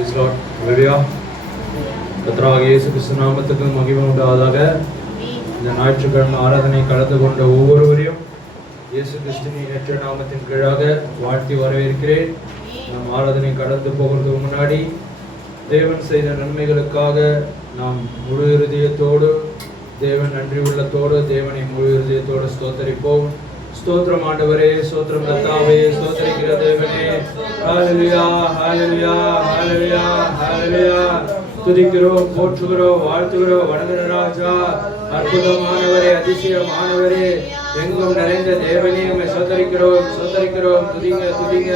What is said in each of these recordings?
Praise Lord. Hallelujah. கர்த்தராகிய இயேசு கிறிஸ்து நாமத்துக்கு மகிமை உண்டாவதாக. இந்த ஞாயிற்றுக்கிழமை ஆராதனை கலந்து கொண்ட ஒவ்வொருவரையும் இயேசு கிறிஸ்துவின் ஏற்ற நாமத்தின் கீழாக வாழ்த்தி வரவேற்கிறேன். நாம் ஆராதனை கடந்து போகிறதுக்கு முன்னாடி தேவன் செய்த நன்மைகளுக்காக நாம் முழு இருதயத்தோடு தேவன் நன்றி உள்ளத்தோடு தேவனை முழு இருதயத்தோடு ஸ்தோத்தரிப்போம். ஸ்தோத்திரம் ஆண்டவரே, ஸ்தோத்திரம் கர்த்தாவே, ஸ்தோத்தரிக்கிற தேவனே. ஹல்லேலூயா, ஹல்லேலூயா, ஹல்லேலூயா, ஹல்லேலூயா. துதிக்கிறோம், போற்றுகிறோம், வாழ்த்துகிறோம். வணங்குகிற ராஜா, அற்புதமானவரே, அதிசயமானவரே, எங்கும் நிறைந்த தேவனே, உம்மை ஸ்தோத்தரிக்கிறோம், ஸ்தோத்தரிக்கிறோம். துதிங்க, துதிங்க.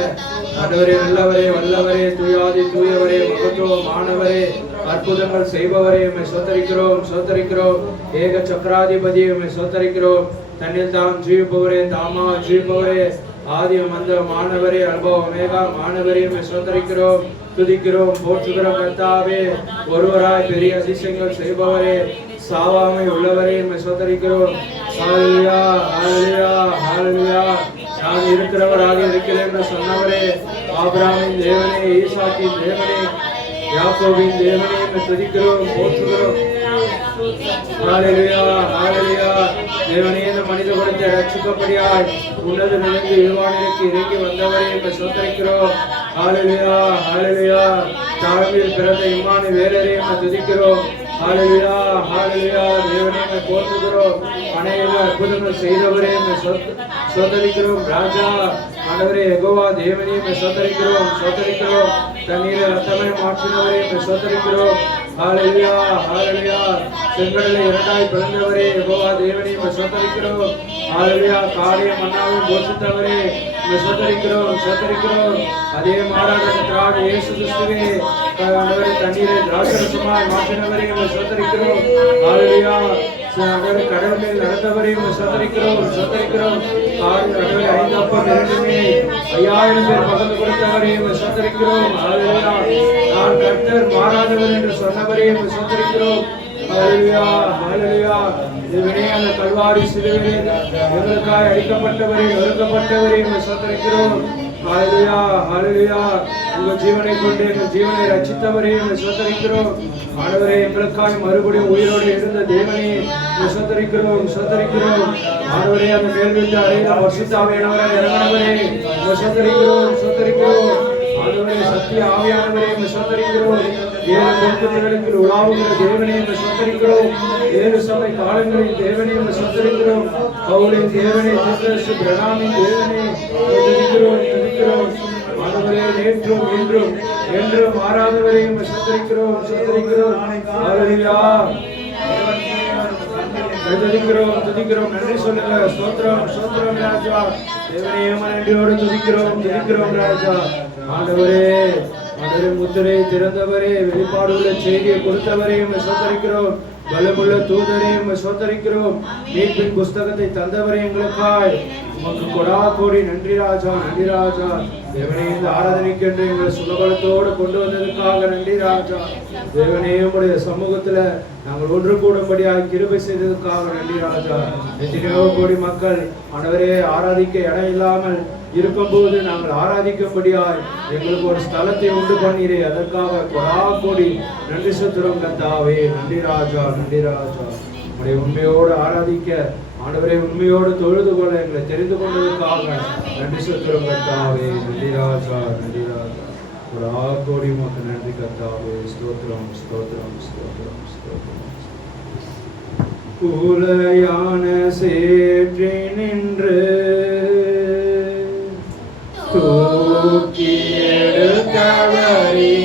ஆண்டவரே, நல்லவரே, வல்லவரே, தூயாதி தூயவரே, மகத்துவமானவரே, அற்புதங்கள் செய்பவரே, உம்மை ஸ்தோத்தரிக்கிறோம், ஸ்தோத்தரிக்கிறோம். ஏக சக்கராதிபதி, உம்மை ஸ்தோத்தரிக்கிறோம். தன்னில் தாம் ஜீவிப்பவரே, தாமா ஜீவிப்பவரே, ஆதி மந்த மாணவரே, அல்பா ஒமேகா மாணவரே, உம்மை ஸ்தோத்தரிக்கிறோம், துதிக்கிறோம், போற்றுகிறோம். கர்த்தாவே, ஒருவராய் பெரிய அதிசயங்கள் செய்பவரே, சாவாமை உள்ளவரே, உம்மை ஸ்தோத்தரிக்கிறோம். ஹல்லேலூயா, ஹல்லேலூயா, ஹல்லேலூயா. நான் இருக்கிறவராக இருக்கிறேன் என்று சொன்னவரே, ஆபிரகாமின் தேவனே, ஈசாக்கின் தேவனே, யாக்கோபின் தேவனே, உம்மை துதிக்கிறோம், போற்றுகிறோம். ஹல்லேலூயா, ஹல்லேலூயா. தேவனே, இந்த மனித குலத்தை ரட்சிக்கப்படியாய் உன்னத நிலைந்து இழுவானிற்கு இறங்கி வந்தவரே, உம்மை ஸ்தோத்தரிக்கிறோம். ஹல்லேலூயா, ஹல்லேலூயா. தாழ்மையில் பிறந்த இம்மானுவேலரே, உம்மை துதிக்கிறோம். ஹல்லேலூயா, ஹல்லேலூயா. தேவனே, உம்மை போற்றுகிறோம். அநேக அற்புதங்கள் செய்தவரே, உம்மை ஸ்தோத்தரிக்கிறோம். ராஜா, ஆண்டவரே, யெகோவா தேவனே, உம்மை ஸ்தோத்தரிக்கிறோம், ஸ்தோத்தரிக்கிறோம். தண்ணீரை ரத்தமே மாற்றினவரே, உம்மை ஸ்தோத்தரிக்கிறோம். ஹல்லேலூயா, ஹல்லேலூயா. செங்கடலை இரண்டாய் பிளந்தவரே, யெகோவா தேவனே, உம்மை ஸ்தோத்தரிக்கிறோம். ஹல்லேலூயா. காரியம் மன்னாவை போஷித்தவரே, உம்மை ஸ்தோத்தரிக்கிறோம், ஸ்தோத்தரிக்கிறோம். அதே மாறாத கர்த்தராகிய இயேசு கிறிஸ்துவே, ஆண்டவரே, தண்ணீரை திராட்சரசமாய் மாற்றினவரே, உம்மை ஸ்தோத்தரிக்கிறோம். ஹல்லேலூயா. கடல் மேல் நடந்தவரை ஸ்தோத்தரிக்கிறோம், ஸ்தோத்தரிக்கிறோம். ஆண்டவரே, 5 அப்பம் 2 மீன் 5000 பேர் பகிர்ந்து கொடுத்தவரை ஸ்தோத்தரிக்கிறோம். ஹல்லேலூயா. நான் கர்த்தர் மாறாதவர் என்று சொன்னவரை ஸ்தோத்தரிக்கிறோம். ஹல்லேலூயா, ஹல்லேலூயா. தேவனே, அந்த கல்வாரி சிலுவையில் எங்களுக்காய் அடிக்கப்பட்டவரை, நொறுக்கப்பட்டவரை ஸ்தோத்தரிக்கிறோம். ஹல்லேலூயா, ஹல்லேலூயா. உங்கள் ஜீவனை கொண்டு எங்கள் ஜீவனை ரட்சித்தவரே, ஸ்தோத்தரிக்கிறோம். ஆண்டவரே, எங்களுக்காய் மறுபடியும் உயிரோடு எழுந்த தேவனே, ஸ்தோத்தரிக்கிறோம், ஸ்தோத்தரிக்கிறோம். ஆண்டவரே, அந்த மேல்விட்டு அறையில பரிசுத்த ஆவியானவரே இறங்கினவரே, ஸ்தோத்தரிக்கிறோம், ஸ்தோத்தரிக்கிறோம். ஆண்டவரே, சத்திய ஆவியானவரே, ஸ்தோத்தரிக்கிறோம். 7 பொற்குதிரைகளுக்கு உலாவுகிற தேவனே, ஸ்தோத்தரிக்கிறோம். 7 சபை காலங்களில் தேவனே, ஸ்தோத்தரிக்கிறோம். பவுலின் தேவனே, தீர்க்கதரிசி பிரணாமின் தேவனே, துதிக்கிறோம், துதிக்கிறோம். ஆண்டவரே, நேற்றும் இன்றும் என்றும் மாறாதவரையும் ஸ்தோத்தரிக்கிறோம், ஸ்தோத்தரிக்கிறோம். ஹல்லேலூயா. துதிக்கிறோம், துதிக்கிறோம். நன்றி சொல்லுங்க. ஸ்தோத்திரம், ஸ்தோத்திரம் ராஜா. தேவனே, நன்றியோடு துதிக்கிறோம், துதிக்கிறோம் ராஜா. ஆண்டவரே, ஆண்டவரே, முத்திரை திறந்தவரே, வெளிப்பாடுள்ள செய்தியை கொடுத்தவரே, ஸ்தோத்தரிக்கிறோம். பலமுள்ள தூதரே, ஸ்தோத்தரிக்கிறோம். மீட்பின் புஸ்தகத்தை தந்தவரே, எங்களுக்காய் உமக்கு கொடா கோடி நன்றி ராஜா, நன்றி ராஜா. தேவனே, இந்த ஆராதனைக்கு என்று எங்களை சுலபலத்தோடு கொண்டு வந்ததுக்காக நன்றி ராஜா. தேவனே, உங்களுடைய சமூகத்துல நாங்கள் ஒன்று கூடும்படியாக கிருபை செய்ததுக்காக நன்றி ராஜா. எத்தனையோ கோடி மக்கள் ஆண்டவரே ஆராதிக்க இடம் இல்லாமல் இருக்கும்போது நாங்கள் ஆராதிக்கும்படியாய் எங்களுக்கு ஒரு ஸ்தலத்தை உண்டு பண்ணீரே, அதற்காக கொடா கோடி நன்றி செலுத்துகிறோம் கர்த்தாவே. நன்றி ராஜா, நன்றி ராஜா. உங்களுடைய உண்மையோடு ஆராதிக்க ஆண்டவரே, உண்மையோடு தொழுது கொள்ள எங்களை தெரிந்து கொண்டதுக்காக நன்றி செலுத்துகிறோம் கர்த்தாவே. நன்றி ராஜா, நன்றி ராஜா. கொடா கோடி உமக்கு நன்றி கர்த்தாவே. ஸ்தோத்திரம், ஸ்தோத்திரம், ஸ்தோத்திரம், ஸ்தோத்திரம். உலையான சேற்றி நின்று தூக்கி எடுத்தவரே,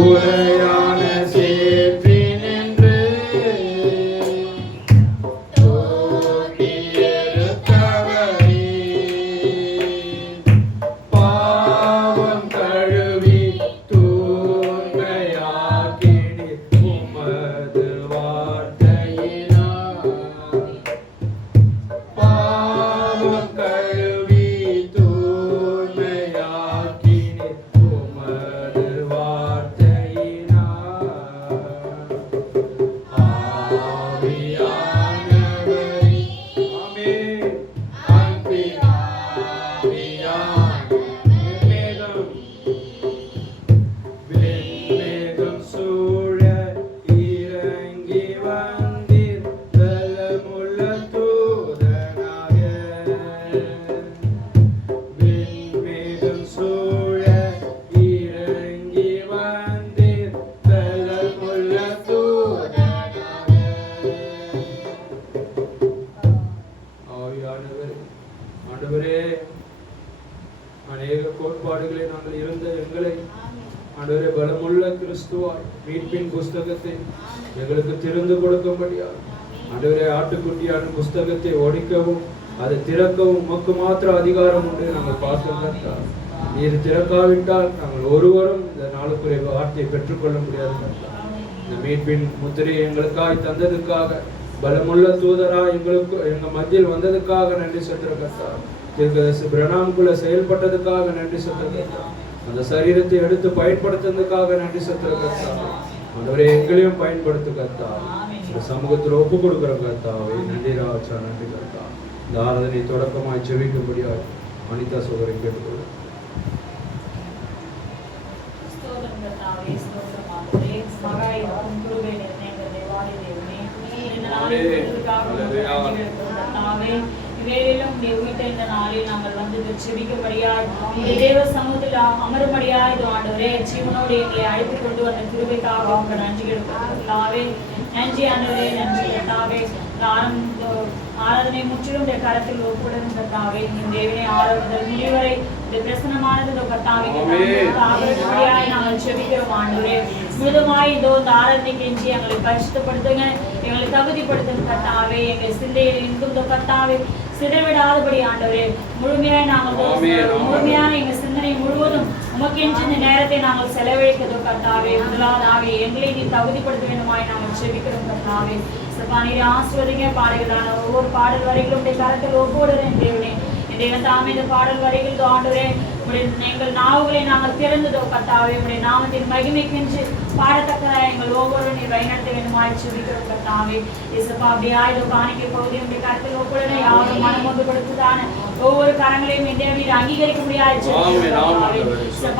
உலையான சேற்றி நின்று தூக்கி எடுத்தவரே, பாவம் கழுவி தூய்மையாக்கினி உமது வார்த்தையினால், பாவம் கழுவி தூய்மையாக்கி அநேக கோட்பாடுகளை நாங்கள் இருந்த எங்களை ஆண்டவரே பலமுள்ள கிறிஸ்துவாய் மீட்பின் புஸ்தகத்தை எங்களுக்கு திறந்து கொடுக்கும்படியாக ஆண்டவரே ஆட்டுக்குட்டியான புஸ்தகத்தை ஒடிக்கவும் அதை திறக்கவும் உமக்கு மாத்திரம் அதிகாரம் உண்டு நாங்கள் பார்த்தோம். நீர் திறக்காவிட்டால் நாங்கள் ஒருவரும் இந்த நாளுக்குரிய வார்த்தையை பெற்றுக்கொள்ள முடியாது. இந்த மீட்பின் முத்திரை எங்களுக்காய் தந்ததுக்காக பலமுள்ள தூதரா எங்க மத்தியில் வந்ததுக்காக நன்றி செலுத்துகிறோம். பிரணாமுக்குள்ள செயல்பட்டதுக்காக நன்றி செலுத்துகிறோம். அந்த சரீரத்தை எடுத்து பயன்படுத்துறதுக்காக நன்றி செலுத்துகிறோம். ஆண்டவரே எங்களையும் பயன்படுத்து கர்த்தா. இந்த சமூகத்தில் ஒப்பு கொடுக்கிற கர்த்தாவே நன்றி ராஜா, நன்றி கர்த்தா. இந்த ஆராதனை தொடக்கமாய் செவிக்கும்படியாக அனிதா சோதரை கேட்டுக்கொள்ளும். வேலையிலும் இந்த நாளில் நாங்கள் வந்து செபிக்கும்படியாய் தேவ சமூகத்தில் அமரும்படியாய் ஆண்டவரே ஜீவனோடு எங்களை அழைத்து கொண்டு வந்த கிருபைக்காக உங்க நன்றி எடுத்தாவே. நன்றி ஆண்டவரே, நன்றி கர்த்தாவே. ஆராதனை முற்றிலும் கரத்தில் ஒப்புடுத்தாவே. தேவனை ஆராதனை முடிவரை பிரசனமானது கர்த்தாவே நாங்கள் செபிக்கிறோம் ஆண்டவரே. முழுதுமாய் இந்த ஆராதனைக்கு எஞ்சி எங்களை பரிசுத்தப்படுத்துங்க, எங்களை தகுதிப்படுத்துங்க கர்த்தாவே. எங்கள் சிந்தையில் இங்கும் கர்த்தாவே சிதறவிடாதபடி ஆண்டவரே முழுமையாய் நாங்கள் முழுமையான எங்கள் சிந்தனை முழுவதும் உமக்கென்று இந்த நேரத்தை நாங்கள் செலவழிக்கிறதோ கர்த்தாவே. முதலாவதாக எங்களை நீ தகுதிப்படுத்த வேண்டுமாய் நாங்கள் செபிக்கிறோம் கர்த்தாவே. நீர் ஆசிர்வதிங்க. பாடுகிறான ஒவ்வொரு பாடல் வரிகளும் கரத்தில் ஒவ்வொருவரின் தேவனே தேவன் தாமே இந்த பாடல் வரிகள் ஆண்டவரே எங்கள் நாவுகளை நாங்கள் திறந்ததோ கர்த்தாவே. உடைய நாமத்தின் மகிமைக்கென்று பாடத்தக்கதாக எங்கள் ஒவ்வொருவரும் நீர் வழிநடத்த வேண்டுமாய் செபிக்கிறோம் கர்த்தாவே. இசப்பா அப்படியா இதோ காணிக்கை பகுதி உடைய கருத்தில் ஒப்புடனே யாரும் மனம் ஒன்று கொடுத்ததான ஒவ்வொரு கரங்களையும் இந்த நீர் அங்கீகரிக்க முடியாது.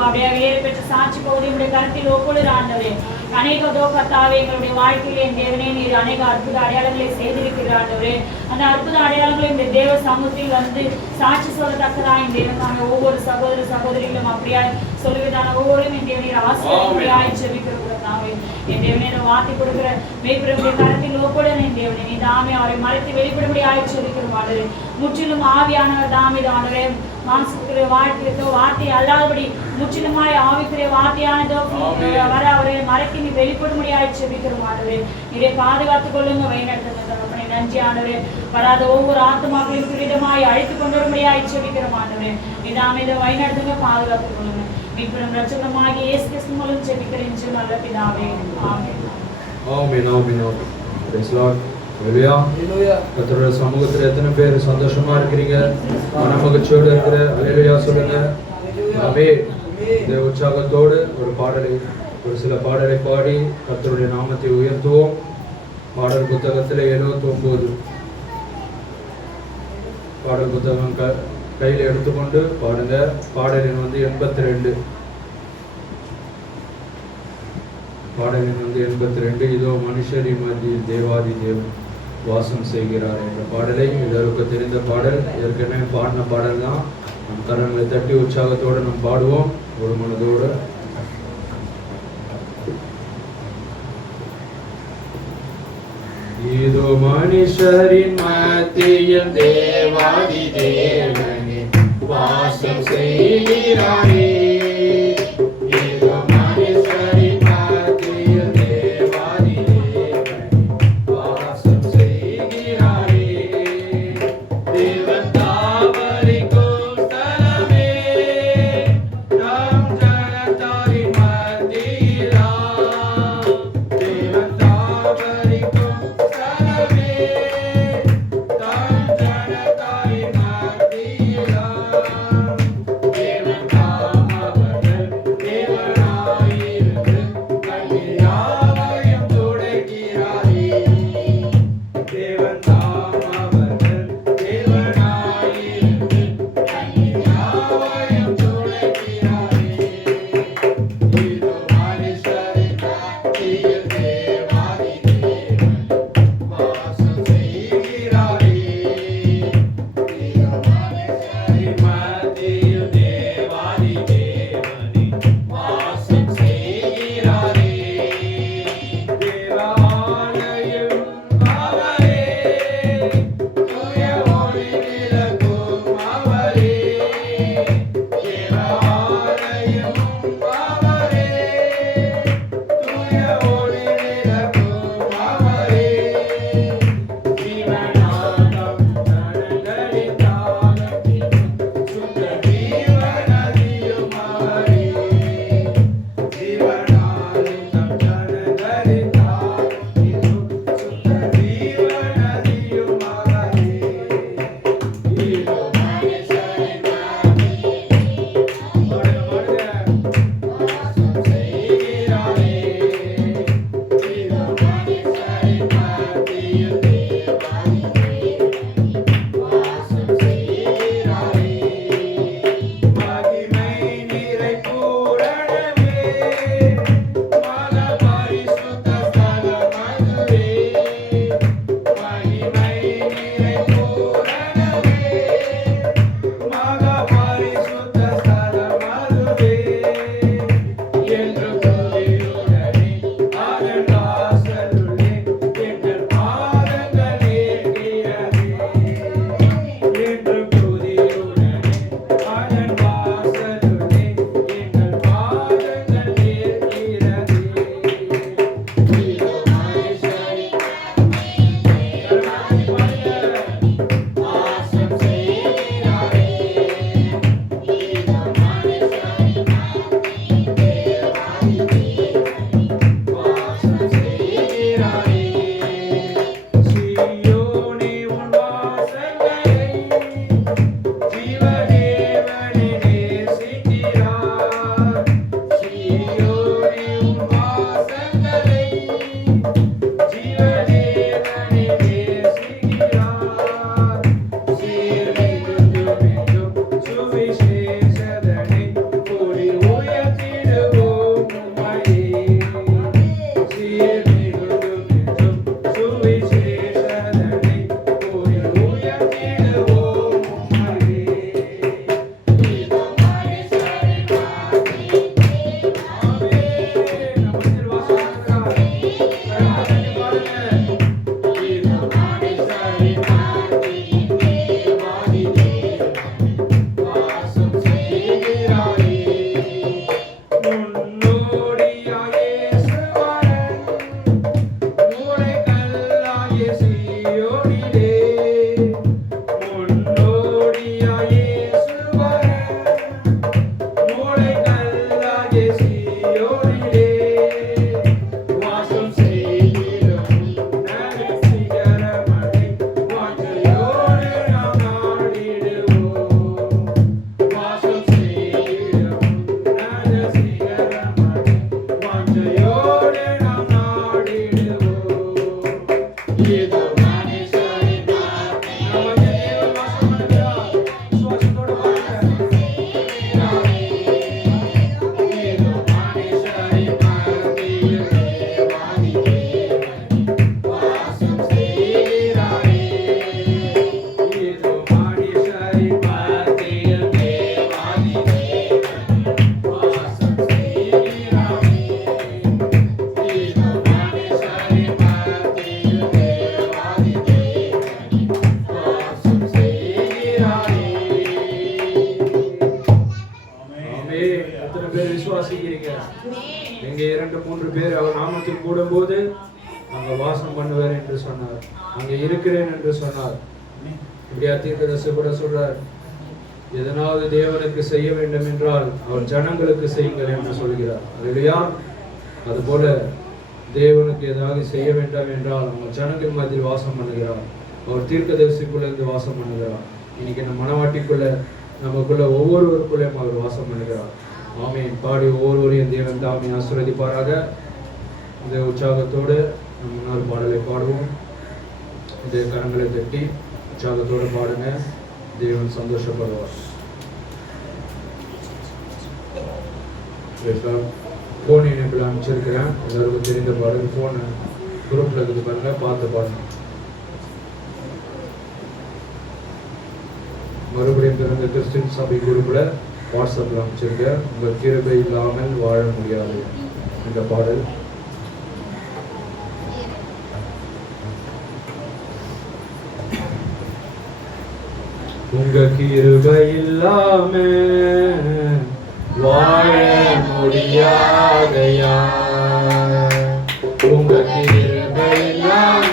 அப்படியே வேறு பெற்ற சாட்சி பகுதி உடைய கருத்தில் ஒப்புடுற ஆண்டவரே. அநேக கர்த்தாவே எங்களுடைய வாழ்க்கையிலே தேவனே நீர் அநேக அற்புத அடையாளங்களை செய்திருக்கிறார் ஆண்டவரே. அந்த அற்புத அடையாளங்களை இந்த தேவ சமூகத்தில் வந்து சாட்சி சொல்லத்தக்கதா இந்த தேவன் ஒவ்வொரு சகோதர சகோதரிகளும் அப்படியா சொல்லுவதான ஒவ்வொருவரும் இந்த தேவனீர் ஆசீர்வாதமாய் ஜெபிக்கிறோம் கர்த்தாவே. என் தேவனே வார்த்தை கொடுக்கிற மேய்ப்பருடைய கரத்தில் ஒப்புடன் என் தேவனே நீ தாமே அவரை மறைத்து வெளிப்படும்படியாய் ஜெபிக்கிறோம் ஆண்டவரே. முற்றிலும் ஆவியானவர் தாமே ஆண்டவரே மாம்சத்துக்குரிய வார்த்தை அல்லாதபடி முற்றிலுமாய் ஆவிக்குரிய வார்த்தையானதோ வர அவரை மறைத்து நீ வெளிப்படும்படியாய் ஜெபிக்கிறோம் ஆண்டவரே. இதை பாதுகாத்துக் கொள்ளுங்க, வழிநடத்துங்க தகப்பனே. நன்றி ஆண்டவரே. வராத ஒவ்வொரு ஆத்மாக்களையும் துரிதமாய் அழைத்துக் கொண்டோரும்படியாய் ஜெபிக்கிறோம் ஆண்டவரே. இதாமே இதை வழிநடத்துங்க, பாதுகாத்துக் கொள்ளுங்க. மீட்பரும் ரட்சகருமாகிய இயேசு கிறிஸ்து மூலம் ஜெபிக்கிறேன் நல்ல பிதாவே. Amen. Amen. Amen. Amen. Praise Lord. Hallelujah. கர்த்தருடைய சமூகத்தில் எத்தனை பேர் சந்தோஷமா இருக்கிறீங்க, மனமகிழ்ச்சியோடு இருக்கிற? ஹல்லேலூயா சொல்லுங்க. ஆமென். இந்த உற்சாகத்தோடு ஒரு சில பாடலை பாடி கர்த்தருடைய நாமத்தை உயர்த்துவோம். பாடல் புத்தகத்தில் 79 பாடல் புத்தகம் கையில் எடுத்துக்கொண்டு பாருங்க. பாடலின் 82. பாடலின் 82. இதோ மனுஷரின் மத்தியில் தேவாதி தேவன் வாசம் செய்கிறார் என்ற பாடலை இதற்கு தெரிந்த பாடல், ஏற்கனவே பாடின பாடல் தான். நம் கரங்களை தட்டி உற்சாகத்தோடு நாம் பாடுவோம் ஒரு மனதோடு. இதோ மனுஷரின் மத்தியில் தேவாதி தேவனே வாசம் செய்கிறாரே. இதோ மனுஷரின் மத்தியில் தேவாதி தேவனே வாசம் செய்கிறாரே. தேவன் தாவரிக்கும் ஸ்தலமே நம் ஜனத்தாரின் மத்தியிலா. தேவன் தாவரிக்கும் தேவன் எத்தனை பேர் விசுவாசிக்கிறீங்க? எங்க 2-3 பேர் அவர் நாமத்தில் கூடும்போது அங்க வாசம் பண்ணுவார் என்று சொன்னார், அங்க இருக்கிறேன் என்று சொன்னார். இப்படியா தீர்க்கதரிசி கூட சொல்றார், எதனாவது தேவனுக்கு செய்ய வேண்டும் என்றால் அவர் ஜனங்களுக்கு செய்யுங்கள் என்று சொல்கிறார். அல்லேலூயா. அதுபோல தேவனுக்கு ஏதாவது செய்ய வேண்டாம் என்றால் அவங்க ஜனங்கள் மத்தியில் வாசம் பண்ணுகிறார். அவர் தீர்க்கதரிசிக்குள்ள இருந்து வாசம் பண்ணுகிறார். இன்னைக்கு நம்ம மனவாட்டிக்குள்ள நமக்குள்ள ஒவ்வொருவருக்குள்ளேயும் அவர் வாசம் பண்ணுகிறார். ஆமென். பாடி ஒவ்வொருவரையும் தேவன் தாமே ஆசீர்வதிப்பாராக. இந்த உற்சாகத்தோடு நம்ம இன்னொரு பாடலை பாடுவோம். இந்த கரங்களை தட்டி உற்சாகத்தோடு பாடுங்க, தேவன் சந்தோஷப்படுவார். ஃபோன் இணைப்பில் அனுப்பிச்சிருக்கிறேன், எல்லாருக்கும் தெரிந்த பாடல். ஃபோன் குரூப்பில் இருக்குது பாருங்க, பார்த்து பாருங்க. மறுபடியும் பிறந்த கிறிஸ்டின் சபை குரூப்பில் வாட்ஸ்அப்பில் அனுப்பிச்சிருக்கேன். உங்கள் கிருபை இல்லாமல் வாழ முடியாது இந்த பாடல். உங்க கிருபை இல்லாம வாழ முடியாதையா, உங்க கிருபை இல்லாம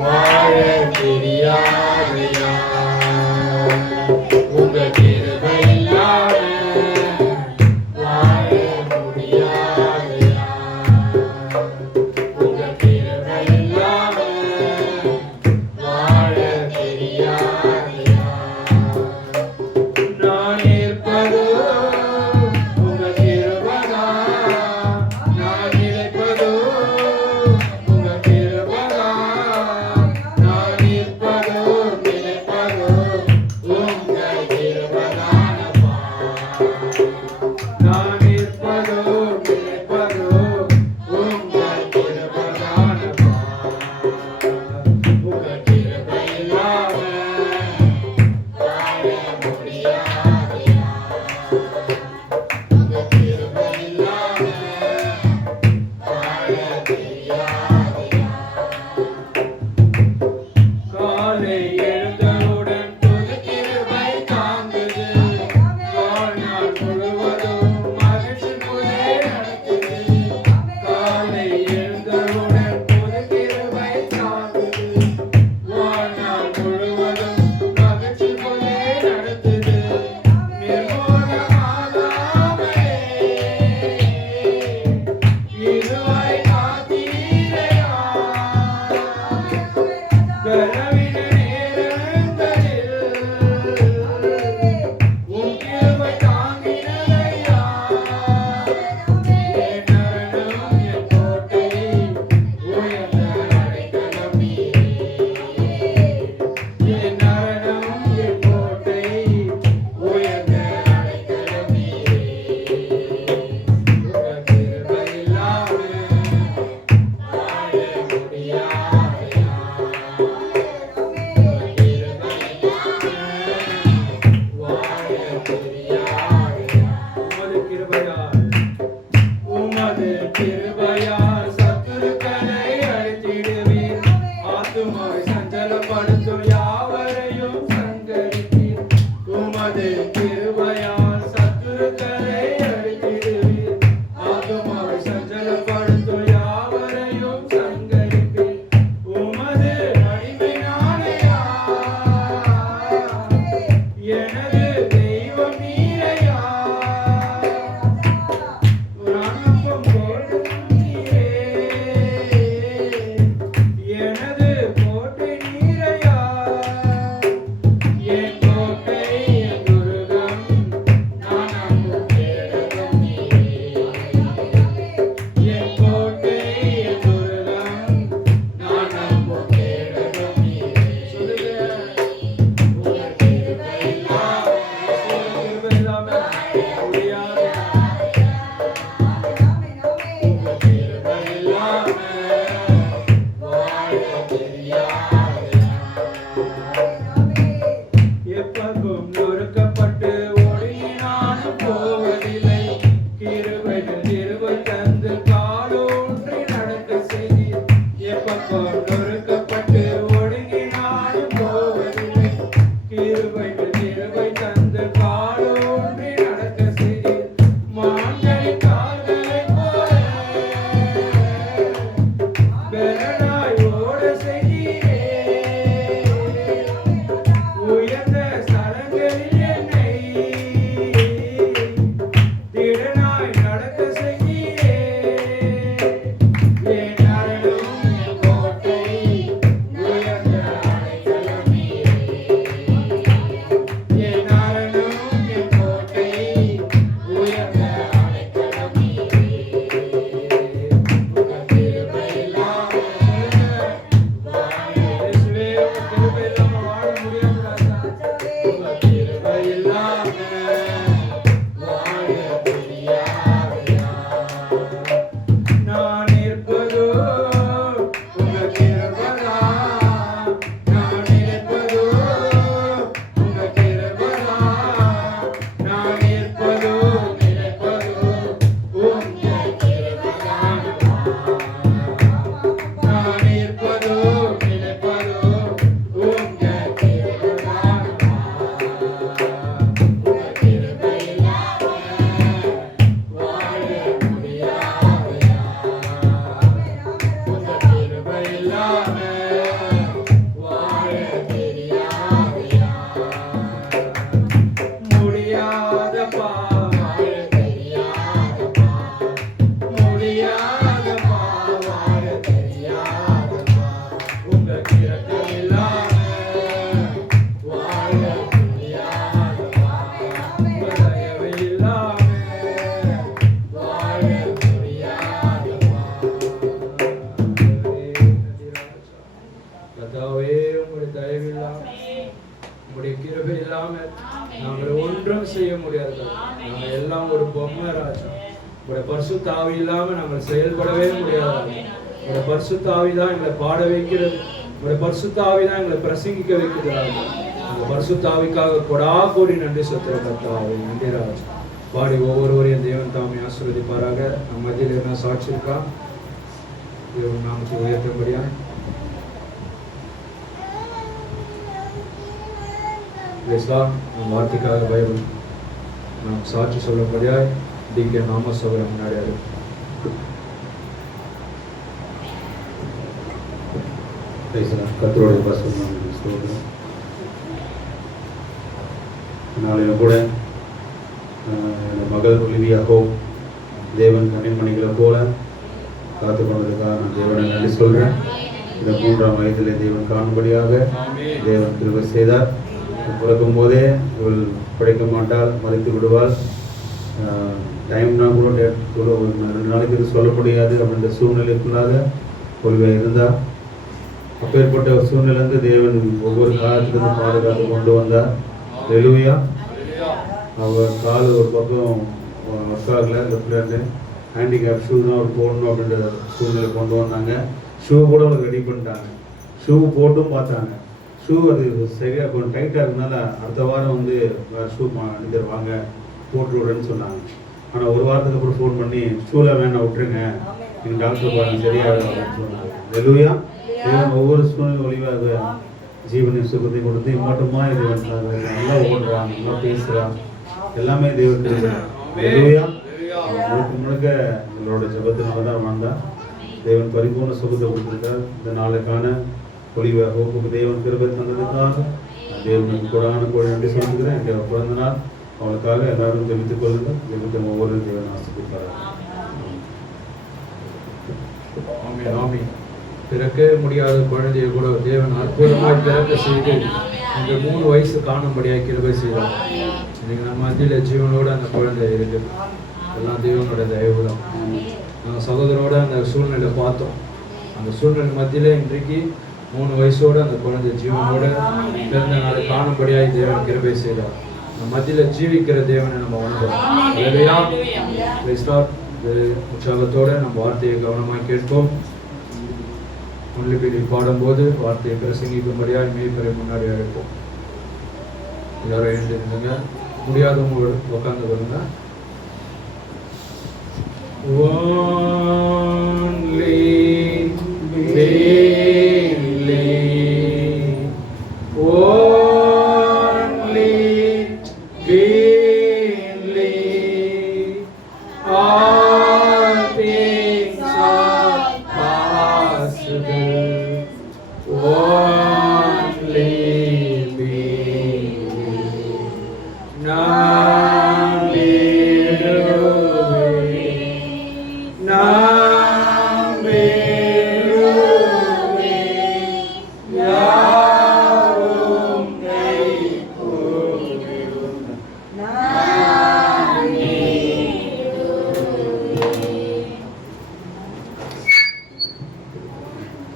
வாழ தெரியாதையா, உங்க கிருபை இல்லாம வாழ முடியாதையா, உங்க கிருபை இல்லாம வாழ தெரியாதையா. நான் இருப்பதோ உங்க கிருபைதான், நான் நிலைப்பதோ உங்க கிருபைதான், நான் இருப்பதோ நிலைப்பதோ உங்க கிருபைதானப்பா, நான் இருப்பதோ நிலைப்பதோ உங்க கிருபைதானப்பா, உங்க கிருபை இல்லாம வாழ முடியாதையா, உங்க கிருபை இல்லாம வாழ தெரியாதையா. காலை எழுந்தவுடன் புது கிருபை தாங்குது, வாழ்நாள் முழுவதும் மகிழ்ச்சி போலே நடத்துது. காலை எழுந்தவுடன் புது கிருபை தாங்குது, வாழ்நாள் முழுவதும் மகிழ்ச்சி போலே நடத்துது. நிர்மூலமாகாமலே இருவரை காத்தீரையா, கனவின நேரங்களில் உன் கிருபை தாங்கினதையா. என் நரணும் என் கோட்டை, உயர்ந்த அடைக்கலம் நீரே. என் நரணும் என் கோட்டை, உயர்ந்த அடைக்கலம் நீரே. உங்க கிருபை இல்லாம வாழ முடியாதையா, உங்க கிருபை இல்லாம வாழ தெரியாதையா. உமது கிருபையால் உமது கிருபையால் சத்துருக்களை அழித்திடுவீர், ஆத்துமாவை சஞ்சலப்படுத்தும் யாவரையும் சங்கரிப்பீர். உமது கிருபையால் சத்துருக்களை அழித்திடுவீர், ஆத்துமாவை சஞ்சலப்படுத்தும் யாவரையும் சங்கரிப்பீர். உமது அடிமை நானையா, எனது தெய்வம் நீரையா, ஒரு அனுப்பம் போடும் நீரே, எனது கோட்டை நீரையா. என் கோட்டை என் துருகம், நான் நம்பும் கேடகம் நீரே. என் கோட்டை என் துருகம், நான் நம்பும் கேடகம் நீரே. சொல்லுங்க. உங்க கிருபை இல்லாம, உங்க கிருபை இல்லாம முடியாது. உங்க கிருபை இல்லாம வாழ தெரியாதையா. எப்பவும் நொறுக்கப்பட்டு ஒடுங்கினாலும் போவதில்லை, கிருபைகள் கிருபை தந்து காலூன்றி நடக்க செய்தீர். எப்பவும் நொறுக்கப்பட்டு ஒடுங்கினாலும் போவதில்லை, கிருபைகள் கிருபை தந்து காலூன்றி நடக்க முடியாது. நாங்க எல்லாம் ஒரு பொம்மை ராஜா. உங்களுடைய பரிசுத்த ஆவி இல்லாம நம்ம செயல்படவே முடியாது. உங்களுடைய பரிசுத்த ஆவி தான் எங்களை பாட வைக்கிறது. உங்களுடைய பரிசுத்த ஆவி தான் எங்களை பிரசங்கிக்க வைக்கிறாங்க. அந்த பரிசுத்த ஆவிக்காக கொடா கோடி நன்றி சொல்ற கர்த்தாவே. நன்றி ராஜா. பாடி ஒவ்வொருவரையும் தேவன் தாமே ஆசீர்வதிப்பாராக. நம்ம மத்தியில் என்ன சாட்சி இருக்கா? தேவன் நாமத்தை உயர்த்தபடியா நம் வார்த்தைக்காக பைபிள் நாம் சாட்சி சொல்லும்படியாய் டிகே நாம சபையில் முன்னாடி கர்த்தருடைய பரிசுத்த ஸ்தோத்திரம். நாளையில கூட என் மகள் ஒலிவியாகோ தேவன் கண்ணிமணிகளை போல காத்து கொண்டதுக்காக நான் தேவனை நன்றி சொல்கிறேன். இந்த 3ஆம் வயதிலே தேவன் காணும்படியாக தேவன் கிருபை செய்தார். பிறக்கும் போதே இவள் படைக்க மாட்டாள், மறைத்து விடுவாள், டைம்னா கூட டேட் கூட ஒரு 2 நாளைக்கு சொல்ல முடியாது அப்படின்ற சூழ்நிலைக்குள்ளாக ஒலிவியா இருந்தார். அப்பேற்பட்ட ஒரு சூழ்நிலைந்து தேவன் ஒவ்வொரு காலத்திலிருந்து பாதுகாத்து கொண்டு வந்தார். ஹல்லேலூயா. அவர் கால் ஒரு பக்கம் ஒர்க் ஆகலை, லெஃப்ட்லேருந்து ஹேண்டிகேப் ஷூ தான் அவர் போடணும் அப்படின்ற சூழ்நிலை கொண்டு வந்தாங்க. ஷூ கூட அவர் ரெடி பண்ணிட்டாங்க. ஷூ போட்டும் பார்த்தாங்க. ஷூ அது சரியாக கொஞ்சம் டைட்டாக இருந்தனால அடுத்த வாரம் வந்து ஷூ அடிக்கிற வாங்க போட்டு விடுறேன்னு சொன்னாங்க. ஆனால் ஒரு வாரத்துக்கு அப்புறம் ஃபோன் பண்ணி ஷூவில் வேணாம் விட்டுருங்க, நீங்கள் டாக்டர் பாருங்க சரியாகும் அப்படின்னு சொன்னாங்க. ஹல்லேலூயா. தேவன் ஒவ்வொரு சூழ்நிலை ஒளிவாக ஜீவனின் சுகத்தை கொடுத்து மட்டுமா இது நல்லா ஓடுறான், நல்லா பேசுகிறான், எல்லாமே தேவன் ஹல்லேலூயா. முழுக்க முழுக்க எங்களோட ஜெபத்தினால தான் வாழ்ந்தா. தேவன் பரிபூர்ண சுகத்தை கொடுத்துருக்கார். இந்த நாளுக்கான ஒளிவாக தேவன் கிருபை தந்ததுக்காக தேவனுக்கு கொடான கோடி நன்றி சொல்லுகிறேன். எங்கள் பிறந்த நாள் அவளுக்காக எல்லாரும் ஜெபித்துக் கொள்ளுங்கள். ஜெபித்த ஒவ்வொரு தேவன் ஆசைப்படுவார். பிறக்க முடியாத குழந்தைய கூட தேவன் அற்புதமாய் பிறக்க செய்து இந்த 3 வயசு காணும்படியாக கிருபை செய்தார். இன்னைக்கு நம்ம மத்தியில் ஜீவனோட அந்த குழந்தை இருக்கு. எல்லாம் தேவனோட தயவு தான். நாங்கள் சகோதரோட அந்த சூழ்நிலை பார்த்தோம். அந்த சூழ்நிலை மத்தியில இன்றைக்கு 3 வயசோட அந்த குழந்தை ஜீவனோட பிறந்த நாளை காணும்படியாக தேவன் கிருபை செய்தார். அந்த மத்தியில ஜீவிக்கிற தேவனை நம்ம வணங்குறோம். உற்சாகத்தோட நம்ம வார்த்தையை கவனமாக கேட்போம். முன்னிலையில் பாடும்போது வார்த்தையை பிரசங்கிக்கும்படியாக மேய்ப்பரை முன்னாடி அழைப்போம். எல்லாரும் எழுந்திருந்துங்க. முடியாதவங்க உட்காந்து வருங்க.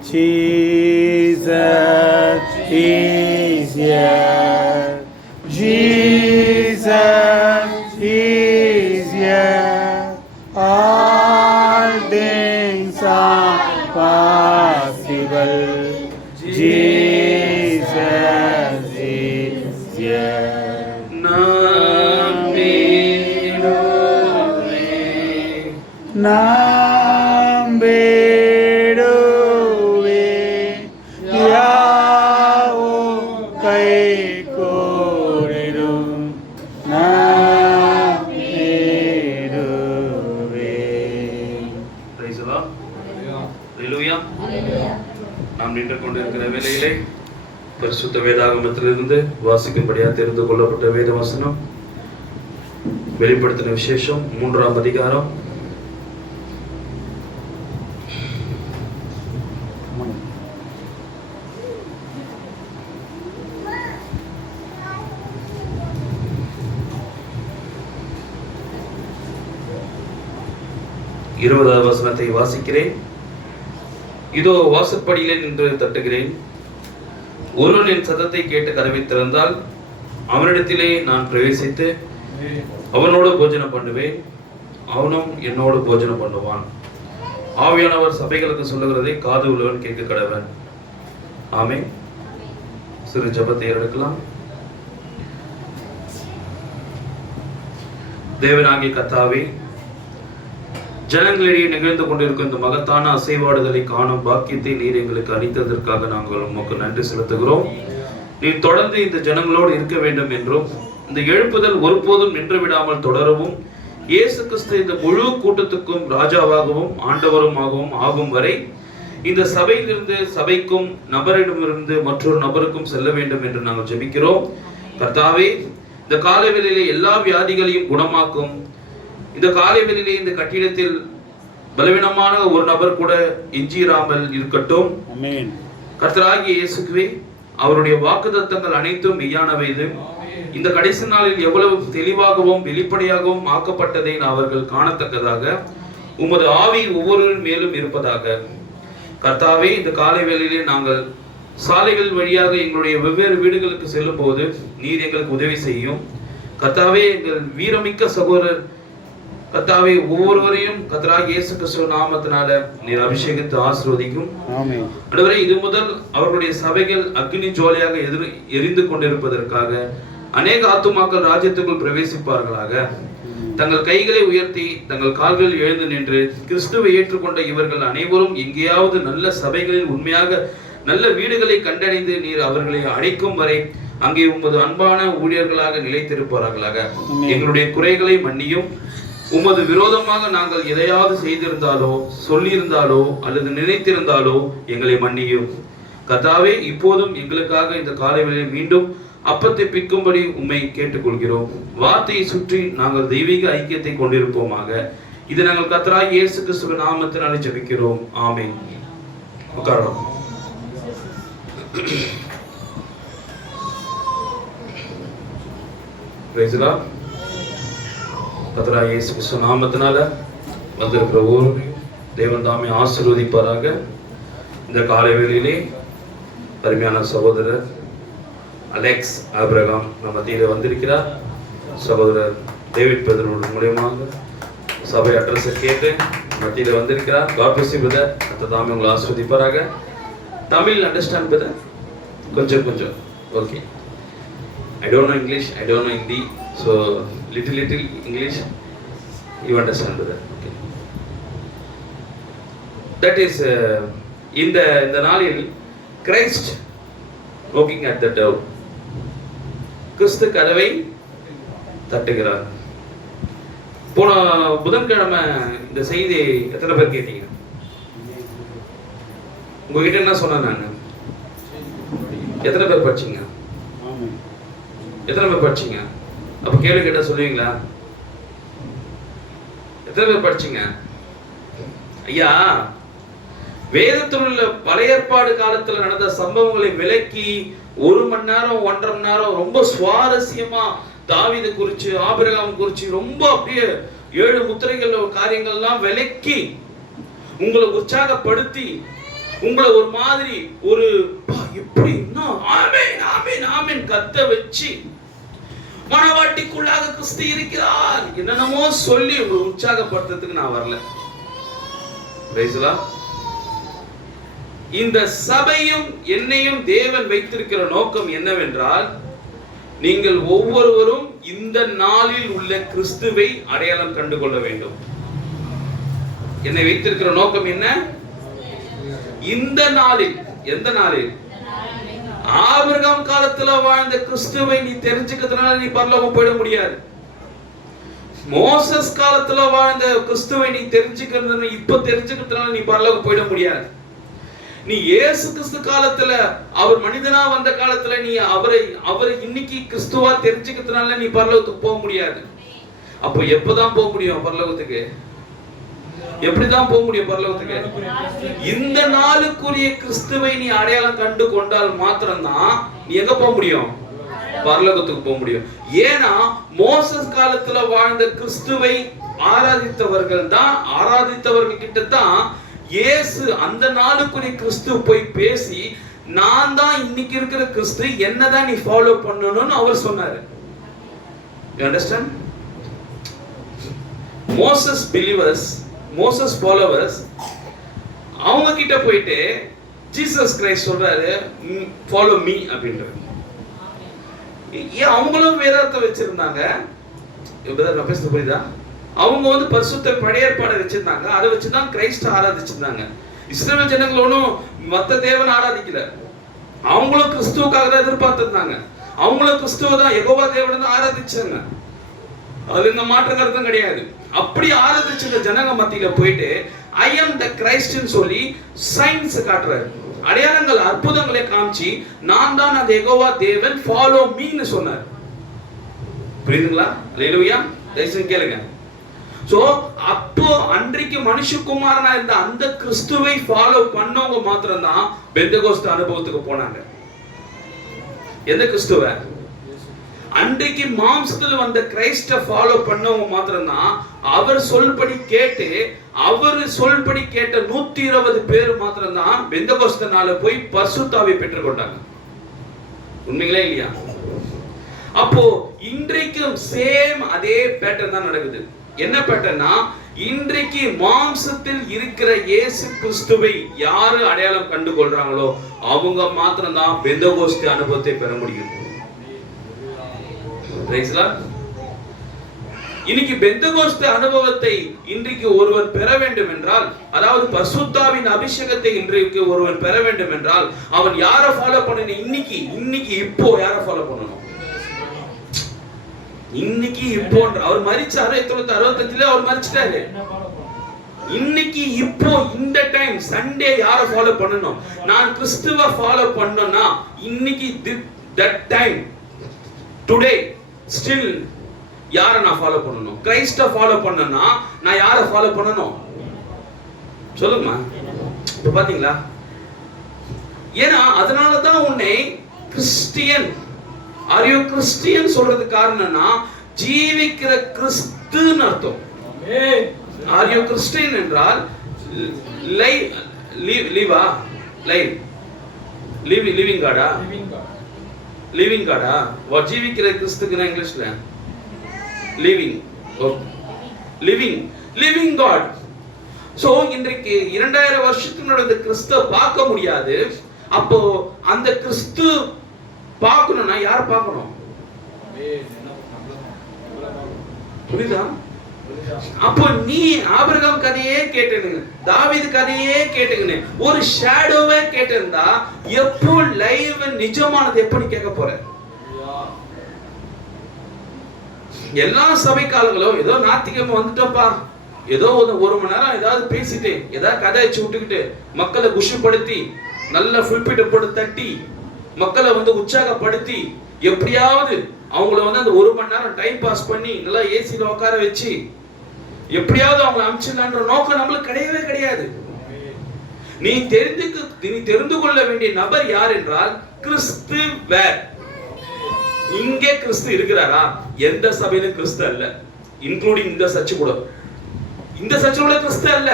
Jesus is here. Jesus is here. All things are possible. Jesus is here. நாம் நின்று கொண்டிருக்கிற வேளையிலே பரிசுத்த வேதாகமத்திலிருந்து வாசிக்கும்படியாக தெரிந்து கொள்ளப்பட்ட வேத வசனம் வெளிப்படுத்தின விசேஷம் 3ஆம் அதிகாரம் 20வது வசனத்தை வாசிக்கிறேன். இதோ வாசற்படியிலே நின்று தட்டுகிறேன். ஒருவன் என் சத்தத்தை கேட்டு கதவை திறந்தால் அவனிடத்திலே நான் பிரவேசித்து அவனோடு போஜனம் பண்ணுவேன், அவனும் என்னோடு போஜனம் பண்ணுவான். ஆவியானவர் சபைகளுக்கு சொல்லுகிறதை காது உள்ளவன் கேட்க கடவன். ஆமென். சிறு ஜெபத்தை எடுக்கலாம். தேவனாகிய கர்த்தாவே, ஜனங்களிடையே நிகழ்ந்து கொண்டிருக்கும் இந்த மகத்தான அசைவாடுதலை காணும் பாக்கியத்தை நீர் எங்களுக்கு அளித்ததற்காக நாங்கள் உமக்கு நன்றி செலுத்துகிறோம். நீர் தொடர்ந்து இந்த ஜனங்களோடு இருக்க வேண்டும் என்றும், இந்த எழுப்புதல் ஒருபோதும் நின்று விடாமல் தொடரவும், இயேசு கிறிஸ்து இந்த முழு கூட்டத்துக்கும் ராஜாவாகவும் ஆண்டவருமாகவும் ஆகும் வரை இந்த சபையிலிருந்து சபைக்கும் நபரிடமிருந்து மற்றொரு நபருக்கும் செல்ல வேண்டும் என்று நாங்கள் ஜெபிக்கிறோம். கர்த்தாவே, இந்த காலைவேளையிலே எல்லா வியாதிகளையும் குணமாக்கும். இந்த காலைவேளையிலே இந்த கட்டிடத்தில் பலவீனமான ஒரு நபர் கூட எஞ்சிராமல் இருக்கட்டும். கர்த்தராகிய இயேசுவே, அவருடைய வாக்குத்தத்தங்கள் அனைத்தும் மெய்யானவை. இந்த கடைசி நாளில் எவ்வளவு தெளிவாகவும் வெளிப்படையாகவும் ஆக்கப்பட்டதை அவர்கள் காணத்தக்கதாக உமது ஆவி ஒவ்வொருவரின் மேலும் இருப்பதாக. கர்த்தாவே, இந்த காலை வேளையிலே நாங்கள் சாலைகள் வழியாக எங்களுடைய வெவ்வேறு வீடுகளுக்கு செல்லும் போது நீர் எங்களுக்கு உதவி செய்யும். கர்த்தாவே, எங்கள் வீரமிக்க சகோதரர் கர்த்தாவே ஒவ்வொருவரையும் கர்த்தராகிய இயேசு கிறிஸ்து நாமத்தினால நீர் அபிஷேகித்து ஆசீர்வதிக்கும். ஆண்டவரே, இது முதல் அவர்களுடைய சபைகள் அக்னி ஜுவாலையாக எரிந்து கொண்டிருப்பதற்காக அநேக ஆத்துமாக்கள் ராஜ்யத்துக்குள் பிரவேசிப்பார்களாக. தங்கள் கைகளை உயர்த்தி தங்கள் கால்களில் எழுந்து நின்று கிறிஸ்துவை ஏற்றுக்கொண்ட இவர்கள் அனைவரும் எங்கேயாவது நல்ல சபைகளில் உண்மையாக நல்ல வீடுகளை கண்டடைந்து நீர் அவர்களை அழைக்கும் வரை அங்கே உமது அன்பான ஊழியர்களாக நிலைத்திருப்பார்களாக. எங்களுடைய குறைகளை மன்னியும். உமது விரோதமாக நாங்கள் எதையாவது செய்திருந்தாலோ சொல்லியிருந்தாலோ அல்லது நினைத்திருந்தாலோ எங்களை மன்னியும். கர்த்தாவே, இப்போதும் எங்களுக்காக இந்த காலைவேளையில் மீண்டும் அப்பத்தை பிற்கும்படி உம்மை கேட்டுக்கொள்கிறோம். வார்த்தையை சுற்றி நாங்கள் தெய்வீக ஐக்கியத்தை கொண்டிருப்போமாக. இதை நாங்கள் கர்த்தராகிய இயேசு கிறிஸ்துவின் நாமத்தினாலே ஜெபிக்கிறோம். ஆமென். உட்காரலாம். Price the Lord. கர்த்தராகிய இயேசு கிறிஸ்து நாமத்தினால வந்திருக்கிற ஒவ்வொருவரையும் தேவன் தாமே ஆசீர்வதிப்பாராக. இந்த காலை வேளையிலே அருமையான சகோதரர் அலெக்ஸ் ஆபிரகாம் நம்ம மத்தியில் வந்திருக்கிறார். சகோதரர் டேவிட் பிரதர் மூலியமாக சபை அட்ரஸை கேட்டு மத்தியில் வந்திருக்கிறார். God bless you brother. கர்த்தர் தாமே உங்களை ஆசீர்வதிப்பாராக. Tamil understand brother? கொஞ்சம் okay. I don't know English, I don't know Hindi, so little English you understand brother. Okay. That is இந்த நாளில் Christ knocking at the door. கிறிஸ்து கதவை தட்டுகிறார். போன புதன்கிழமை இந்த செய்தி எத்தனை பேர் கேட்டீங்க? உங்ககிட்ட என்ன சொன்னேன் நான்? எத்தனை பேர் படிச்சீங்க? எத்தனை பேர் படிச்சீங்க? அப்ப கேள்வி கேட்டா சொல்லுவீங்களா? எத்தனை பேர் படிச்சீங்க? ஐயா, வேதத்தில் உள்ள பழைய ஏற்பாடு காலத்துல நடந்த சம்பவங்களை விளக்கி 1 மணி நேரம் 1.5 மணி நேரம் ரொம்ப சுவாரஸ்யமா தாவீது குறிச்சு ஆபிரகாம் குறிச்சு ரொம்ப அப்படியே 7 முத்திரைகள் காரியங்கள்லாம் விளக்கி உங்களை உற்சாகப்படுத்தி உங்களை ஒரு மாதிரி ஒரு இப்படி ஆமென் ஆமென் ஆமென் கத்த வச்சு மனவாட்டிக்குள்ளாக கிறிஸ்து இருக்கிறார் என்னென்னமோ சொல்லி உற்சாகப்படுத்துறதுக்கு நான் வரல. Price the Lord. இந்த சபையும் என்னையும் தேவன் வைத்திருக்கிற நோக்கம் என்னவென்றால், நீங்கள் ஒவ்வொருவரும் இந்த நாளில் உள்ள கிறிஸ்துவை அடையாளம் கண்டு கொள்ள வேண்டும். என்னை வைத்திருக்கிற நோக்கம் என்ன? இந்த நாளில். எந்த நாளில்? ஆபிரகாம் காலத்துல வாழ்ந்த கிறிஸ்துவை நீ தெரிஞ்சுக்கிறதுனால நீ பரலோகம் போயிட முடியாது. மோசஸ் காலத்துல வாழ்ந்த கிறிஸ்துவை நீ தெரிஞ்சுக்கிறது இப்ப தெரிஞ்சுக்கிறதுனால நீ பரலோகம் போயிட முடியாது. நீ இயேசு கிறிஸ்து காலத்துல அவர் மனிதனா வந்த காலத்துல நீ அவரை இன்னைக்கு கிறிஸ்துவா தெரிஞ்சுக்கிறதுனால நீ பரலோகத்துக்கு போக முடியாது. அப்போ எப்பதான் போக முடியும் பரலோகத்துக்கு? எப்படிதான் போக முடியும் பரலோகத்துக்கு? இந்த நாளுக்குரிய கிறிஸ்துவை நீ அடையாளம் கண்டு கொண்டால் மாத்திரம்தான் நீ எங்க போக முடியும்? பரலோகத்துக்கு போக முடியும். ஏன்னா மோசஸ் காலத்துல வாழ்ந்த கிறிஸ்துவை ஆராதித்தவர்கள் கிட்ட தான் இயேசு அந்த நாளுக்குரிய கிறிஸ்து போய் பேசி, நான் தான் இன்னைக்கு இருக்கிற கிறிஸ்து, என்னதான் நீ ஃபாலோ பண்ணணும்னு அவர் சொன்னாரு. You understand? Moses believers, Moses followers அவங்க கிட்ட போயிட்டு ஜீசஸ் கிரைஸ்ட் சொல்றாரு ஃபாலோ மீ அப்படின்றாரு. ஏன் அவங்களும் வேதாத்தை வச்சிருந்தாங்க. நான் பேசுறது புரியுதா? அவங்க வந்து பரிசுத்த பழைய ஏற்பாடை வச்சிருந்தாங்க. அதை வச்சுதான் கிரைஸ்ட ஆராதிச்சிருந்தாங்க. இஸ்ரவேல் ஜனங்களோடும் மத்த தேவனை ஆராதிக்கல. அவங்களும் கிறிஸ்துவுக்காக தான் எதிர்பார்த்திருந்தாங்க. அவங்களும் கிறிஸ்துவ தான் யெகோவா தேவனை தான் ஆராதிச்சாங்க. அது இந்த மாற்ற கருத்தும் கிடையாது. அப்படி ஆராதிச்ச ஜனங்க மத்தியில போயிட்டு ஐ எம் த கிரைஸ்ட்னு சொல்லி சயின்ஸ் காட்டுறாரு. அடையாளங்கள் அற்புதங்களை காமிச்சு நான் தான் அந்த யெகோவா தேவன், ஃபாலோ மீன்னு சொன்னார். புரியுதுங்களா? அல்லேலூயா. தயவுசெய்து கேளுங்க. சோ அப்போ அன்றைக்கு மனுஷகுமாரனா இருந்த அந்த கிறிஸ்துவை ஃபாலோ பண்ணவங்க மாத்திரம் தான் பெந்தெகோஸ்து அனுபவத்துக்கு போனாங்க. எந்த கிறிஸ்துவ? அன்றைக்கு மாம்சத்தில் வந்த கிரைஸ்ட ஃபாலோ பண்ணவங்க மாத்திரம் தான் அவர் சொல்படி கேட்டு, அவர் சொல்படி கேட்ட 120 பேர் மாத்திரம் தான் பெந்தெகோஸ்து நாள போய் பரிசுத்தாவியை பெற்றுக்கொண்டாங்க. உண்மைங்களா இல்லையா? அப்போ இன்றைக்கும் சேம் அதே பேட்டர்ன் தான் நடக்குது. என்ன பேட்டர்னா, இன்றைக்கு மாம்சத்தில் இருக்கிற இயேசு கிறிஸ்துவை யாரு அடையாளம் கண்டு கொள்றாங்களோ அவங்க மாத்திரம் தான் பெந்தெகோஸ்து அனுபவத்தை பெற முடியும். இன்னைக்கு பெந்தெகோஸ்து அனுபவத்தை இன்றைக்கு ஒருவன் பெற வேண்டும் என்றால், அதாவது பரிசுத்தாவின் அபிஷேகத்தை இன்றைக்கு ஒருவன் பெற வேண்டும் என்றால் அவன் யாரை ஃபாலோ பண்ணணும்? இன்னைக்கு இப்போ யாரை ஃபாலோ பண்ணணும்? இன்னைக்கு இப்போ அவர் மரிச்சாரு 1965 அவர் மரிச்சிட்டாரு. இன்னைக்கு இப்போ இந்த டைம் சண்டே யாரை ஃபாலோ பண்ணணும்? நான் கிறிஸ்துவை ஃபாலோ பண்ணனும்னா இன்னைக்கு that time today still யாரை நான் ஃபாலோ பண்ணணும்? கிரைஸ்ட ஃபாலோ பண்ணனா நான் யாரை ஃபாலோ பண்ணணும்? சொல்லுங்க. இப்ப பாத்தீங்களா? ஏன்னா அதனால தான் உன்னை கிறிஸ்டியன், ஆர் யூ கிறிஸ்டியன் சொல்றது காரணம்னா ஜீவிக்கிற கிறிஸ்துன்னு அர்த்தம். ஆர் யூ கிறிஸ்டியன் என்றால் லிவா லைவ் லிவிங் காடா? லிவிங் காடா? வாட் ஜீவிக்கிற கிறிஸ்துக்குன்னா இங்கிலீஷ்ல லிவிங் லிவிங் காட். சோ இன்றைக்கு 2000 வருஷத்துக்கு நடந்த கிறிஸ்துவ பார்க்க முடியாது. அப்போ அந்த கிறிஸ்து பார்க்கணும்னா யார் பார்க்கணும்? புரியுதா? அப்போ நீ ஆபிரகாம் கதையே கேட்டேன்னு, தாவீது கதையே கேட்டேன்னு, ஒரு ஷேடோவே கேட்டிருந்தா எப்போ லைவ் நிஜமானது எப்படி கேட்க போற? எல்லா சபை காலங்களும் ஏதோ நாத்திகமா வந்துட்டோம்ப்பா, ஏதோ ஒரு மணி நேரம் ஏதாவது பேசிட்டு ஏதாவது கதை வச்சு விட்டுக்கிட்டு மக்களை குஷுப்படுத்தி நல்ல ஃபுல்பிட்ட போட்டு தட்டி மக்களை உற்சாகப்படுத்தி எப்படியாவது அவங்கள அந்த ஒரு மணி நேரம் டைம் பாஸ் பண்ணி நல்லா ஏசில உட்கார வச்சு எப்படியாவது அவங்க அமிச்சிடலான்ற நோக்கம் நம்மளுக்கு கிடையவே கிடையாது. நீ தெரிந்து கொள்ள வேண்டிய நபர் யார் என்றால் கிறிஸ்து. வேர் இங்கே கிறிஸ்து இருக்கிறாரா? எந்த சபையிலும் கிறிஸ்து அல்ல, இன்க்ளூடிங் இந்த சர்ச் கூட. இந்த சர்ச் கூட கிறிஸ்து அல்ல.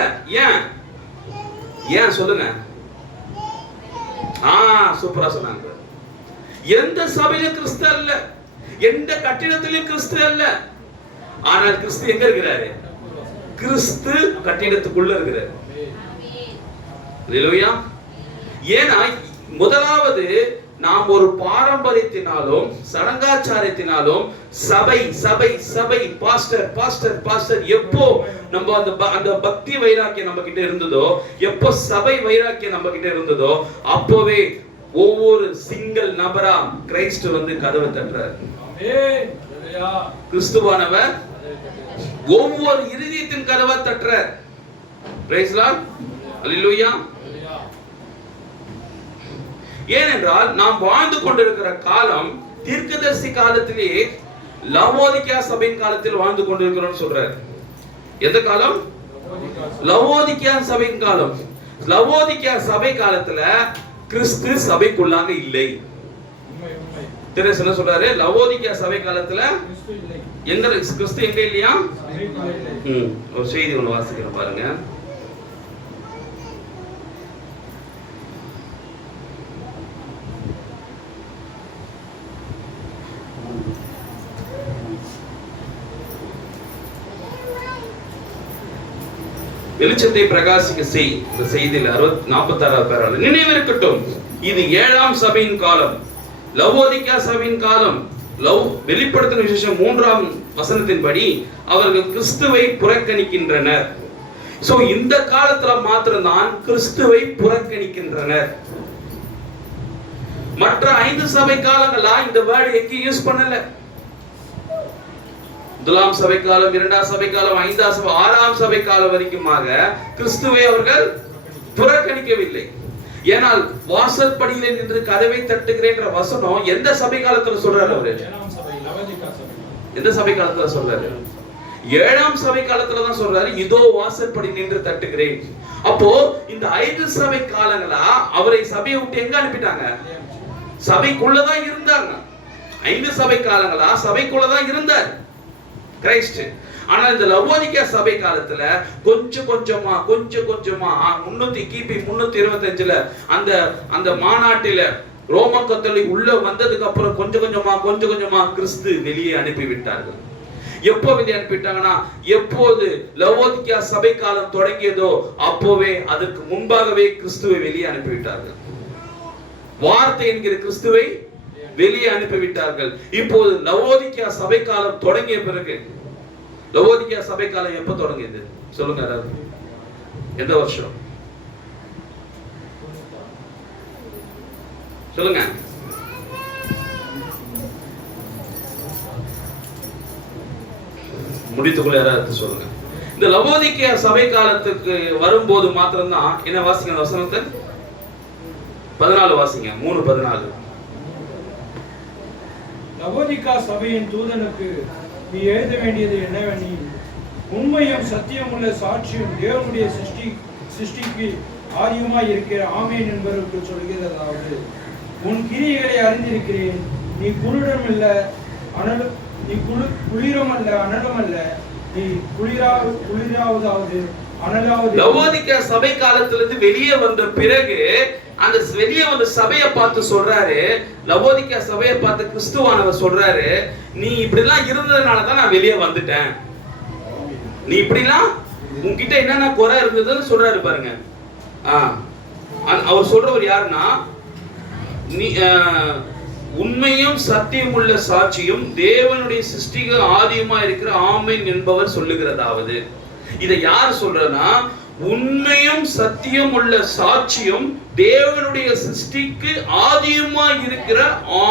ஏன் சொல்லுங்க? சூப்பரா சொன்னாங்க. எந்த சபையிலும் கிறிஸ்து அல்ல, எந்த கட்டிடத்திலும் கிறிஸ்து அல்ல. ஆனால் கிறிஸ்து எங்க இருக்கிறாரு? கிறிஸ்து கட்டிடத்துக்குள்ள இருக்கிறார். அல்லேலூயா. ஏன்னா முதலாவது நாம் ஒரு பாரம்பரியத்தினாலும் சடங்காச்சாரத்தினாலும் சபை சபை சபை பாஸ்டர் பாஸ்டர் பாஸ்டர் எப்போ நம்ம அந்த பக்தி வைராக்கியம் நம்ம கிட்ட இருந்ததோ, எப்போ சபை வைராக்கியம் நம்ம கிட்ட இருந்ததோ அப்போவே ஒவ்வொரு சிங்கிள் நபரா கிரைஸ்ட் கதவை தட்டுறார். கிறிஸ்துவானவர் ஒவ்வொரு இருதயத்தின் கதவை தட்டுறார். Price Lord. அல்லேலூயா. ஏனென்றால் நாம் வாழ்ந்து கொண்டிருக்கிற காலம் தீர்க்கதரிசி காலத்திலேயே லவோதிக்கா சபையின் காலத்தில் வாழ்ந்து கொண்டிருக்கிறோம் சொல்றார். எந்த காலம்? லவோதிக்கா சபையின் காலம். லவோதிக்கா சபை காலத்துல கிறிஸ்து சபைக்குள்ளாக இல்லை. தெரேசு என்ன சொல்றாரு? லவோதிக்கா சபை காலத்துல எங்க கிறிஸ்து எங்க இல்லையா? ஒரு செய்தி ஒன்று வாசிக்கிறேன் பாருங்க. வெளிச்சத்தை பிரகாசிக்க செய். இந்த செய்தியில் 46வது பேரால நினைவிருக்கட்டும், இது 7ஆம் சபையின் காலம், லவோதிக்கா சபையின் காலம். வெளிப்படுத்தின விசேஷம் 3ஆம் வசனத்தின்படி அவர்கள் கிறிஸ்துவை புறக்கணிக்கின்றனர். சோ இந்த காலத்துல மாத்திரம்தான் கிறிஸ்துவை புறக்கணிக்கின்றனர். மற்ற 5 சபை காலங்களா இந்த வேர்டு எங்கேயும் யூஸ் பண்ணல. 1ஆம் சபை காலம், 2ஆம் சபை காலம், 5ஆம் சபை, 6ஆம் சபை காலம் வரைக்குமாக கிறிஸ்துவை அவர்கள் புறக்கணிக்கவில்லை. ஏனால் வாசல் படியிலே நின்று கதவை தட்டுகிறேன் என்ற வசனம் எந்த சபை காலத்துல சொல்றாரு அவரு? எந்த சபை காலத்துல சொல்றாரு? 7ஆம் சபை காலத்துல தான் சொல்றாரு, இதோ வாசல் படி நின்று தட்டுகிறேன். அப்போ இந்த 5 சபை காலங்களா அவரை சபையை விட்டு எங்க அனுப்பிட்டாங்க? சபைக்குள்ளதான் இருந்தாங்க. 5 சபை காலங்களா சபைக்குள்ளதான் இருந்தார் கிரைஸ்ட். ஆனா இந்த லவோதிக்கா சபை காலத்துல கொஞ்சம் கொஞ்சமா 300 கிபி 325ல அந்த மாநாட்டில ரோம கத்தோலிக் உள்ள வந்ததுக்கு அப்புறம் கொஞ்சம் கொஞ்சமா கிறிஸ்து வெளியே அனுப்பி விட்டார்கள். எப்போ வெளியே அனுப்பிட்டாங்கன்னா, எப்போது லவோதிக்கா சபை காலம் தொடங்கியதோ அப்போவே அதற்கு முன்பாகவே கிறிஸ்துவை வெளியே அனுப்பிவிட்டார்கள். வார்த்தை என்கிற கிறிஸ்துவை வெளியே அனுப்பிவிட்டார்கள். இப்போது லவோதிக்கா சபை காலம் தொடங்கிய பிறகு, லவோதிக்கா சபை காலம் எப்ப தொடங்கியது சொல்லுங்க? எந்த வருஷம் சொல்லுங்க? முடித்துக்குள்ள யாராவது சொல்லுங்க. இந்த லவோதிக்கா சபை காலத்துக்கு வரும்போது மாத்திரம்தான் என்ன வாசிங்க வசனத்தை 14 வாசிங்க. 3:14. லவோதிக்கா சபையின் தூதனுக்கு நீ எழுத வேண்டியது என்னவெனில், உண்மையும் சத்தியமுள்ள சாட்சியும் தேவனுடைய சிருஷ்டிக்கு ஆதியுமாய் இருக்கிற ஆமேன் என்பவருக்கு சொல்கிறதாவது, உன் கிரியைகளை அறிந்திருக்கிறேன். நீ குளிரமல்ல அனலமல்ல, நீ குளிராவதாவது அனலாவது. லவோதிக்கா சபை காலத்திலிருந்து வெளியே வந்த பிறகு அந்த வெளியே வந்த சபையை பார்த்து சொல்றாரு, லவோதிக்கா சபையை பார்த்து கிறிஸ்துவானவர் சொல்றாரு, நீ இப்படிலாம் இருந்ததுனாலதான் நான் வெளியே வந்துட்டேன். நீ இப்படிலாம் உன்கிட்ட என்னென்ன குறை இருந்ததுன்னு சொல்றாரு பாருங்க. அவர் சொல்றவர் யாருன்னா, நீ உண்மையும் சத்தியம் உள்ள சாட்சியும் தேவனுடைய சிருஷ்டிக்கு ஆதியுமா இருக்கிற ஆமேன் என்பவர் சொல்லுகிறதாவது. இதை யார் சொல்றனா, உண்மையும் சத்தியம் உள்ள சாட்சியும் தேவனுடைய சிருஷ்டிக்கு ஆதியுமா இருக்கிற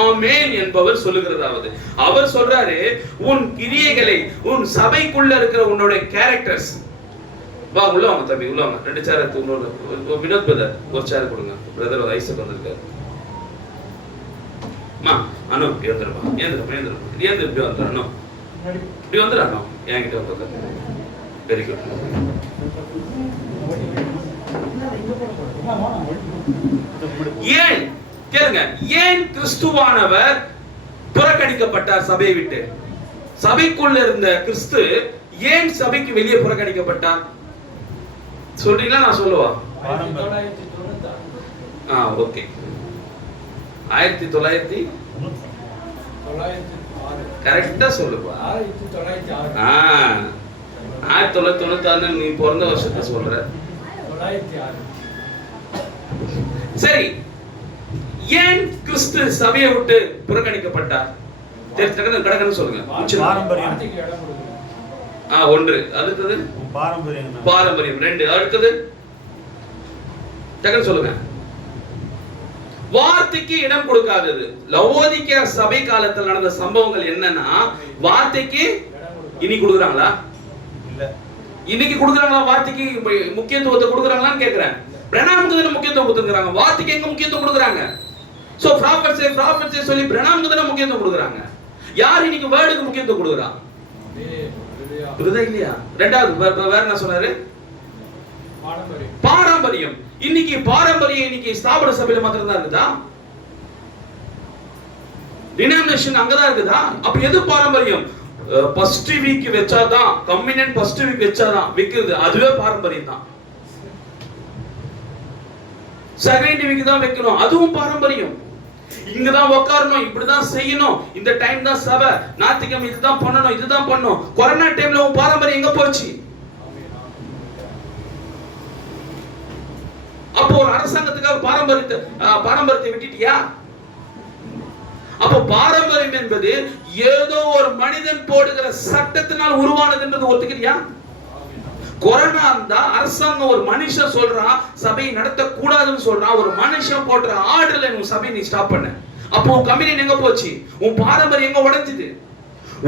ஆமேன் என்பவர் சொல்லுகிறதாவது. அவர் சொல்றாரு, உன் கிரியைகளை, உன் சபைக்குள்ள இருக்கிற உன்னோட கேரக்டர்ஸ். வா உள்ள வாங்க தம்பி, உள்ள வாங்க. 2 சேர் எடுத்து வினோத் பிரதர் ஒரு சேர் கொடுங்க. பிரதர் ஐசக் வந்திருக்காரு. மா அனு ஏந்திரமா, ஏந்திர இப்படி வந்துரு. அனு இப்படி வந்துரு. அனு என்கிட்ட வந்து வெரி குட். ஏன் கேளுங்க, ஏன் கிறிஸ்துவானவர் புறக்கணிக்கப்பட்டார் சபையை விட்டு? சபைக்குள்ள இருந்த கிறிஸ்து ஏன் சபைக்கு வெளியே புறக்கணிக்கப்பட்டார் சொல்றீங்களா? நான் சொல்லுவா. ஓகே, 1900 கரெக்டா சொல்லுவா. 1996 நீ பிறந்த வருஷத்தை சொல்ற. சரி, ஏன் கிறிஸ்து சபையை விட்டு புறக்கணிக்கப்பட்டார்? கடகன்னு சொல்லுங்க. ஒன்று. அடுத்தது பாரம்பரியம். 2. அடுத்தது டக்குன்னு சொல்லுங்க. வார்த்தைக்கு இடம் கொடுக்காதது. லவோதிக்கா சபை காலத்தில் நடந்த சம்பவங்கள் என்னன்னா, வார்த்தைக்கு இன்னைக்கு கொடுக்குறாங்களா? இல்ல. இன்னைக்கு கொடுக்குறாங்களா? வார்த்தைக்கு முக்கியத்துவத்தை கொடுக்குறாங்களான்னு கேக்குறேன். பிரணாமுக்கு தான முக்கியத்துவம் கொடுத்துறாங்க, வார்த்தைக்கு எங்க முக்கியத்துவம் கொடுக்குறாங்க? சோ ப்ராஃபட்ஸ் சொல்லி பிரணாமுக்கு தான முக்கியத்துவம் கொடுக்குறாங்க. யார் இன்னைக்கு வேர்டுக்கு முக்கியத்துவம் கொடுக்குறா? புரியுதா இல்லையா? 2வது வேற என்ன சொன்னாரு? பாரம்பரியம். இன்னைக்கு பாரம்பரியம் இன்னைக்கு ஸ்தாபன சபையில மாத்திரம் தான் இருக்குதா? டினாமினேஷன் அங்கதான் இருக்குதா? அப்ப எது பாரம்பரியம்? ஃபர்ஸ்ட் வீக் வெச்சாதான், கம்யூனியன் ஃபர்ஸ்ட் வீக் வெச்சாதான் விக்குது, அதுவே பாரம்பரியம் தான். செகண்ட் வீக் தான் வைக்கணும், அதுவும் பாரம்பரியம். இங்கதான் உட்காரணும், இப்படிதான் செய்யணும், இந்த டைம் தான் சபை, ஞாயிற்றுக்கிழமை இதுதான் பண்ணணும், இதுதான் பண்ணணும். கொரோனா டைம்ல உன் பாரம்பரியம் எங்க போச்சு? ஒரு அரசாங்கத்துக்காக பாரம்பரியத்தை விட்டுட்டியா? அப்போ பாரம்பரியம் என்பது ஏதோ ஒரு மனிதன் போடுகிற சட்டத்தினால் உருவானது என்பது ஒத்துக்கிறியா? கொரோனா இருந்தா அரசாங்கம் ஒரு மனுஷன் சொல்றான் சபையை நடத்த கூடாதுன்னு சொல்றான், ஒரு மனுஷன் போடுற ஆர்டர்ல உன் சபையை நீ ஸ்டாப் பண்ண. அப்போ உன் கம்யூனிட்டி எங்க போச்சு? உன் பாரம்பரியம் எங்க உடைஞ்சுது?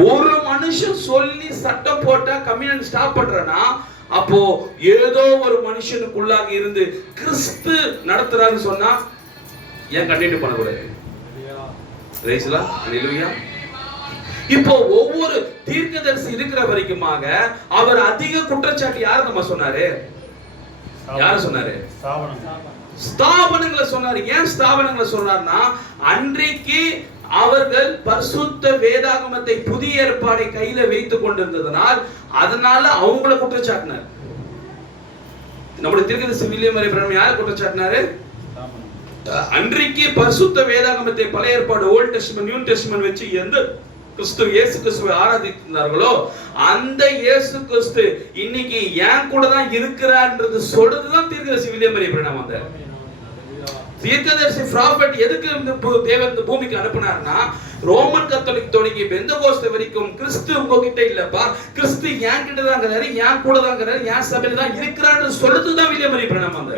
ஒரு மனுஷன் சொல்லி சட்டம் போட்டா கம்யூனிட்டி ஸ்டாப் பண்றனா, அப்போ ஏதோ ஒரு மனுஷனுக்குள்ளாக இருந்து கிறிஸ்து நடத்துறாருன்னு சொன்னா ஏன் கண்டினியூ பண்ணக்கூடாது? இப்போ ஒவ்வொரு தீர்க்கதரிசி இருக்கிற வரைக்குமாக அவர் அதிக குற்றச்சாட்டு யாரு நம்ம சொன்னாரு? யாரு சொன்னாரு? ஸ்தாபனங்களை சொன்னாரு. ஏன் ஸ்தாபனங்களை சொன்னார்னா, அன்றைக்கு அவர்கள் பரிசுத்த வேதாகமத்தை புதிய ஏற்பாடை கையில வைத்துக் கொண்டிருந்ததனால் அதனால அவங்கள குற்றச்சாட்டினார். நம்முடைய தீர்க்கதரிசி வில்லியம் மரி பிரனம் யார் குற்றச்சாட்டினாரு? அன்றைக்கு பரிசுத்த வேதாகமத்தை பழைய ஏற்பாடு ஓல்ட் டெஸ்டமென்ட் நியூ டெஸ்டமென்ட் வச்சு எந்த கிறிஸ்து இயேசு கிறிஸ்துவை ஆராதித்தார்களோ அந்த இயேசு கிறிஸ்து இன்னைக்கு ஏன் கூட தான் இருக்கிறார்ன்றது சொல்றதுதான் தீர்க்கதரிசி வில்லியம் மரி பிரனம். அந்த தீர்க்கதரிசி ப்ராஃபட் எதுக்கு தேவன் இந்த பூமிக்கு அனுப்புனார்னா, ரோமன் கத்தோலிக் தொடங்கி பெந்தகோஸ்தே வரைக்கும் கிறிஸ்து உங்ககிட்ட இல்லப்பா, கிறிஸ்து என் கிட்ட தான் இருக்கிறாரு, என் கூட தான் இருக்கிறாரு, என் சபையில தான் இருக்கிறார்னு சொல்றதுதான் வில்லியம் மரி பிரனம். அந்த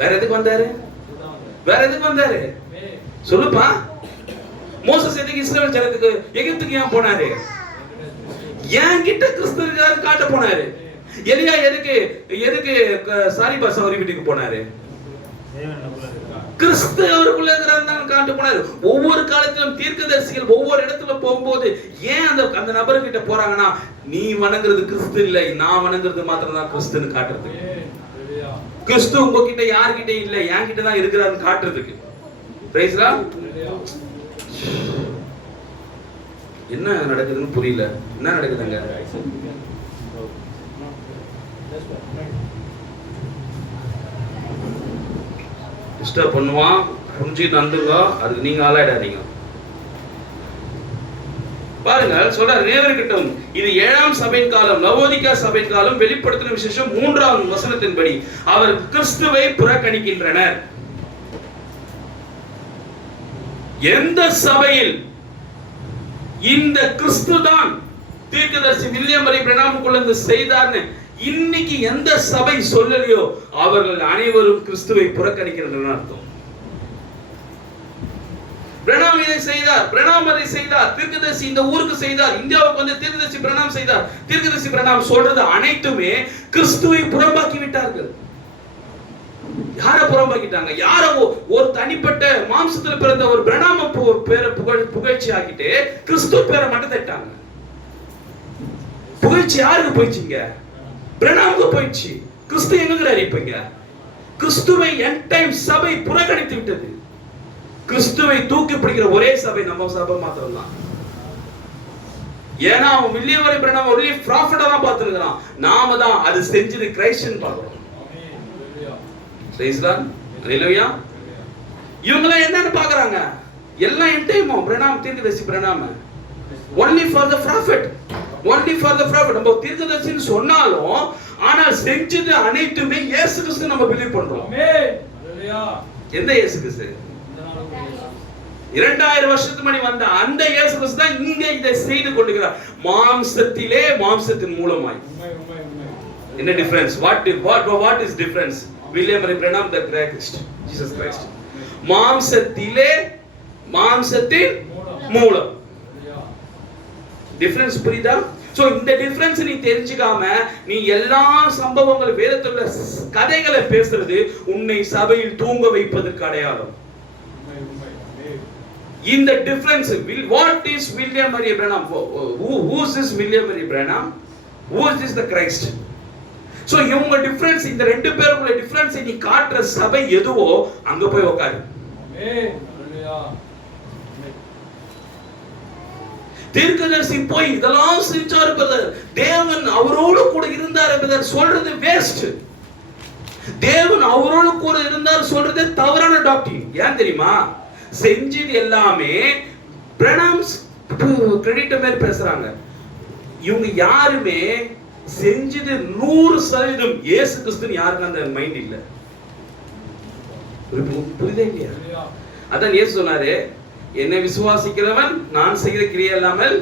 வேற எதுக்கு வந்தாரு? வேற எதுக்கு வந்தாரு சொல்லுப்பா? மோசஸ் எதுக்கு இஸ்ரவேல் ஜனத்துக்கு எகிப்துக்கு ஏன் போனாரு? ஏன் கிட்ட கிறிஸ்து இருக்காரு காட்ட போனாரு. எலியா எதுக்கு சாரிபா சௌரி வீட்டுக்கு போனாரு? கிறிஸ்து அவருக்குள்ள இருக்கிறாரு காட்ட போனாரு. ஒவ்வொரு காலத்திலும் தீர்க்கதரிசிகள் ஒவ்வொரு இடத்துல போகும்போது ஏன் அந்த நபர்கிட்ட போறாங்கன்னா, நீ வணங்குறது கிறிஸ்து இல்லை, நான் வணங்குறது மாத்திரம் தான் கிறிஸ்துன்னு காட்டுறதுக்கு. கிறிஸ்து உங்ககிட்ட யார்கிட்ட இல்ல, என் கிட்ட தான் இருக்கிறாருன்னு காட்டுறதுக்கு. Price the Lord. என்ன நடக்குதுன்னு புரியல. என்ன நடக்குதுங்க? டிஸ்டர்ப் பண்ணுவான், புரிஞ்சுட்டு வந்துங்க, அதுக்கு நீங்க ஆளாயிடாதீங்க. பாருங்க சொல்றாரு நேவர்கிட்டும், இது 7ஆம் சபையின் காலம், லவோதிகா சபையின் காலம். வெளிப்படுத்தின விசேஷம் 3ஆம் வசனத்தின்படி அவர் கிறிஸ்துவை புறக்கணிக்கின்றனர். எந்த சபையில் இந்த கிறிஸ்து தான் தீர்க்கதரிசி வில்லியம் மரி பிரனாமுக்குள்ள இருந்து செய்தார்னு இன்னைக்கு எந்த சபை சொல்லலையோ அவர்கள் அனைவரும் கிறிஸ்துவை புறக்கணிக்கின்றனர் அர்த்தம். பிரணாம் இதை செய்தார், பிரணாம் அதை செய்தார், தீர்க்கதரிசி இந்த ஊருக்கு செய்தார், இந்தியாவுக்கு வந்து தீர்க்கதரிசி பிரணாம் செய்தார். தீர்க்கதரிசி பிரணாம் சொல்றது அனைத்துமே கிறிஸ்துவை புறம்பாக்கி விட்டார்கள். யார புறம்பாக்கிட்டாங்க? யார ஒரு தனிப்பட்ட மாம்சத்துல பிறந்த ஒரு பிரணாம பேரை புகழ்ச்சி ஆக்கிட்டு கிறிஸ்து பேரை மட்டும் தட்டாங்க. புகழ்ச்சி யாருக்கு போயிடுச்சுங்க? பிரணாமுக்கு போயிடுச்சு. கிறிஸ்து எங்கிறாரு இப்பங்க? கிறிஸ்துவை எண்ட் டைம் சபை புறக்கணித்து விட்டது. கிறிஸ்துவை தூக்கி பிடிக்கிற ஒரே சபை நம்ம சபை மாத்திரம் தான். ஏன்னா அவன் வில்லியம் மரி பிரனம் ஒன்லி ப்ராஃபட்டா தான் பார்த்திருக்கான். நாம தான் அது செஞ்சது கிரைஸ்டன் பார்க்கிறோம். Praise the Lord. ஹalleluya. இவங்க என்னன்னு பார்க்கறாங்க? எல்லாம் எண்ட் டைம் பிரனம் தீர்க்கதரிசி பிரனம் only for the prophet, only for the prophet. நம்ம தீர்க்கதரிசின்னு சொன்னாலும் ஆனால் செஞ்சது அனைத்துமே இயேசு கிறிஸ்து நம்ம பிலீவ் பண்றோம். ஆமென். ஹalleluya. எந்த இயேசு கிறிஸ்து? 2000 வருஷத்துக்கு முன்னாடி வந்த அந்த இயேசு கிறிஸ்து தான் இங்க இதை செய்து கொண்டிருக்கிறார். மாம்சத்திலே, மாம்சத்தின் மூலமாய். என்ன difference? what is difference? William Marrion Branham the Christ, Jesus Christ. மாம்சத்திலே, மாம்சத்தின் மூலம். டிஃபரன்ஸ் புரியுதா? சோ இந்த டிஃபரன்ஸ் நீ தெரிஞ்சுக்காம நீ எல்லா சம்பவங்கள் வேதத்துல கதைகளை பேசுறது உன்னை சபையில் தூங்க வைப்பதற்கு அடையாளம். In the difference, what is William Mary Branham? Who is this William Mary Branham? Who is this the Christ? So இவங்க டிஃபரன்ஸ், இந்த ரெண்டு பேருக்குள்ள டிஃபரன்ஸ் நீ காட்டுற சபை எதுவோ அங்க போய் உட்காரு. ஆமென். ஹalleluya. தீர்க்கதரிசி போய் இதெல்லாம் செஞ்சாரு பிரதர், தேவன் அவரோடு கூட இருந்தார் பிரதர் சொல்றது வேஸ்ட். தேவன் அவரோடு கூட இருந்தார் சொல்றது தவறான டாக்டரின். ஏன் தெரியுமா? செஞ்சது எல்லாமே பிரணாம்ஸ் கிரெடிட் மாதிரி பேசுறாங்க. இவங்க யாருமே செஞ்சது 100% இயேசு கிறிஸ்துன்னு யாருக்கும் அந்த மைண்ட் இல்ல. புரியுதே இல்லையா? அதான் இயேசு சொன்னாரு, என்னை விசுவாசிக்கிறவன் நான் செய்கிற கிரியை இல்லாமல்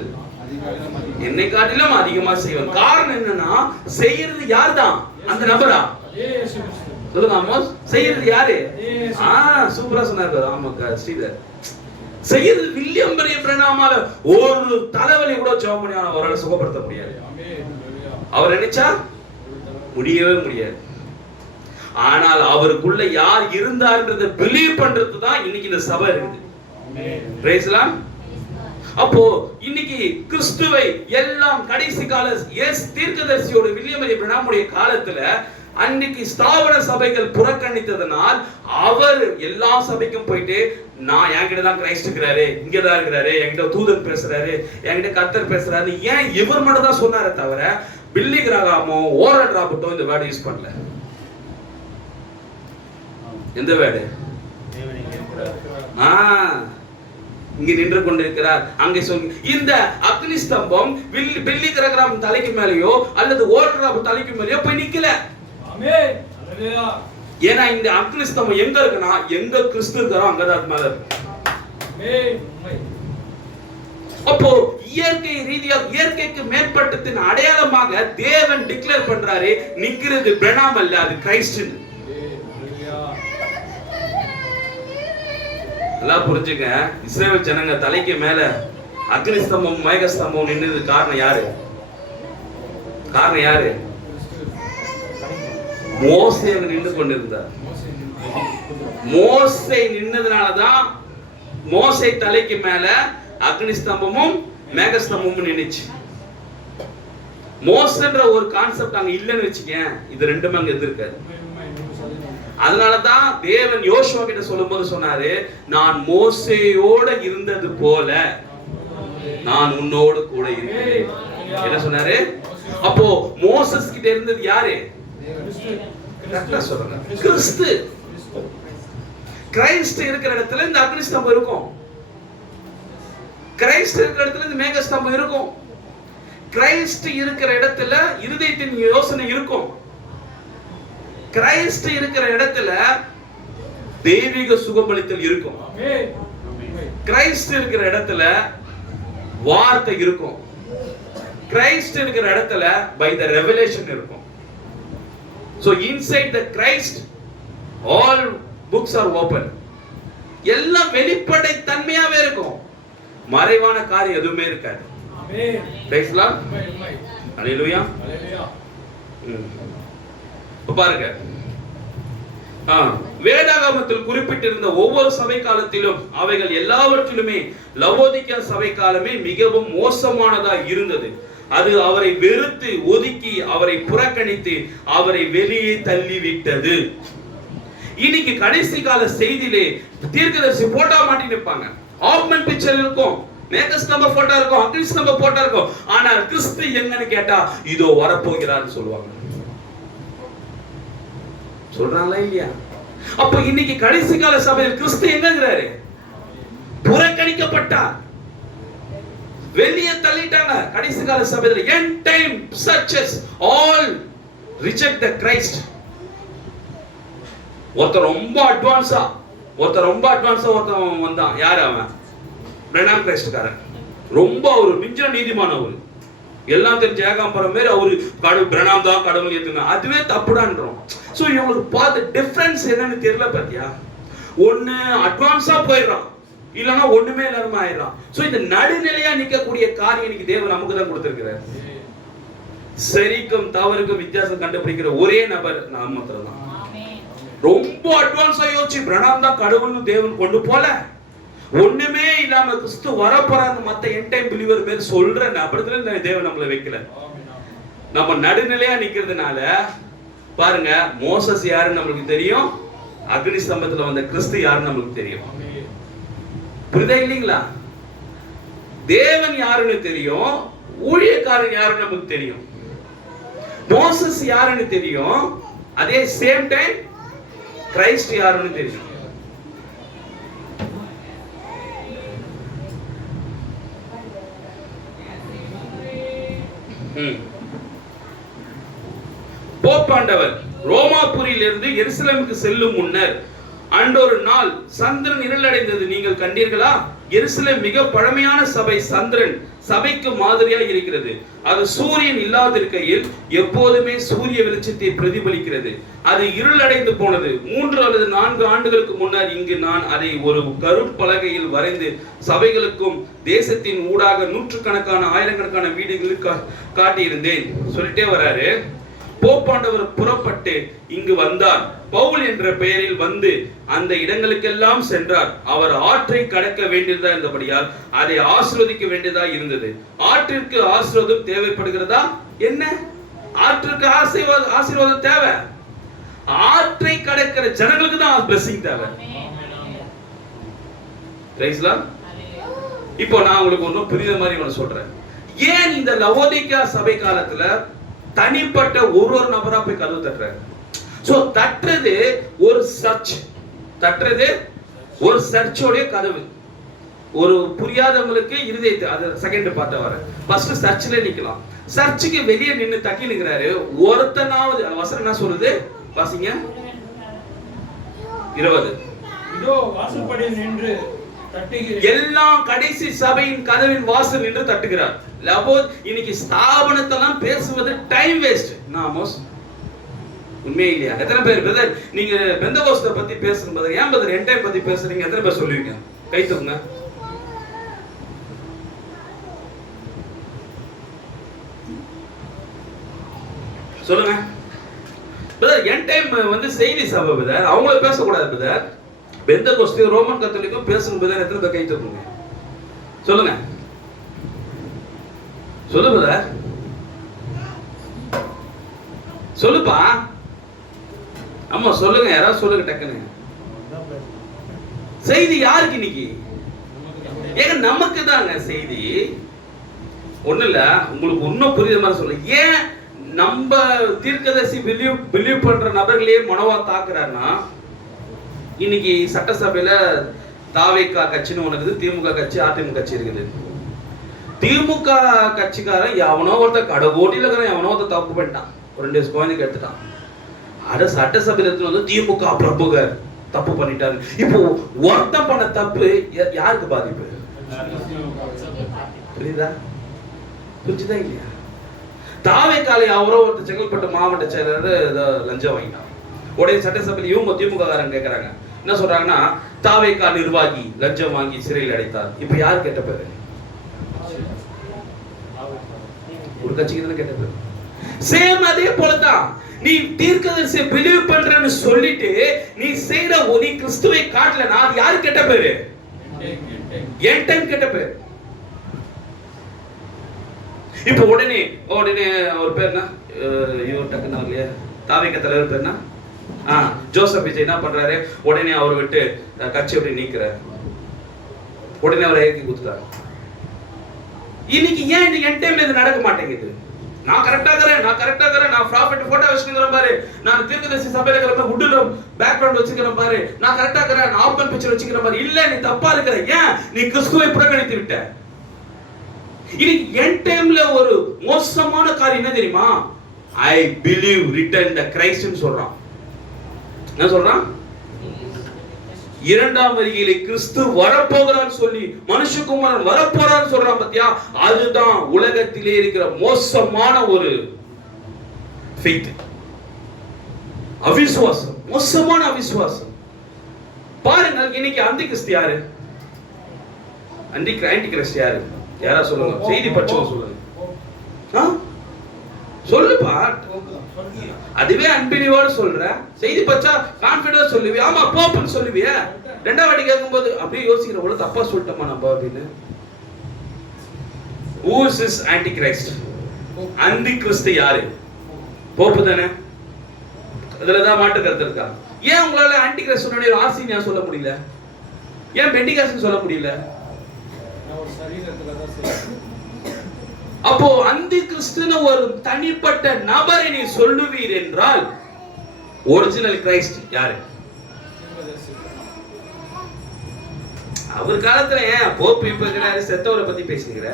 என்னை காட்டிலும் அதிகமா செய்வான். காரணம் என்னன்னா, செய்யறது யார்தான்? அந்த நபரா? சொல்லுங்க ஆமோஸ். செய்யறது யாரு? சூப்பரா சொன்னாரு. ஆமாக்கா ஸ்ரீதர். செய்யறது வில்லியம் பெரிய பிரணாமால ஒரு தலைவலி கூட ஜெபம் பண்ணி அவரால் சுகப்படுத்த முடியாது. அவர் நினைச்சா முடியவே முடியாது. ஆனால் அவருக்குள்ள யார் இருந்தார்ன்றதை பிலீவ் பண்றது தான் இன்னைக்கு இந்த சபை இருக்குது. Price the Lord. அப்போ இன்னைக்கு கிறிஸ்துவை எல்லாம் கடைசி கால இயேசு தீர்க்கதரிசியோட வில்லியம் பெரிய பிரணாமுடைய காலத்துல அன்னைக்கு ஸ்தாபன சபைகள் புறக்கணித்ததனால் அவர் எல்லா சபைக்கும் போயிட்டு, நான் என்கிட்ட தான் கிரைஸ்ட் இருக்கிறாரு, இங்கதான் இருக்கிறாரு, என்கிட்ட தூதன் பேசுறாரு, என்கிட்ட கர்த்தர் பேசுறாரு, ஏன் இவர் மட்டும் தான் சொன்னாரே தவிர பில்லி கிராகாமோ ஓரல் ராபர்ட்டோ இந்த வேர்டு யூஸ் பண்ணல. எந்த வேர்டு? இங்க நின்று கொண்டிருக்கிறார், அங்கே சொல்லி இந்த அக்னி ஸ்தம்பம் பில்லி கிராகாம் தலைக்கு மேலேயோ அல்லது ஓரல் ராபர்ட் தலைக்கு மேலேயோ போய் நிக்கல. ஏன்னா இந்த அக்னி ஸ்தம்பம் எங்க இருக்குன்னா, எங்க கிறிஸ்து இருக்காரோ அங்கதான் அது மேல இருக்கு. அப்போ இயற்கை ரீதியாக இயற்கைக்கு மேற்பட்டத்தின் அடையாளமாக தேவன் டிக்ளேர் பண்றாரு, நிக்கிறது பிரணாம் அல்ல, அது கிறிஸ்து. எல்லாம் புரிஞ்சுங்க. இஸ்ரவேல் ஜனங்க தலைக்கு மேல அக்னி ஸ்தம்பம் மேக ஸ்தம்பம் நின்னது காரணம் யாரு? காரணம் யாரு? மோசே நின்று கொண்டிருந்தார். மோசே நின்னதுனாலதான் மோசே தலைக்கு மேல அக்னி ஸ்தம்பமும் மேக ஸ்தம்பமும் நின்னுச்சு. மோசன்ற ஒரு கான்செப்ட் அங்க இல்லன்னு வச்சுக்கேன், இது ரெண்டுமே அங்க இருக்காது. அதனாலதான் தேவன் யோசுவா கிட்ட சொல்லும்போது சொன்னாரு, நான் மோசேயோட இருந்தது போல நான் உன்னோடு கூட இருக்கிறேன். என்ன சொன்னாரு? அப்போ மோசஸ் கிட்ட இருந்தது யாரு? கிறிஸ்து. கிறிஸ்து இருக்கிற இடத்துல இந்த அக்னி ஸ்தம்பம் இருக்கும். கிறிஸ்து இருக்கிற இடத்துல இந்த மேக ஸ்தம்பம் இருக்கும். கிறிஸ்து இருக்கிற இடத்துல இருதயத்தின் யோசனை இருக்கும். கிறிஸ்து இருக்கிற இடத்துல தெய்வீக சுகமளித்தல் இருக்கும். கிறிஸ்து இருக்கிற இடத்துல வார்த்தை இருக்கும். கிறிஸ்து இருக்கிற இடத்துல by the revelation இருக்கும். So inside the Christ all books are open. எல்லாம் வெளிப்படை தன்மையாவே இருக்கும். மறைவான காரியம் எதுவுமே இருக்காது. ஆமென். Praise the Lord. ஹalleluya. ஹalleluya. பாருங்க, வேதாகமத்தில் குறிப்பிட்டிருந்த ஒவ்வொரு சபை காலத்திலும் அவைகள் எல்லாவற்றிலுமே லவோதிக்கா சபை காலமே மிகவும் மோசமானதா இருந்தது. அது அவரை வெறுத்து ஒதுக்கி அவரை புறக்கணித்து அவரை வெளியே தள்ளிவிட்டது. இன்னைக்கு கடைசி கால செய்தியிலே தீர்க்கதரிசி போட்டோ மாட்டி நிற்பாங்க. ஆக்மென்ட் பிக்சர் இருக்கும், மேகஸ்தம்ப போட்டோ இருக்கும், அக்னி ஸ்தம்ப போட்டோ இருக்கும். ஆனால் கிறிஸ்து எங்கன்னு கேட்டா இதோ வரப்போகிறான்னு சொல்லுவாங்க. சொல்றாங்களா இல்லையா? அப்ப இன்னைக்கு கடைசி கால சபையில் கிறிஸ்து எங்கங்கிறாரு? புறக்கணிக்கப்பட்டார், வெளியே தள்ளிட்டாங்க. கடைசி கால சபையில் end time churches all reject the Christ. ஒருத்தர் ரொம்ப அட்வான்ஸா ஒருத்தன் வந்தான். யாரு அவன்? பிரணாம் கிரைஸ்ட்காரன். ரொம்ப ஒரு மிஞ்ச நீதிமானவர், எல்லாம் தெரிஞ்ச ஏகாம்பரம் மாதிரி அவரு கடவுள் பிரணாம் தான் கடவுள் ஏத்துங்க. அதுவே தப்புடான்றோம். சோ இவங்களுக்கு பார்த்த டிஃபரன்ஸ் என்னன்னு தெரியல. பாத்தியா, ஒண்ணு அட்வான்ஸா போயிடுறான், இல்லனா ஒண்ணுமே இல்லாம ஆயிடுறான். சோ இந்த நடுநிலையா நிக்கக்கூடிய காரியம் இன்னைக்கு தேவன் நமக்கு தான் கொடுத்திருக்கிறார். சரிக்கும் தவறுக்கும் வித்தியாசம் கண்டுபிடிக்கிற ஒரே நபர் நாம மாத்திரம் தான். ரொம்ப அட்வான்ஸா யோசிச்சு பிரணாம் தான் கடவுள்னு தேவன் கொண்டு போல, ஒண்ணுமே இல்லாம கிறிஸ்து வரப்போறான்னு மத்த எண்ட் டைம் பிலீவர் பேர் சொல்ற நபரத்துல தேவன் நம்மள வைக்கல. நம்ம நடுநிலையா நிக்கிறதுனால பாருங்க, மோசஸ் யாருன்னு நம்மளுக்கு தெரியும், அக்னி ஸ்தம்பத்துல வந்த கிறிஸ்து யாருன்னு நம்மளுக்கு தெரியும். புரியுதா இல்லீங்களா? தேவன் யாருன்னு தெரியும், ஊழியக்காரன் யாருன்னு நமக்கு தெரியும். மோசஸ் யாருன்னு தெரியும், அதே சேம் டைம் கிறிஸ்து யாருன்னு தெரியும். போப்பாண்டவர் ரோமாபுரியிலிருந்து எருசலேமுக்கு செல்லும் முன்னர் அன்றொரு நாள் சந்திரன் இருளடைந்தது நீங்கள் கண்டீர்களா? எருசலேம் மிக பழமையான சபை. சந்திரன் சபைக்கு மாதிரியாக இருக்கிறது. அது சூரியன் இல்லாதிருக்கையில் எப்போதுமே சூரிய வெளிச்சத்தை பிரதிபலிக்கிறது. அது இருளடைந்து போனது. 3 அல்லது 4 ஆண்டுகளுக்கு முன்னர் இங்கு நான் அதை ஒரு கருப்பலகையில் வரைந்து சபைகளுக்கும் தேசத்தின் ஊடாக நூற்றுக்கணக்கான ஆயிரக்கணக்கான வீடுகளுக்கு காட்டியிருந்தேன். சொல்லிட்டே வராரு. போப்பாண்டவர் புறப்பட்டு இங்கு வந்தார். பவுல் என்ற பெயரில் வந்து அந்த இடங்களுக்கெல்லாம் சென்றார். அவர் ஆற்றை கடக்க வேண்டியதா இருந்தபடியால் அதை ஆசீர்வதிக்க வேண்டியதா இருந்தது. ஆற்றிற்கு ஆசீர்வாதம் தேவைப்படுகிறதா? என்ன ஆற்றுக்கு ஆசீர்வாதம் தேவை? ஆற்றை கடக்கிற ஜனங்களுக்கு தான் பிளெஸிங் தேவை. இப்போ நான் உங்களுக்கு ஒன்றும் புரியுற மாதிரி ஒன்று சொல்றேன். ஏன் இந்த லவோதிக்கா சபை காலத்துல தனிப்பட்ட ஒரு நபரா போய் கதவு தட்டுறாரு? சோ தட்டுறது ஒரு சர்ச், தட்டுறது ஒரு சர்ச்சோடைய கதவு. ஒரு புரியாதவங்களுக்கு இருதயத்தை, அது செகண்ட் பார்ட்ட வர. ஃபர்ஸ்ட் சர்ச்சில் நிக்கலாம். சர்ச்சுக்கு வெளியே நின்று தட்டி நிற்கிறாரு. ஒருத்தனாவது வசனம் என்ன சொல்லுது வாசிங்க. 20 இதோ வாசற்படியில் நின்று தட்டுகிறேன். எல்லாம் கடைசி சபையின் கதவின் வாசல் நின்று தட்டுகிறார். இன்னைக்கு ஸ்தாபனத்தெல்லாம் பேசுவது டைம் வேஸ்ட். நாமோஸ் உண்மையே இல்லையா? எத்தனை பேர் பிரதர் நீங்க பெந்தகோஸ்தை பத்தி பேசுங்க பிரதர், ஏன் பிரதர் என் டைம் பத்தி பேசுறீங்க? எத்தனை பேர் சொல்லுவீங்க? கை தூக்குங்க. சொல்லுங்க பிரதர். என் டைம் வந்து செய்தி சபை பிரதர், அவங்கள பேசக்கூடாது பிரதர். பெந்தகோஸ்து ரோமன் கத்தோலிக்கும் பேசுங்க பிரதர். எத்தனை பேர் கை தூக்குங்க? சொல்லுங்க. சொல்லுங்க சொல்லுப்பா. ஆமா சொல்லுங்க, யாராவது சொல்லுங்க டக்குன்னு. செய்தி யாருக்கு இன்னைக்கு? ஏங்க நமக்கு தாங்க செய்தி. ஒண்ணு இல்ல, உங்களுக்கு இன்னும் புரியுற மாதிரி சொல்ல. ஏன் நம்ம தீர்க்கதரிசி பிலீவ் பண்ற நபர்களே மனவா தாக்குறாருன்னா, இன்னைக்கு சட்டசபையில தாவேகா கட்சின்னு ஒண்ணு இருக்குது, திமுக கட்சி, அதிமுக கட்சி இருக்குது. திமுக கட்சிக்காரன் எவனோ ஒருத்தர் கடகோட்டில இருக்கிற எவனோ ஒருத்தர் தப்பு பண்ணிட்டான், 2 குழந்தைக்கு எடுத்துட்டான். அட சட்டசபையில வந்து திமுக பிரபுகர் தப்பு பண்ணிட்டாரு. இப்போ ஒருத்தன் பண்ண தப்பு யாருக்கு பாதிப்பு? புரியுதா? புரிஞ்சுதா இல்லையா? தாவேக்காலை அவரோ ஒருத்தர் செங்கல்பட்டு மாவட்ட செயலர் லஞ்சம் வாங்கிட்டான். உடைய சட்டசபையில் இவங்க திமுக காரங்க கேட்கறாங்க, என்ன சொல்றாங்கன்னா, தாவேக்கா நிர்வாகி லஞ்சம் வாங்கி சிறையில் அடைத்தார். இப்ப யார் கேட்ட பேரு? ஒரு கட்சிக்கு தானே கேட்ட பேரு. சேம் அதே போலதான். நீ தீர்க்கதரிசியை பிலீவ் பண்றன்னு சொல்லிட்டு நீ செய்யற நீ கிறிஸ்துவை காட்டலனா அது யாரு கேட்ட பேரு? என் டைம் கேட்ட பேரு. இப்ப உடனே ஒரு பேர் என்ன, இவர் டக்குன்னு இல்லையா, தாவேக்கா தலைவர் பேர் என்ன, ஜோசப் விஜய் என்ன பண்றாரு, உடனே அவரை விட்டு கட்சி அப்படி நீக்கிறார். உடனே அவரை ஏக்கி கொடுத்துட்டாரு. இன்னைக்கு ஏன் இந்த என் டைம்ல இது நடக்க மாட்டேங்குது? நான் கரெக்டா இருக்கிறேன், நான் ப்ராஃபிட் போட்டோ வச்சுக்கிறேன் பாரு, நான் தீர்க்கதரிசி சபையில இருக்கிற வுட்ல பேக்ரவுண்ட் வச்சுக்கிறேன் பாரு, நான் கரெக்டா இருக்கிறேன், நான் ஓபன் பிக்சர் வச்சுக்கிறேன் பாரு. இல்ல, நீ தப்பா இருக்கிற. ஏன்? நீ கிறிஸ்துவை புறக்கணித்து விட்ட. இன்னைக்கு என் டைம்ல ஒரு மோசமான காரியம் என்ன தெரியுமா? ஐ பிலீவ் ரிட்டன் த கிரைஸ்ட்னு சொல்றான். என்ன சொல்றான்? இரண்டாம் வருகையிலே கிறிஸ்து வரப்போகிறான்னு சொல்லி, மனுஷகுமாரன் வரப்போறான்னு சொல்றான் பாத்தியா? அதுதான் உலகத்திலே இருக்கிற மோசமான ஒரு ஃபெய்த், அவிசுவாசம், மோசமான அவிசுவாசம். பாருங்கள், இன்னைக்கு அந்தி கிறிஸ்து யாரு? ஆன்டி கிறிஸ்து யாரு? யாரா சொல்லுங்க, செய்தி படிச்சவங்க சொல்லுங்க. சொல்லுப்பா. அதுவே அன்பிலிவோட சொல்ற, செய்தி பச்சா கான்ஃபிடன்டா சொல்லுவியா? ஆமா போப்புன்னு சொல்லுவியா? ரெண்டாவது வாட்டி கேட்கும்போது அப்படியே யோசிக்கிற, போல தப்பா சொல்லிட்டோமா நம்ம அப்படின்னு. Who is this antichrist? அந்தி கிறிஸ்து யாரு? போப்பு தானே. அதுலதான் மாட்டு கருத்து இருக்கா? ஏன் உங்களால ஆன்டி கிறிஸ்துனுடைய ஆசீனியா சொல்ல முடியல? ஏன் பெண்டிகாஸ்ட்னு சொல்ல முடியல? அப்போ அந்தி கிறிஸ்துன்னு ஒரு தனிப்பட்ட நபரை நீ சொல்லுவீர் என்றால், ஒரிஜினல் கிரைஸ்ட் யாரு? அவர் காலத்துல ஏன் போப்பு இப்ப இருக்கிறாரு, செத்தவரை பத்தி பேசுகிற?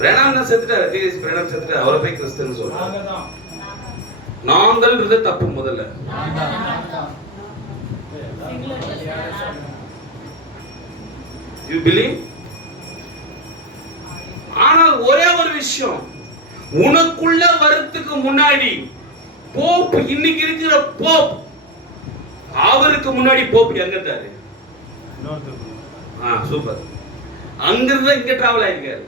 பிரணாம் செத்துட்டாரு, பிரணாம் செத்துட்டாரு, அவரை போய் கிறிஸ்துன்னு சொல்றாங்க. நாங்கள்ன்றது தப்பு முதல்ல. You believe? ஆனால் ஒரே ஒரு விஷயம், உனக்குள்ள வரத்துக்கு முன்னாடி போப், இன்னைக்கு இருக்கிற போப், அவருக்கு முன்னாடி போப் எங்க இருந்தாரு? சூப்பர். அங்கிருந்து இங்க டிராவல் ஆயிருக்காரு.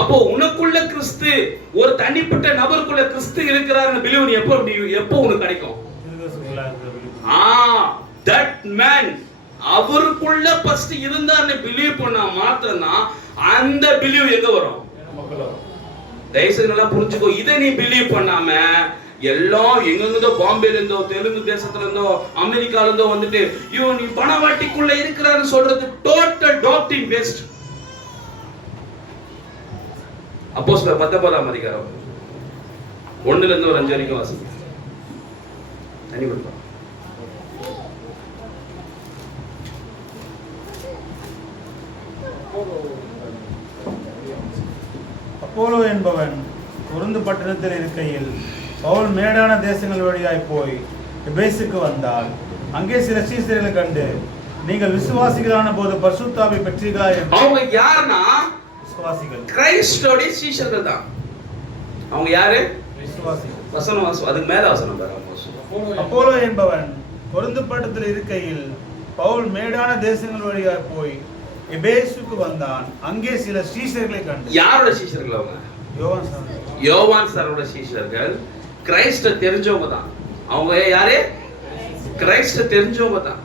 அப்போ உனக்குள்ள கிறிஸ்து, ஒரு தனிப்பட்ட நபருக்குள்ள கிறிஸ்து இருக்கிறாருன்னு பிலீவ் நீ எப்போ உனக்கு கிடைக்கும்? that man அவருக்குள்ள ஃபர்ஸ்ட் இருந்தான்னு பிலீவ் பண்ணா மாத்திரம்தான் அந்த பிலீவ் எங்க வரும்? தயவுசெய்து நல்லா புரிஞ்சுக்கோ. இதை நீ பிலீவ் பண்ணாம எல்லாம் எங்கிருந்தோ, பாம்பேல இருந்தோ, தெலுங்கு தேசத்துல இருந்தோ, அமெரிக்கால இருந்தோ வந்துட்டு இவன் நீ பணவாட்டிக்குள்ள இருக்கிறான்னு சொல்றது டோட்டல் டாக்டரின் வேஸ்ட். அப்போஸ்தலர் 19ஆம் அதிகாரம் 1 ல இருந்து ஒரு 5 வரைக்கும் வாசிங்க. தனி கொடுப்பா. அப்போலோ என்பவன் கொரிந்து பட்டணத்தில் இருக்கையில் பவுல் மேடான தேசங்கள் வழியாய் போய் எபேசுக்கு வந்தால் அங்கே சில சீசர்களை கண்டு, நீங்கள் விசுவாசிகளான போது பரிசுத்தாவை பெற்றீர்களா என்று. அவங்க யாருன்னா விசுவாசிகள், கிறிஸ்துவோட சீஷர்கள் தான். அவங்க யாரு? விசுவாசிகள். வசனம் அதுக்கு மேல வசனம் பாருங்க. அப்போலோ என்பவன் கொரிந்து பட்டணத்தில் இருக்கையில் பவுல் மேடான தேசங்கள் வழியாய் போய் எபேசுக்கு வந்தான், அங்கே சில சீஷர்களை கண்டு. யாரோட சீஷர்கள் அவங்க? யோவான் சாரோட சீஷர்கள். கிறிஸ்த தெரிஞ்சவங்க தான் அவங்க. யாரு? கிறிஸ்த தெரிஞ்சவங்க தான்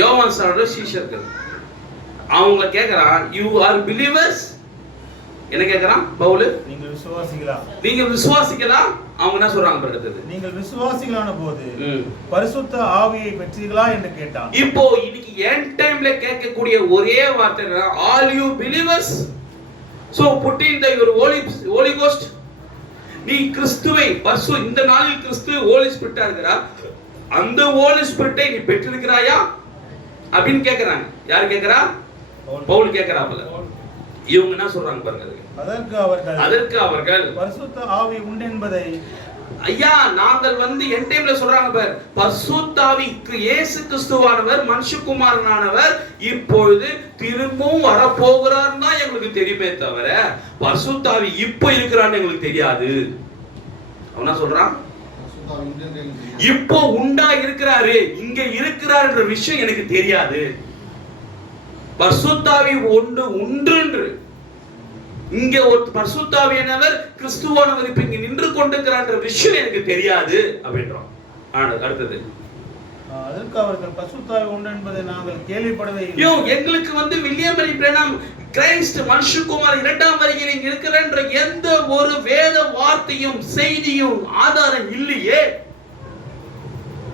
யோவான் சாரோட சீஷர்கள். அவங்க கேக்குறான், யூ ஆர் பிலீவர்ஸ். என்ன கேக்குறான் பவுல்? நீங்கள் விசுவாசிகளா? நீங்கள் விசுவாசிகளா? அவங்க என்ன சொல்றாங்க அடுத்தது? நீங்கள் விசுவாசிகளான போது பரிசுத்த ஆவியை பெற்றீர்களா என்று கேட்டான். இப்போ இன்னைக்கு எண்ட் டைம்ல கேட்கக்கூடிய ஒரே வார்த்தை என்ன? All you believers. So put in the your Holy Ghost. நீ கிறிஸ்துவை இந்த நாளில் கிறிஸ்து ஹோலி ஸ்பிரிட்டா இருக்கிறார், அந்த ஹோலி ஸ்பிரிட்டை நீ பெற்றிருக்கிறாயா அப்படின்னு கேக்குறாங்க. யார் கேக்குறா? பவுல் கேக்குறாப்ல. இவங்க என்ன சொல்றாங்க பாருங்க. அதற்கு அவர்கள் பரிசுத்த ஆவி உண்டு என்பதை, ஐயா நாங்கள் என் டைம்ல சொல்றாங்க பார், பரிசுத்த ஆவி இயேசு கிறிஸ்துவானவர், மனுஷகுமாரனானவர் இப்பொழுது திரும்பவும் வர போகிறார்னு தான் எங்களுக்கு தெரியுமே தவிர பரிசுத்த ஆவி இப்போ இருக்கிறான்னு எங்களுக்கு தெரியாது. அவனா சொல்றான், இப்போ உண்டா இருக்கிறாரு, இங்க இருக்கிறார்ன்ற விஷயம் எனக்கு தெரியாது. பரிசுத்த ஆவி ஒன்று இங்க ஒரு பரிசுத்த ஆவியானவர் கிறிஸ்துவானவர் இப்ப இங்க நின்று கொண்டிருக்கிறார்ன்ற விஷயம் எனக்கு தெரியாது அப்படின்றோம். அடுத்தது, அதற்கு அவர்கள் பரிசுத்த ஆவி உண்டு என்பதை நாங்கள் கேள்விப்படவே இல்லை. எங்களுக்கு வில்லியம் மரி பிரானம் கிறிஸ்து மனுஷகுமார் இரண்டாம் வருகையில் இங்க இருக்கிறன்ற எந்த ஒரு வேத வார்த்தையும் செய்தியும் ஆதாரம் இல்லையே.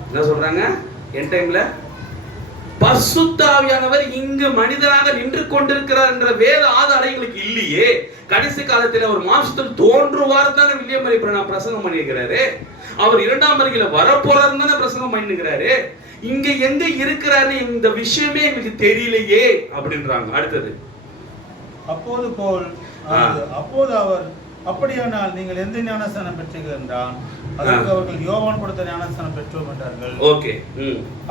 என்ன சொல்றாங்க? என் டைம்ல பரிசுத்த ஆவியானவர் இங்கு மனிதனாக நின்று கொண்டிருக்கிறார் என்ற வேத ஆதாரம் எங்களுக்கு இல்லையே. கடைசி காலத்தில் அவர் மாம்சத்தில் தோன்றுவார் தானே வில்லியம் மரி பிரானம் பிரசங்கம் பண்ணியிருக்கிறாரு. அவர் இரண்டாம் வருகையில வரப்போறாரு தானே பிரசங்கம் பண்ணிருக்கிறாரு. இங்க எங்க இருக்கிறாரு இந்த விஷயமே எங்களுக்கு தெரியலையே அப்படின்றாங்க. அடுத்தது, அப்போது அவர், அப்படியானால் நீங்கள் எந்த ஞானஸ்நானம் பெற்றீர்கள் என்றான். அதற்கு அவர்கள் யோவான் கொடுத்த ஞானஸ்நானம் பெற்றோம் என்றார்கள். ஓகே.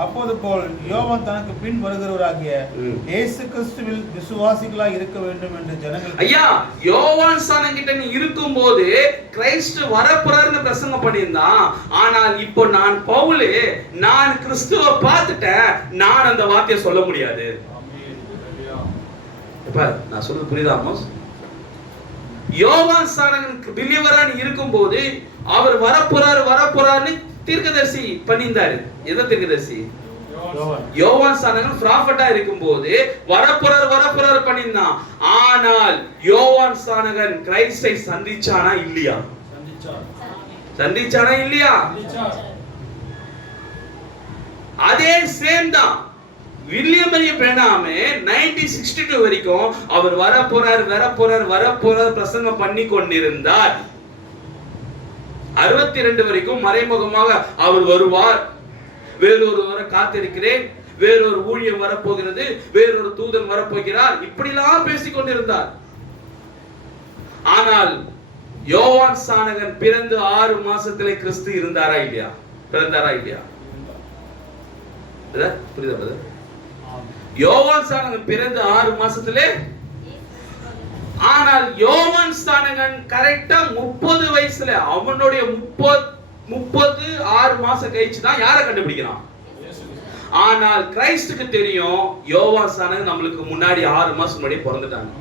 அப்போது போல் யோவான் தனக்கு பின் வருகிறவராகிய இயேசு கிறிஸ்துவில் விசுவாசிகளாய் இருக்க வேண்டும் என்று ஜனங்கள். ஐயா யோவான் ஸ்நானம் கிட்ட நீ இருக்கும்போது கிறிஸ்து வரப்போறாருன்னு பிரசங்கம் பண்ணியிருந்தான். ஆனால் இப்போ நான் பவுல், நான் கிறிஸ்துவை பார்த்துட்டேன், நான் அந்த வார்த்தையை சொல்ல முடியாது. நான் சொல்றது புரியுதா? யோவான் ஸ்நானகன் பிலீவரா இருக்கும்போது அவர் வரப்போறாருன்னு தீர்க்கதரிசி பண்ணியிருந்தாரு. எதை தீர்க்கதரிசி? யோவான் ஸ்நானகன் ப்ராஃபட்டா இருக்கும்போது வரப்போறாரு பண்ணியிருந்தான். ஆனால் யோவான் ஸ்நானகன் கிறிஸ்தை சந்திச்சானா இல்லையா? சந்திச்சானா இல்லையா? அதே சேம் தான் வில்லியம் மரி பிரானம் 1962 வரைக்கும் அவர் வரப்போறார் பிரசங்கம் பண்ணி கொண்டிருந்தார். 62 வரைக்கும் மறைமுகமாக அவர் வருவார், வேறொருவரை காத்திருக்கிறேன், வேறொரு ஊழியம் வரப்போகிறது, வேறொரு தூதன் வரப்போகிறார், இப்படிலாம் பேசிக் கொண்டிருந்தார். ஆனால் யோவான் ஸ்நானகன் பிறந்து 6 மாசத்திலே கிறிஸ்து இருந்தாரா இல்லையா? பிறந்தாரா இல்லையா? புரியுதா பிரதர்? யோவான் ஸ்நானகன் பிறந்து 6 மாசத்திலே, ஆனால் யோவான் ஸ்நானகன் கரெக்டா 30 வயசுல அவனுடைய 36 மாசம் கழிச்சு தான் யாரை கண்டுபிடிக்கிறான்? ஆனால் கிறிஸ்துக்கு தெரியும் யோவான் ஸ்நானகன் நம்மளுக்கு முன்னாடி 6 மாசம் முன்னாடி பிறந்துட்டாங்க.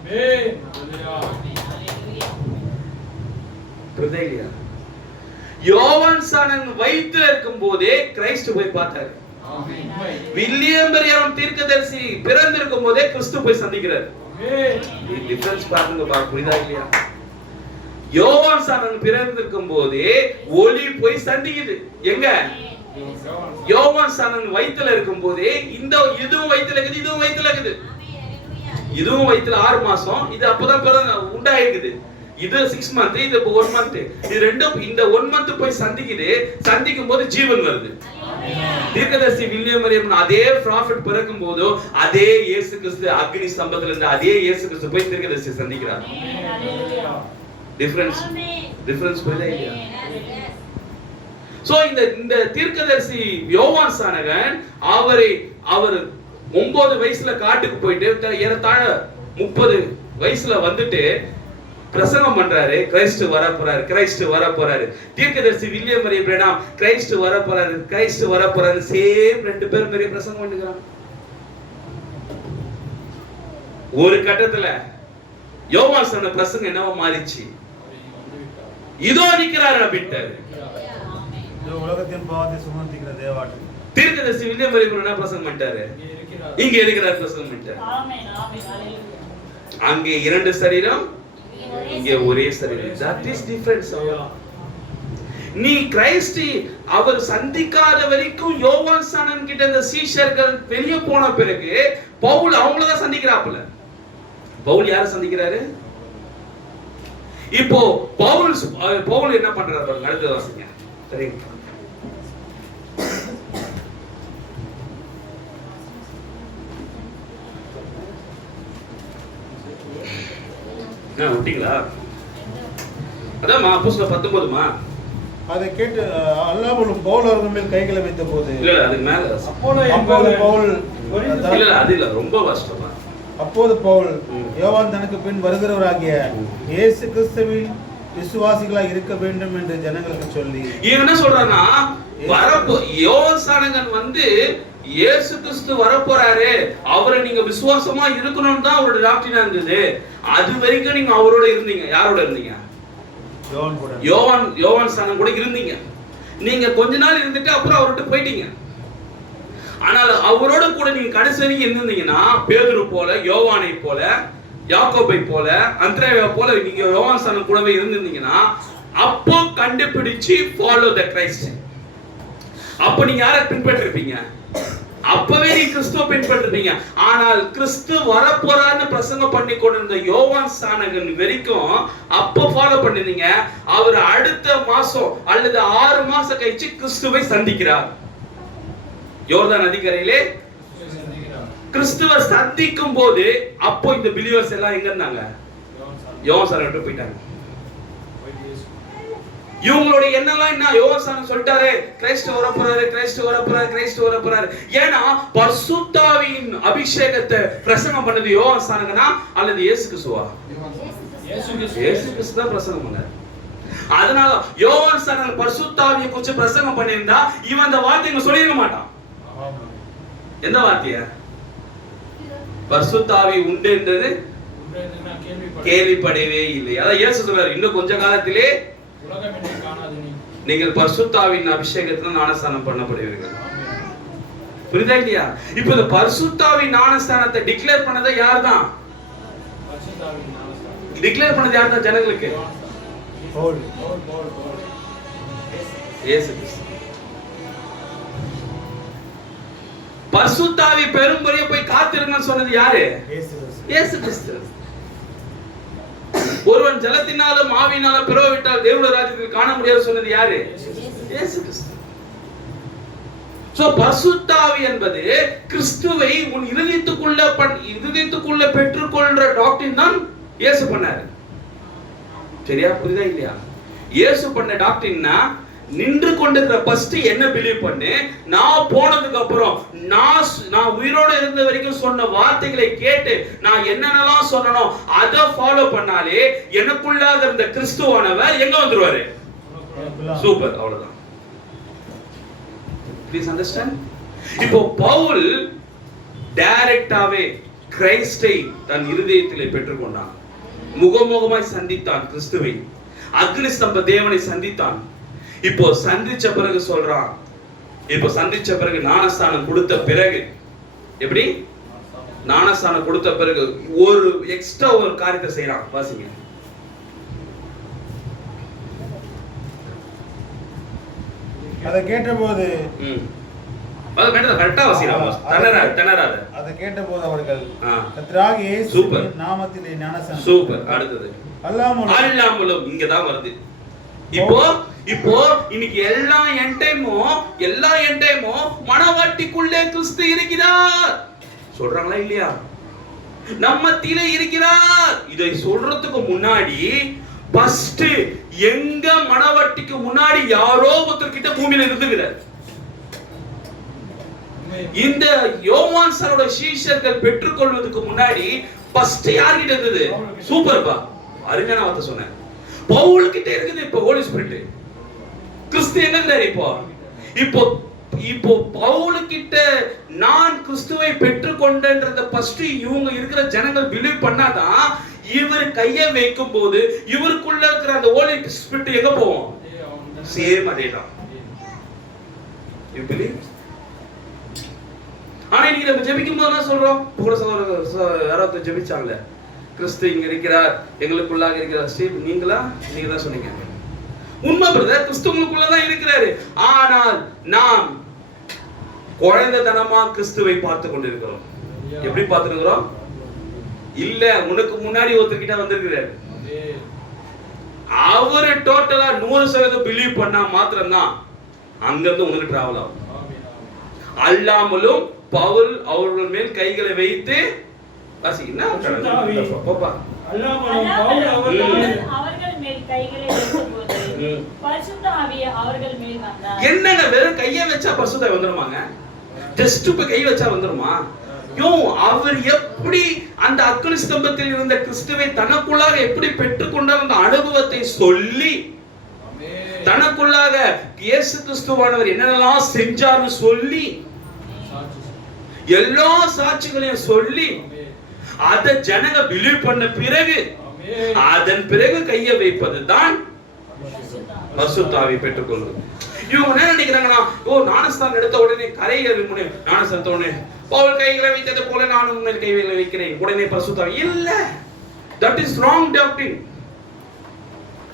யோவான் ஸ்நானகன் வயித்துல இருக்கும் போதே கிறிஸ்து போய் பார்த்தாரு. வில்லியம் பெரியார் தீர்க்கதரிசி பிறந்திருக்கும் போதே கிறிஸ்து போய் சந்திக்கிறார். டிஃபரன்ஸ் பாருங்க, புரியுதா இல்லையா? யோவான் ஸ்நானகன் பிறந்திருக்கும் போதே ஒளி போய் சந்திக்குது. எங்க? யோவான் ஸ்நானகன் வயித்துல இருக்கும் போதே இதுவும் வயித்துல இருக்குது, இதுவும் வயித்துல இருக்குது. இதுவும் வயித்துல 6 மாசம், இது அப்பதான் பிறந்த உண்டாயிருக்குது. இது 6 month, இது 1 month. இது ரெண்டும் இந்த 1 month போய் சந்திக்குது. சந்திக்கும் போது ஜீவன் வருது. தீர்க்கதரிசி வில்லியம் பெரியார் அதே ப்ராஃபட் பிறக்கும் போது அதே இயேசு கிறிஸ்து அக்னி ஸ்தம்பத்துல இருந்து அதே இயேசு கிறிஸ்து போய் தீர்க்கதரிசி சந்திக்கிறார். டிஃபரன்ஸ் புரியுதா இல்லையா? சோ இந்த தீர்க்கதரிசி யோவான் ஸ்நானகன் அவர் 9 வயசுல காட்டுக்கு போயிட்டு ஏறத்தாழ 30 வயசுல வந்துட்டு பிரசங்கம் பண்றாரு. கிறிஸ்து வரப்போறாரு, கிறிஸ்து வரப்போறாரு. தீர்க்கதரிசி வில்லியம் பெரியார் பிரேனாம் கிறிஸ்து வரப்போறாரு, கிறிஸ்து வரப்போறாரு. சேம் 2 பேர் பெரிய பிரசங்கம் பண்ணிக்கிறாங்க. ஒரு கட்டத்துல யோவான் சொன்ன பிரசங்கம் என்னவா மாறிச்சு? இதோ நிக்கிறாரு அப்படின்ட்டாரு. உலகத்தின் பாவத்தை சுமந்திக்கிற தேவாட்டு. தீர்க்கதரிசி வில்லியம் பெரியார் என்ன பிரசங்கம் பண்ணிட்டாரு? இங்க இருக்கிறார் பிரசங்கம் பண்ணிட்டாரு. அங்கே 2 சரீரம், இங்கே ஒரே சரீரம். That is difference. நீ கிறிஸ்து அவர் சந்திக்காத வரைக்கும் யோவான் ஸ்நானகன் கிட்ட இந்த சீஷர்கள் வெளியே போன பிறகு பவுல் அவங்கள தான் சந்திக்கிறாப்புல. பவுல் யாரை சந்திக்கிறாரு? இப்போ பவுல் என்ன பண்றாரு பாருங்க, அடுத்த வாசிங்க. சரிங்க. விட்டீங்களா? அதான் அப்போஸ்தலர் 19 அதை கேட்டு அல்லாமலும் பவுல் அவர்கள் மேல் கைகளை வைத்த போது இல்ல அதுக்கு மேல ரொம்ப கஷ்டமா. அப்போது பவுல் யோவான் தனக்கு பின் வருகிறவராகிய இயேசு கிறிஸ்துவின் விசுவாசிகளாய் இருக்க வேண்டும் என்று ஜனங்களுக்கு சொல்லி என்ன சொல்றானா, யோவான் ஸ்நானகன் வந்து இயேசு கிறிஸ்து வரப்போறாரு, அவரை நீங்க விசுவாசமா இருக்கணும்னு தான் அவரோட டாக்டரினா இருந்தது. அது வரைக்கும் நீங்க அவரோட இருந்தீங்க. யாரோட இருந்தீங்க? யோவான் ஸ்நானகன் கூட இருந்தீங்க. நீங்க கொஞ்ச நாள் இருந்துட்டு அப்புறம் அவர்கிட்ட போயிட்டீங்க. ஆனால் அவரோட கூட நீங்க கடைசி வரைக்கும் இருந்தீங்கன்னா பேதுரு போல, யோவானை போல, யாக்கோபை போல, அந்திரேயா போல நீங்க யோவான் ஸ்நானகன் கூடவே இருந்தீங்கன்னா அப்போ கண்டுபிடிச்சு ஃபாலோ தி கிரைஸ்ட். அப்ப நீங்க யாரை பின்பற்றிருப்பீங்க? அப்பவே நீ கிறிஸ்துவ பின்பற்றுறீங்க. ஆனால் கிறிஸ்து வரப்போறான்னு பிரசங்கம் பண்ணி கொண்டிருந்த யோவான் ஸ்நானகன் வரைக்கும் அப்ப ஃபாலோ பண்ணிருந்தீங்க. அவர் அடுத்த மாசம் அல்லது 6 மாசம் கழிச்சு கிறிஸ்துவை சந்திக்கிறார். யோர்தான் நதிக்கரையிலே கிறிஸ்துவை சந்திக்கும் போது அப்போ இந்த பிலீவர்ஸ் எல்லாம் எங்க இருந்தாங்க? யோவான் ஸ்நானகன் போயிட்டாங்க. இவங்களுடைய எண்ணெல்லாம் என்ன? யோவான் ஸ்நானகன் சொல்லிட்டாரு கிறிஸ்து வரப்போறாரு, கிறிஸ்து வரப்போறாரு, கிறிஸ்து வரப்போறாரு. ஏன்னா பரிசுத்தாவியின் அபிஷேகத்தை பிரசங்கம் பண்ணது யோவான் ஸ்நானகனா அல்லது இயேசு கிறிஸ்துவா? இயேசு கிறிஸ்து தான் பிரசங்கம் பண்ணாரு. அதனால யோவான் ஸ்நானகன் பரிசுத்தாவியை குறித்து பிரசங்கம் பண்ணியிருந்தா இவன் அந்த வார்த்தையை சொல்லிருக்க மாட்டான். எந்த வார்த்தைய? பரிசுத்தாவி உண்டு என்றது கேள்விப்படவே இல்லை. அதான் இயேசு சொல்றாரு, இன்னும் கொஞ்ச காலத்திலே நீங்கள் பரிசுத்தாவின் அபிஷேகத்தினால் ஞானஸ்நானம் பண்ணப்படுவீர்கள். புரியுதா இல்லையா? இப்போ இந்த பரிசுத்தாவின் ஞானஸ்நானத்தை டிக்ளேர் பண்ணது யார் தான்? டிக்ளேர் பண்ணது யார் தான் ஜனங்களுக்கு? இயேசு கிறிஸ்து. பரிசுத்தாவி பெரும்படியா போய் காத்திருங்கன்னு சொன்னது யாரு? இயேசு கிறிஸ்து. ஒருவன் ஜலத்தினாலும் ஆவியினாலும் பிறவிட்டால் தேவனுடைய ராஜ்யத்தில் காண முடியாது சொன்னது யாரு? இயேசு கிறிஸ்து. சோ பரிசுத்தாவி என்பது கிறிஸ்துவை உன் இருதயத்துக்குள்ள பெற்றுக்கொள்ற டாக்டரின் தான் இயேசு பண்ணாரு. சரியா? புரியுதா இல்லையா? இயேசு பண்ண டாக்டரின்னா நின்று கொண்டிருக்கிற ஃபர்ஸ்ட் என்ன பிலீவ் பண்ணு, நான் போனதுக்கு அப்புறம் நான் உயிரோடு இருந்த வரைக்கும் சொன்ன வார்த்தைகளை கேட்டு நான் என்னென்னலாம் சொன்னனோ அதை ஃபாலோ பண்ணாலே எனக்குள்ளாக இருந்த கிறிஸ்துவானவர் எங்க வந்துருவாரு? சூப்பர், அவ்வளவுதான். Please understand. இப்போ பவுல் டைரக்டாவே கிறிஸ்தை தன் இருதயத்திலே பெற்றுக்கொண்டான். முகமுகமாய் சந்தித்தான் கிறிஸ்துவை, அக்னி ஸ்தம்ப தேவனை சந்தித்தான். இப்போ சந்திச்ச பிறகு சொல்றான், இப்போ சந்திச்ச பிறகு ஞானஸ்தானம் கொடுத்த பிறகு, எப்படி ஞானஸ்தானம் கொடுத்த பிறகு ஒரு எக்ஸ்ட்ரா ஒரு காரியத்தை செய்யறான். வாசிங்க. அதை கேட்டபோது கரெக்டா வாசிக்கலாம், திணறாத. அதை கேட்டபோது அவர்கள் கர்த்தராகிய இயேசுவின் நாமத்திலே ஞானஸ்நானம். சூப்பர். அடுத்தது அல்லாமலும் இங்கதான் வருது. இப்போ இன்னைக்கு எல்லா என் டைமும் மனவாட்டிக்குள்ளே கிறிஸ்து இருக்கிறார் சொல்றாங்களா இல்லையா? நம்ம மத்தியிலே இருக்கிறார். இதை சொல்றதுக்கு முன்னாடி ஃபர்ஸ்ட் எங்க மனவாட்டிக்கு முன்னாடி யாரோ ஒருத்தர் கிட்ட பூமியில இருந்துகிறார். இந்த யோவான் சாரோட சீஷர்கள் பெற்றுக்கொள்வதற்கு முன்னாடி ஃபர்ஸ்ட் யார்கிட்ட இருந்தது? சூப்பர்பா, அருமையான வார்த்தை சொன்னேன். பவுல் கிட்ட இருக்குது இப்போ ஹோலி ஸ்பிரிட். கிறிஸ்து எங்க இருந்தாரு? இப்போ இப்போ பவுல் கிட்ட நான் கிறிஸ்துவை பெற்றுக்கொண்டேன்றத ஃபர்ஸ்ட் இவங்க இருக்கிற ஜனங்கள் பிலீவ் பண்ணாதான் இவர் கையை வைக்கும் போது இவருக்குள்ள இருக்கிற அந்த ஹோலி ஸ்பிரிட் எங்க போவோம்? சேம் அதேதான். You believe? ஆனா இன்னைக்கு நம்ம ஜெபிக்கும் போது தான் சொல்றோம், கூட யாராவது ஜெபிச்சாங்களே, கிறிஸ்து இங்க இருக்கிறார், எங்களுக்குள்ளாக இருக்கிறார். ஸ்டீவ், நீங்க தான் சொன்னீங்க. உண்மை பிரதர், கிறிஸ்து உங்களுக்குள்ளதான் இருக்கிறாரு. ஆனால் நாம் குழந்தைத்தனமா கிறிஸ்துவை பார்த்து கொண்டிருக்கிறோம். எப்படி பார்த்துருக்கிறோம்? இல்ல, உனக்கு முன்னாடி ஒருத்தர்கிட்ட வந்திருக்கிறாரு, அவரு டோட்டலா 100% பிலீவ் பண்ணா மாத்திரம்தான் அங்கிருந்து உனக்கு டிராவல் ஆகும். அல்லாமலும் பவுல் அவர்கள் மேல் கைகளை வைத்து என்னங்க வெறும் கையை வச்சா பரிசுத்த வந்துருமாங்க? ஜஸ்ட் இப்ப கை வச்சா வந்துருமா? அவர் எப்படி அந்த அக்னி ஸ்தம்பத்தில் இருந்த கிறிஸ்துவை தனக்குள்ளாக எப்படி பெற்றுக்கொண்டார் அந்த அனுபவத்தை சொல்லி, தனக்குள்ளாக இயேசு கிறிஸ்துவானவர் என்னென்னலாம் செஞ்சார்னு சொல்லி, எல்லா சாட்சிகளையும் சொல்லி அத ஜனங்க பிலீவ் பண்ண பிறகு அதன் பிறகு கையை வைப்பது தான் பரிசுத்த ஆவியை பெற்றுக்கொள்வது. இவங்க என்ன நினைக்கிறாங்கன்னா, ஞானஸ்தானம் எடுத்த உடனே கரையேறி முடியும், ஞானஸ்தானத்த உடனே பவுல் கைகளை வைத்தது போல நானும் உங்கள் கைகளை வைக்கிறேன் உடனே பரிசுத்த ஆவி. இல்ல, தட் இஸ் ராங் டாக்டரின்,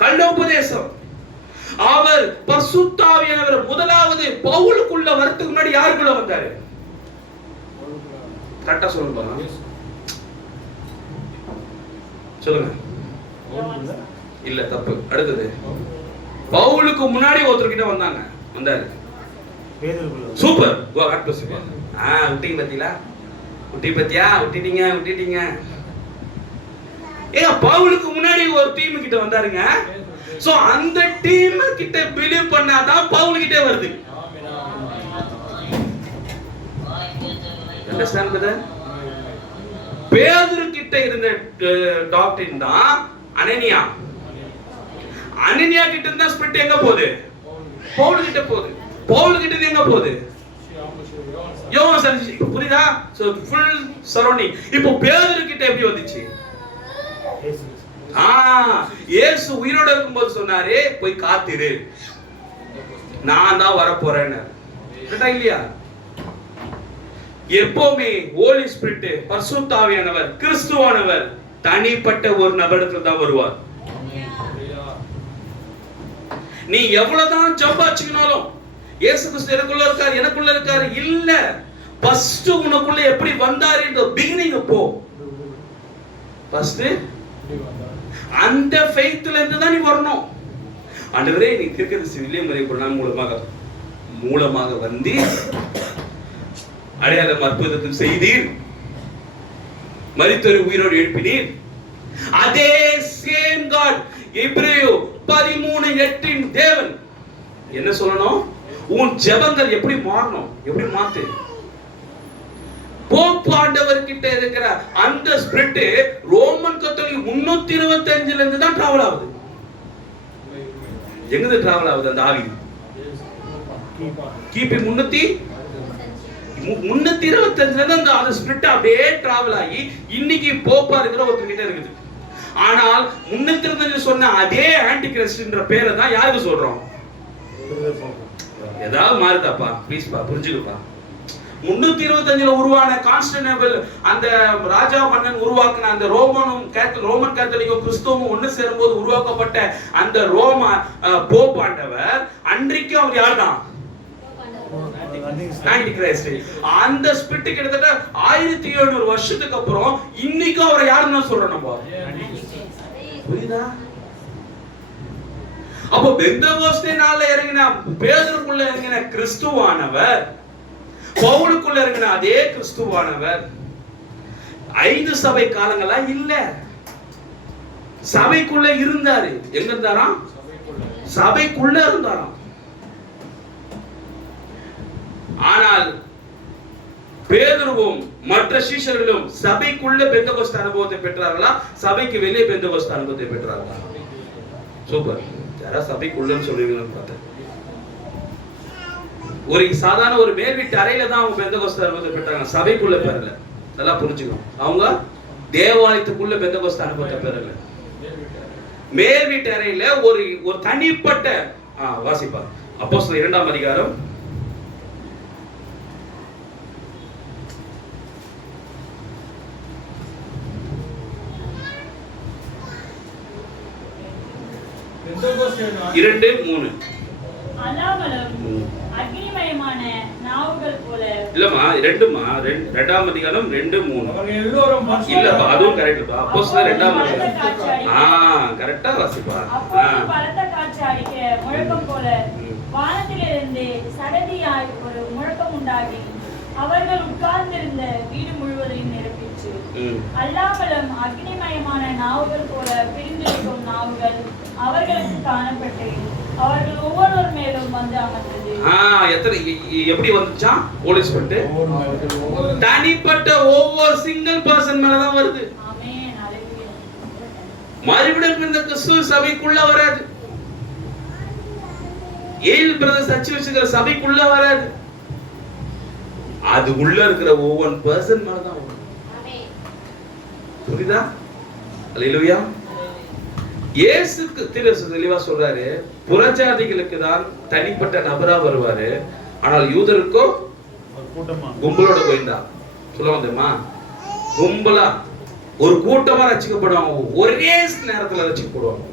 கள்ள உபதேசம். அவர் பரிசுத்த ஆவியானவர் முதலாவது பவுலுக்குள்ள வரதுக்கு முன்னாடி யாருக்குள்ள வந்தாரு? கரெக்டா சொல்லுங்க, சொல்லுங்க. இல்ல, தப்பு. அடுத்தது பவுலுக்கு முன்னாடி ஒருத்தர்கிட்ட வந்தாரு. சூப்பர், விட்டீங்க பத்தியா? விட்டுட்டீங்க. ஏங்க, பவுலுக்கு முன்னாடி ஒரு டீம் கிட்ட வந்தாருங்க. சோ அந்த டீம் கிட்ட பிலீவ் பண்ணாதான் பவுல் கிட்ட வருது. Understand brother? பேதுரு கிட்ட இருந்த டாக்டரின் தான் அனனியா. அனனியா கிட்ட இருந்தா ஸ்பிரிட் எங்க போகுது? பவுல் கிட்ட போகுது. பவுல் கிட்ட எங்க போகுது? யோவான் சர்ச்சி. புரியுதா? So full surrounding. இப்போ பேதுரு கிட்ட எப்படி வந்துச்சு? இயேசு உயிரோட இருக்கும்போது சொன்னாரே, போய் காத்திரு, நான் தான் வர போறேன்னு. கரெக்டா இல்லையா? எப்பவுமே ஹோலி ஸ்பிரிட், பரிசுத்த ஆவியானவர், கிறிஸ்துவானவர் தனிப்பட்ட ஒரு நபரிடத்துல தான் வருவார். நீ எவ்வளவுதான் ஜம்பாச்சுனாலும் இயேசு கிறிஸ்து எனக்குள்ள இருக்காரு இல்ல, ஃபர்ஸ்ட் உனக்குள்ள எப்படி வந்தாருன்ற பிகினிங் போ. ஃபர்ஸ்ட் அந்த ஃபெய்த்ல இருந்து தான் நீ வரணும். ஆண்டவரே, நீ தீர்க்கதரிசி வில்லியம் மரியா கொள்ளான் மூலமாக வந்து அடையாளம் அற்புதத்தில் செய்தீர், மரித்தோரை உயிரோடு எழுப்பினீர். அதே சேம் காட் எபிரேய என்ன சொல்லணும்? உன் ஜெபங்கள் எப்படி மாறணும், எப்படி மாத்து. போப் ஆண்டவர் கிட்ட இருக்கிற அந்த ஸ்பிரிட் ரோமன் கத்தோலிக் 325ல இருந்து தான் டிராவல் ஆகுது. எங்க டிராவல் ஆகுது அந்த ஆவி? கிபி 325ல இருந்து அந்த ஸ்பிரிட் அப்படியே டிராவல் ஆகி இன்னைக்கு போப்பா இருக்கிற ஒருத்தர் கிட்ட இருக்குது. ஆனால் 325 சொன்ன அதே ஆன்டி கிறிஸ்ட்ன்ற பேரை தான் யாருக்கு சொல்றோம்? ஏதாவது மாறுதாப்பா? ப்ளீஸ்ப்பா புரிஞ்சுக்கப்பா. 325ல உருவான கான்ஸ்டன்டினோபிள் அந்த ராஜா மன்னன் உருவாக்கின அந்த ரோமன் கேத்தலிக்கும் கிறிஸ்துவும் ஒண்ணு சேரும்போது உருவாக்கப்பட்ட அந்த ரோம போப் ஆண்டவர் அன்றைக்கு அவர் யார்தான்? Anti Christ. அந்த ஸ்பிரிட் கிட்டத்தட்ட 1700 வருஷத்துக்கு அப்புறம் இன்னைக்கு அவரை யாருன்னு சொல்றோம் நம்ம? புரியுதா? அப்போ பெந்தகோஸ்தே நாள்ல இறங்கின பேதுருக்குள்ள இறங்கின கிறிஸ்துவானவர், பவுலுக்குள்ள இறங்கின அதே கிறிஸ்துவானவர் 5 சபை காலங்களா இல்ல, சபைக்குள்ள இருந்தாரு. எங்க இருந்தாராம்? சபைக்குள்ள இருந்தாராம். ஆனால் பேதுருவும் மற்ற சீஷர்களும் சபைக்குள்ள பெந்தகோஸ்தே அனுபவத்தை பெற்றார்களா, சபைக்கு வெளியே பெந்தகோஸ்தே அனுபவத்தை பெற்றார்களா? சூப்பர். யாரா சபைக்குள்ளன்னு சொல்லுவீங்கன்னு பார்த்தேன். ஒரு சாதாரண ஒரு மேல் வீட்டு அறையில தான் அவங்க பெந்தகோஸ்தே அனுபவத்தை பெற்றாங்க, சபைக்குள்ள பெறல. நல்லா புரிஞ்சுக்கணும். அவங்க தேவாலயத்துக்குள்ள பெந்தகோஸ்தே அனுபவத்தை பெறல. மேல் வீட்டு அறையில ஒரு தனிப்பட்ட வாசிப்பா அப்போஸ்தலர் 2ஆம் அதிகாரம் 2:3. அல்லாமலும் அக்னிமயமான நாவுகள் போல. இல்லம்மா 2ஆம் அதிகாரம் 2:3. இல்லப்பா அதுவும் கரெக்ட்ப்பா. அப்போஸ்தலர் 2ஆம் அதிகாரம் கரெக்ட்டா வாசிப்பா. அப்போது பலத்த காற்று அடிக்க முழக்கம் போல வானத்திலிருந்து சடதியாய் ஒரு முழக்கம் உண்டாகி அவர்கள் உட்கார்ந்திருந்த வீடு முழுவதையும் நிரப்பிச்சு. அல்லாமலும் அக்னிமயமான நாவுகள் போல பிரிந்திருக்கும் நாவுகள் அவர்களுக்கு காணப்பட்டு அவர்கள் ஒவ்வொருவர் மேலும் வந்து அமர்ந்தது. எப்படி வந்துச்சா? போலீஸ் பட்டு தனிப்பட்ட ஒவ்வொரு சிங்கிள் பர்சன் மேலதான் வருது. ஆமென். ஹalleluya. மறுபடியும் இந்த கிறிஸ்துவ சபைக்குள்ள வராது. ஏழு பிரதர்ஸ் அச்சு வச்சுக்கிற சபைக்குள்ள வராது. அது உள்ள இருக்கிற ஒவ்வொரு பர்சன் மேலதான் வரும். ஆமென். புரியுதா? ஹalleluya. இயேசுக்கு தெளிவா சொல்றாரு, புறஜாதிகளுக்கு தான் தனிப்பட்ட நபரா வருவாரு, ஆனால் யூதருக்கோ கும்பலோட போயிருந்தா சொல்ல வந்தேமா, கும்பலா ஒரு கூட்டமா ரட்சிக்கப்படுவாங்க, ஒரே நேரத்துல ரட்சிக்கப்படுவாங்க.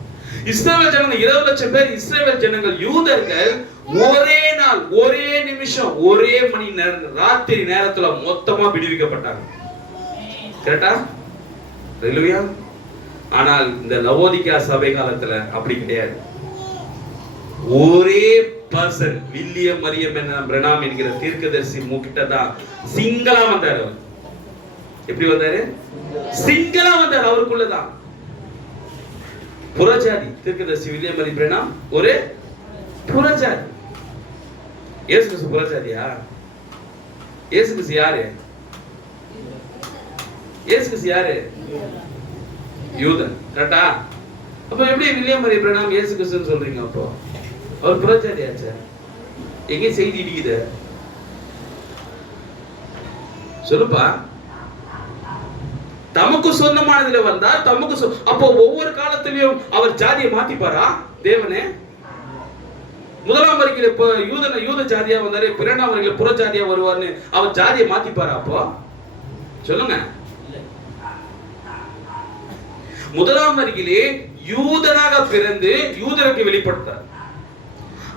இஸ்ரவேல் ஜனங்கள் 20 லட்சம் பேர், இஸ்ரவேல் ஜனங்கள் யூதர்கள் ஒரே நாள், ஒரே நிமிஷம், ஒரே மணி நேரம், ராத்திரி நேரத்துல மொத்தமா விடுவிக்கப்பட்டாங்க. கரெக்டா? ஹalleluya. ஆனால் இந்த லவோதிகா சபை காலத்துல அப்படி கிடையாது. ஒரே பர்சன் வில்லியம் மரியம் பிரணாம் என்கிற தீர்க்கதரிசி மூக்கிட்ட தான் சிங்களா வந்தாரு. எப்படி வந்தாரு? சிங்களா வந்தாரு. அவருக்குள்ளதான் புறஜாதி தீர்க்கதரிசி வில்லியம் மரியம் பிரணாம் ஒரு புறஜாதி. இயேசு கிறிஸ்து புறஜாதியா? இயேசு கிறிஸ்து யாரு? இயேசு கிறிஸ்து யாரு? யூதன். கரெக்டா? அப்ப எப்படி வில்லியம் மரியம் பிரணாம் இயேசு கிறிஸ்துன்னு சொல்றீங்க? அப்போ அவர் புறஜாதியாச்சே. எங்க செய்தி இடிக்குது சொல்லுப்பா. தமக்கு சொந்தமானதுல வந்தா தமக்கு அப்போ ஒவ்வொரு காலத்திலையும் அவர் ஜாதியை மாத்திப்பாரா தேவனே? முதலாம் வரிகளை இப்ப யூத ஜாதியா வந்தாரு, 2ஆம் வரிகளை புற ஜாதியா வருவார்னு அவர் ஜாதியை மாத்திப்பாரா? அப்போ சொல்லுங்க. முதலாம் வரியிலே யூதனாக பிறந்து யூதருக்கு வெளிப்படுத்தார்.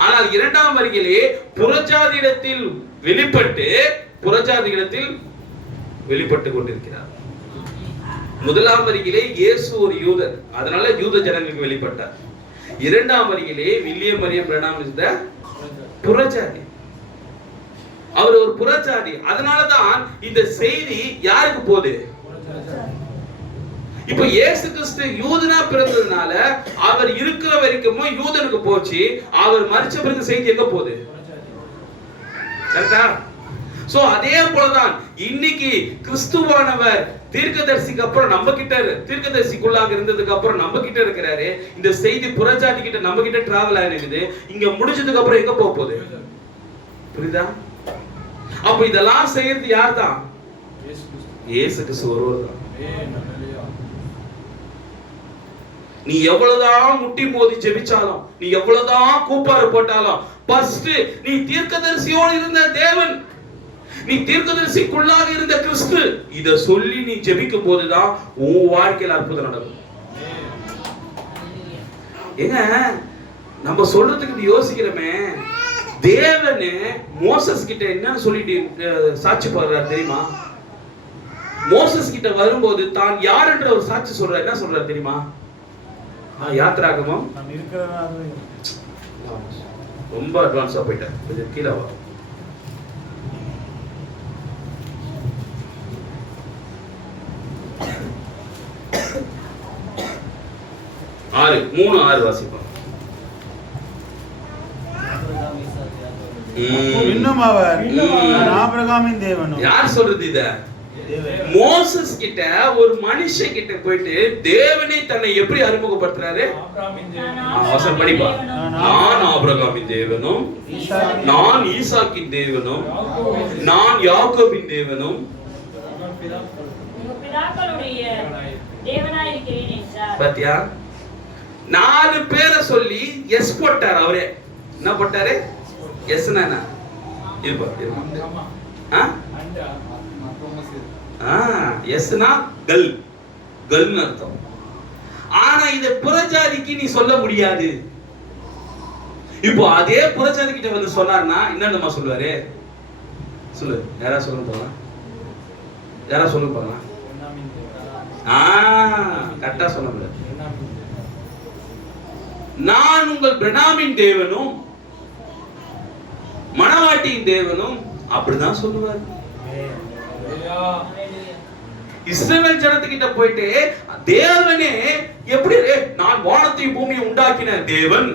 ஆனால் 2ஆம் வரியிலே புறஜாதியிடத்தில் வெளிப்பட்டு புறஜாதியிடத்தில் வெளிப்பட்டு கொண்டிருக்கிறார். முதலாம் வரியிலே இயேசு ஒரு யூதர், அதனால யூத ஜனங்களுக்கு வெளிப்பட்டார். 2ஆம் வரியிலே வில்லியம் மரியம் பிரணாம் இருந்த புறஜாதி, அவர் ஒரு புறஜாதி. அதனாலதான் இந்த செய்தி யாருக்கு போகுது? இப்ப இயேசு கிறிஸ்து யூதனா பிறந்ததுனால அவர் இருக்கிற வரைக்கும் யூதனுக்கு போச்சு. அவர் மரிச்ச பிறகு செய்தி எங்க போகுது? கரெக்டா? சோ அதே போலதான் இன்னைக்கு கிறிஸ்துவானவர் தீர்க்கதரிசிக்கு அப்புறம் நம்ம கிட்ட, தீர்க்கதரிசிக்குள்ளாக இருந்ததுக்கு அப்புறம் நம்ம கிட்ட இருக்கிறாரு. இந்த செய்தி புறஜாதி கிட்ட நம்ம கிட்ட டிராவல் ஆகிருக்குது. இங்க முடிஞ்சதுக்கு அப்புறம் எங்க போக போகுது? புரியுதா? அப்ப இதெல்லாம் செய்யறது யார் தான்? இயேசு கிறிஸ்து ஒருவர் தான். நீ எவ்வளவுதான் முட்டி மோதி ஜெபிச்சாலும், நீ எவ்வளவுதான் கூப்பாடு போட்டாலும், ஃபர்ஸ்ட் நீ தீர்க்கதரிசியோடு இருந்த தேவன், நீ தீர்க்கதரிசிக்குள்ளாக இருந்த கிறிஸ்து, இத சொல்லி நீ ஜெபிக்கும் போதுதான் உன் வாழ்க்கையில அற்புதம் நடக்கும். ஏங்க நம்ம சொல்றதுக்கு யோசிக்கிறோமே, தேவனே மோசஸ் கிட்ட என்ன சொல்லிட்டு சாட்சி போடுறாரு தெரியுமா? மோசஸ் கிட்ட வரும்போது தான் யார் என்ற ஒரு சாட்சி சொல்றாரு. என்ன சொல்றாரு தெரியுமா? யாத்ராகமம் ரொம்ப அட்வான்ஸா போயிட்டேன், கொஞ்சம் கீழே வா. 3:6 வாசிப்போம். இன்னும் அவர் ஆபிரகாமின் தேவனும். யார் சொல்றது இத? மோசஸ் கிட்ட ஒரு மனுஷன் கிட்ட போயிட்டு தேவனை தன்னை எப்படி அறிமுகப்படுத்துறாரு? அவசரம் படிப்பா. நான் ஆபிரகாமின் தேவனும், நான் ஈசாக்கின் தேவனும், நான் யாக்கோபின் தேவனும், பாத்தியா? 4 பேரை சொல்லி எஸ் போட்டார். அவரே என்ன போட்டாரு? எஸ்னா என்ன? இருப்பா எஸ்னா கல், கல்னு அர்த்தம். ஆனா இத புறஜாதிக்கு நீ சொல்ல முடியாது. இப்போ அதே புறஜாதி கிட்ட வந்து சொன்னார்னா என்னமா சொல்லுவாரு? சொல்லு, யாரா சொல்லுங்க போலாம், யாரா சொல்லுங்க போலாம். கரெக்டா சொல்ல முடியாது. நான் உங்கள் பிரணாமின் தேவனும் மணவாட்டியின் தேவனும், அப்படிதான் சொல்லுவார். இஸ்ரவேல் ஜனத்துக்கிட்ட போயிட்டு தேவனே எப்படி, நான் வானத்தையும் பூமியை உண்டாக்கின தேவன்,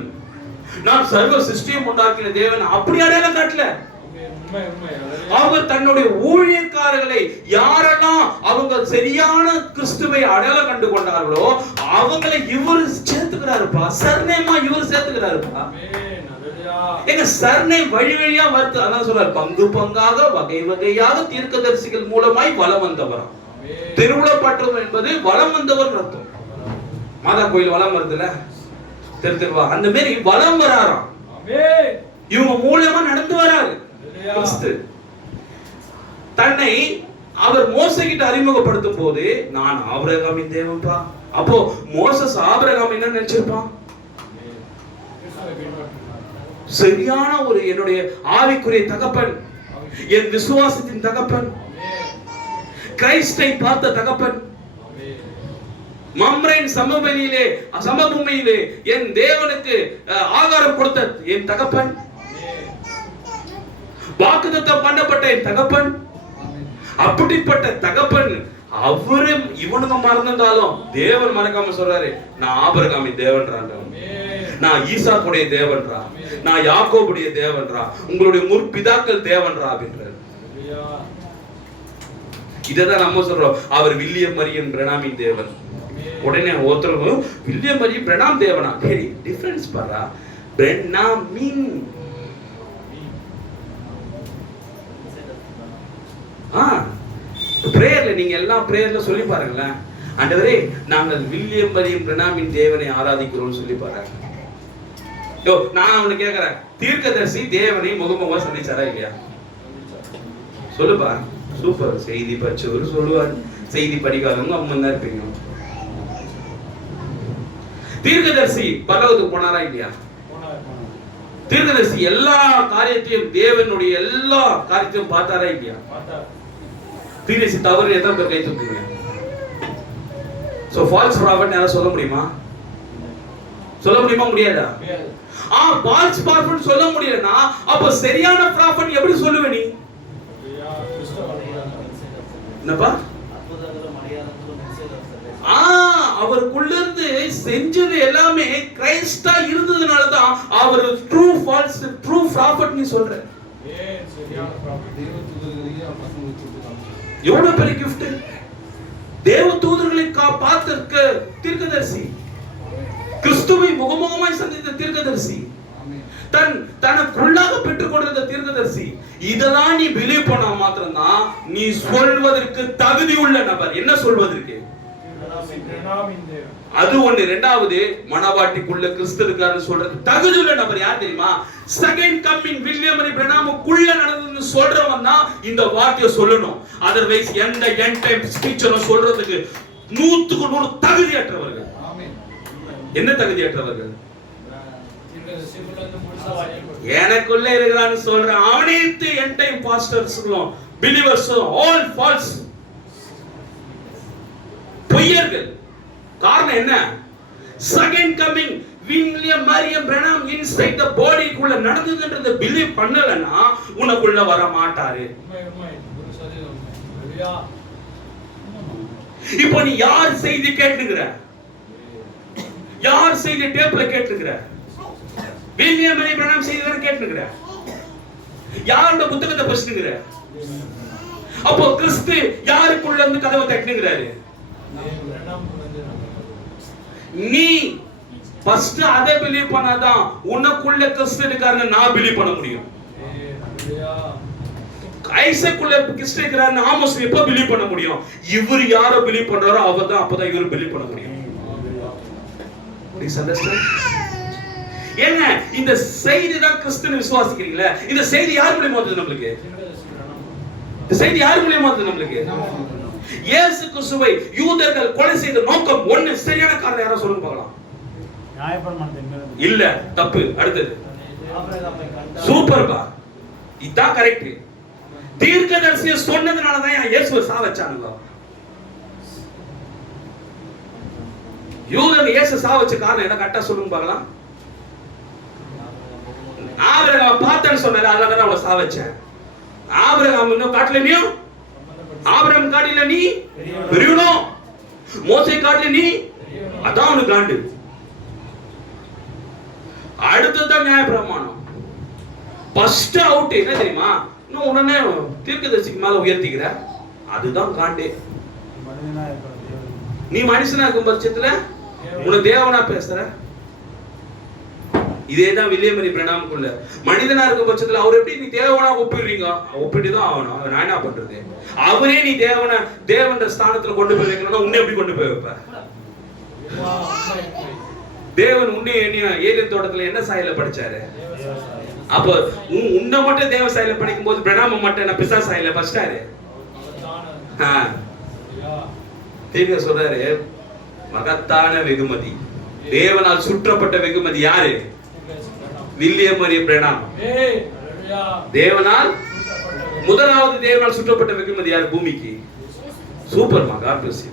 நான் சர்வ சிருஷ்டியும் உண்டாக்கின தேவன், அப்படி அடையாளம் காட்டல. அவர் தன்னுடைய ஊழியக்காரர்களை யாரெல்லாம் அவங்க சரியான கிறிஸ்துவை அடையாளம் கண்டு கொண்டார்களோ அவங்களை இவர் சேர்த்துக்கிறாருப்பா. சர்நேமா இவர் சேர்த்துக்கிறாருப்பா. எங்க சர்னை வழி வழியா வருது. அதான் சொல்றாரு, பங்கு பங்காக வகை வகையாக தீர்க்கதரிசிகள் மூலமாய் வலம் வந்தவர். திருவிழப்பட்டவர் என்பது வலம் வந்தவர் அர்த்தம். மாதா கோயில் வலம் வருதுல, தெருவா, அந்த மாதிரி வலம் வராராம். இவங்க மூலமா நடந்து வராரு கிறிஸ்து. தன்னை அவர் மோசே கிட்ட அறிமுகப்படுத்தும் போது நான் ஆபிரகாமின் தேவன்பா. அப்போ மோசஸ் ஆபிரகாம் என்ன நினைச்சிருப்பான்? சரியான ஒரு என்னுடைய ஆவிக்குரிய தகப்பன், என் விசுவாசத்தின் தகப்பன், கிறிஸ்தை பார்த்த தகப்பன், மம்ரேன் சமபூமியிலே என் தேவனுக்கு ஆகாரம் கொடுத்த என் தகப்பன், வாக்குத்தத்தம் பண்ணப்பட்ட என் தகப்பன், அப்படிப்பட்ட தகப்பன். அவரும் இவனுங்க மறந்தாலும் தேவன் மறக்காம சொல்றாரு, நான் ஆபிரகாமின் தேவன்றான், நான் ஈசாக்குடைய தேவன்றா, நான் யாக்கோபுடைய தேவன்றா, உங்களுடைய முற்பிதாக்கள் தேவன்றா அப்படின்றார். இததான் நம்ம சொல்றோம், அவர் வில்லியம் மரியன் பிரணாமின் தேவன். உடனே ஒருத்தருக்கும் வில்லியம் மரியன் பிரணாம் தேவனா? சரி, டிஃபரன்ஸ் பாரா. பிரணாமின் பிரேயர்ல நீங்க எல்லாம் பிரேயர்ல சொல்லி பாருங்களேன், ஆண்டவரே நாங்கள் வில்லியம் மரியன் பிரணாமின் தேவனை ஆராதிக்கிறோம் சொல்லி பாருங்க. நான் அவனை கேட்கிறேன், தீர்க்கதரிசி தேவனை முகமுகமா சந்திச்சாரா இல்லையா? சொல்லுப்பா. சூப்பர். செய்தி படிச்சவரு சொல்லுவார், செய்தி படிக்காதவங்க அம்மன் தான் இருப்பீங்க. தீர்க்கதரிசி பரலோகத்துக்கு போனாரா இல்லையா? தீர்க்கதரிசி எல்லா காரியத்தையும், தேவனுடைய எல்லா காரியத்தையும் பார்த்தாரா இல்லையா? தீர்க்கதரிசி தவறு எத்தனை பேர் கை தூக்குங்க? சோ ஃபால்ஸ் ப்ராஃபட் யாராவது சொல்ல முடியுமா? சொல்ல முடியுமா? முடியாதா? ஃபால்ஸ் ப்ராஃபட் சொல்ல முடியலனா அப்ப சரியான ப்ராஃபட் எப்படி சொல்லுவ நீ? என்னப்பா? அவருக்குள்ள இருந்து செஞ்சது எல்லாமே கிரைஸ்டா இருந்ததுனால தான் அவர் ட்ரூ ஃபால்ஸ் ட்ரூ ப்ராஃபட் நீ சொல்ற. எவ்வளவு பெரிய gift. தேவ தூதர்களை பார்த்திருக்க தீர்க்கதரிசி, கிறிஸ்துவை முகமுகமாய் சந்தித்த தீர்க்கதரிசி, தனக்குள்ளாக பெற்றுக் கொண்டிருந்த தீர்க்கதரிசி. இதெல்லாம் நீ பிலீவ் பண்ணா மாத்திரம்தான் நீ சொல்வதற்கு தகுதி உள்ள நபர். என்ன சொல்வதற்கு? அது ஒண்ணு. இரண்டாவது, மணவாட்டிக்குள்ள கிறிஸ்து இருக்காருன்னு சொல்றது தகுதி உள்ள நபர் யார் தெரியுமா? செகண்ட் கம்மிங் வில்லியம் மரி பிரணாமுக்குள்ள நடந்ததுன்னு சொல்றவன் தான் இந்த வார்த்தையை சொல்லணும். அதர்வைஸ் எந்த எண்ட் டைம் ஸ்பீச்சரும் சொல்றதுக்கு 100க்கு 100 தகுதியற்றவர்கள். என்ன தகுதியற்றவர்கள்? எனக்குள்ள இருக்கிறான்னு சொல்ற அனைத்து எண்ட் டைம் பாஸ்டர்ஸ்களும் பிலீவர்ஸும் ஆல் ஃபால்ஸ், பொய்யர்கள். காரணம் என்ன? Second coming William Marrion Branham inside the பாடிக்குள்ள நடந்ததுன்றத பிலீவ் பண்ணலனா உனக்குள்ள வர மாட்டாரு. இப்போ நீ யார் செய்தி கேட்டுக்கிற? யார் செய்தி டேப்ல கேட்டுக்கிற? வில்லியம் மரியம் பிரணாம் செய்தி தான் கேட்டுக்கிற? யாரோட புத்தகத்தை படிச்சுக்கிற? அப்போ கிறிஸ்து யாருக்குள்ள இருந்து கதவை தட்டுகிறாரு? நீ ஃபர்ஸ்ட் அதை பிலீவ் பண்ணாதான் உனக்குள்ள கிறிஸ்து இருக்காருன்னு நான் பிலீவ் பண்ண முடியும். ஐசக்குள்ள கிறிஸ்து இருக்காருன்னு ஆமோஸ் எப்ப பிலீவ் பண்ண முடியும்? இவர் யாரை பிலீவ் பண்றாரோ அவர்தான் அப்பதான் இவர் பிலீவ் பண்ண முடியும். ஏங்க இந்த செய்தி தான் கிறிஸ்துன்னு விசுவாசிக்கிறீங்களா? இந்த செய்தி யார் மூலமா வந்தது நம்மளுக்கு? இந்த செய்தி யார் மூலமா வந்தது நம்மளுக்கு? இயேசு கிறிஸ்துவை யூதர்கள் கொலை செய்த நோக்கம் ஒண்ணு. சரியான காரணம் யாரோ சொல்லுங்க பார்க்கலாம். இல்ல, தப்பு. அடுத்தது சூப்பர்பா, இதான் கரெக்ட். தீர்க்கதரிசியை சொன்னதுனால தான் இயேசுவை சாவச்சானுங்க. யூதர்கள் இயேசு சாவச்ச காரணம் என்ன? கரெக்டா சொல்லுங்க பார்க்கலாம். ஆபிரகாம் பார்த்தேன்னு சொன்னாரு, அதனால தான் அவனை சாவச்சேன். ஆபிரகாம் இன்னும் காட்டல, நீ ஆபிரகாம் காட்டில நீ பெரியவனோ, மோசே காட்டில நீ, அதான் அவனுக்கு காண்டு. அடுத்ததான் நியாயப்பிரமாணம். ஃபர்ஸ்ட் அவுட் என்ன தெரியுமா? இன்னும் உடனே தீர்க்கதரிசிக்கு மேல உயர்த்திக்கிற, அதுதான் காண்டே. நீ மனுஷனா இருக்கும் பட்சத்துல உன்னை தேவனா பேசுற. இதேதான் வில்லியம் மரி பிரணாமுக்குள்ள. மனிதனா இருக்கும் பட்சத்துல அவர் எப்படி நீ தேவனா ஒப்பிடுறீங்க? ஒப்பிட்டுதான் ஆகணும். நான் என்ன பண்றது? அவரே நீ தேவன்ற ஸ்தானத்துல கொண்டு போய் வைக்கணும்னா உன்னை எப்படி கொண்டு போய் வைப்ப? தேவன் உன்னை ஏதேன் தோட்டத்துல என்ன சாயல படிச்சாரு? அப்ப உன்னை மட்டும் தேவ சாயல படிக்கும் போது பிரணாம மட்டும் என்ன பிசா சாயல படிச்சாரு? தீர்க்க சொல்றாரு, மகத்தான வெகுமதி, தேவனால் சுற்றப்பட்ட வெகுமதி யாரு? வில்லியம் மரி பிரணாம். தேவனால் முதலாவது தேவனால் சுற்றப்பட்ட வெகுமதி யாரு பூமிக்கு? சூப்பர்மா, காட் பிளஸ் யூ.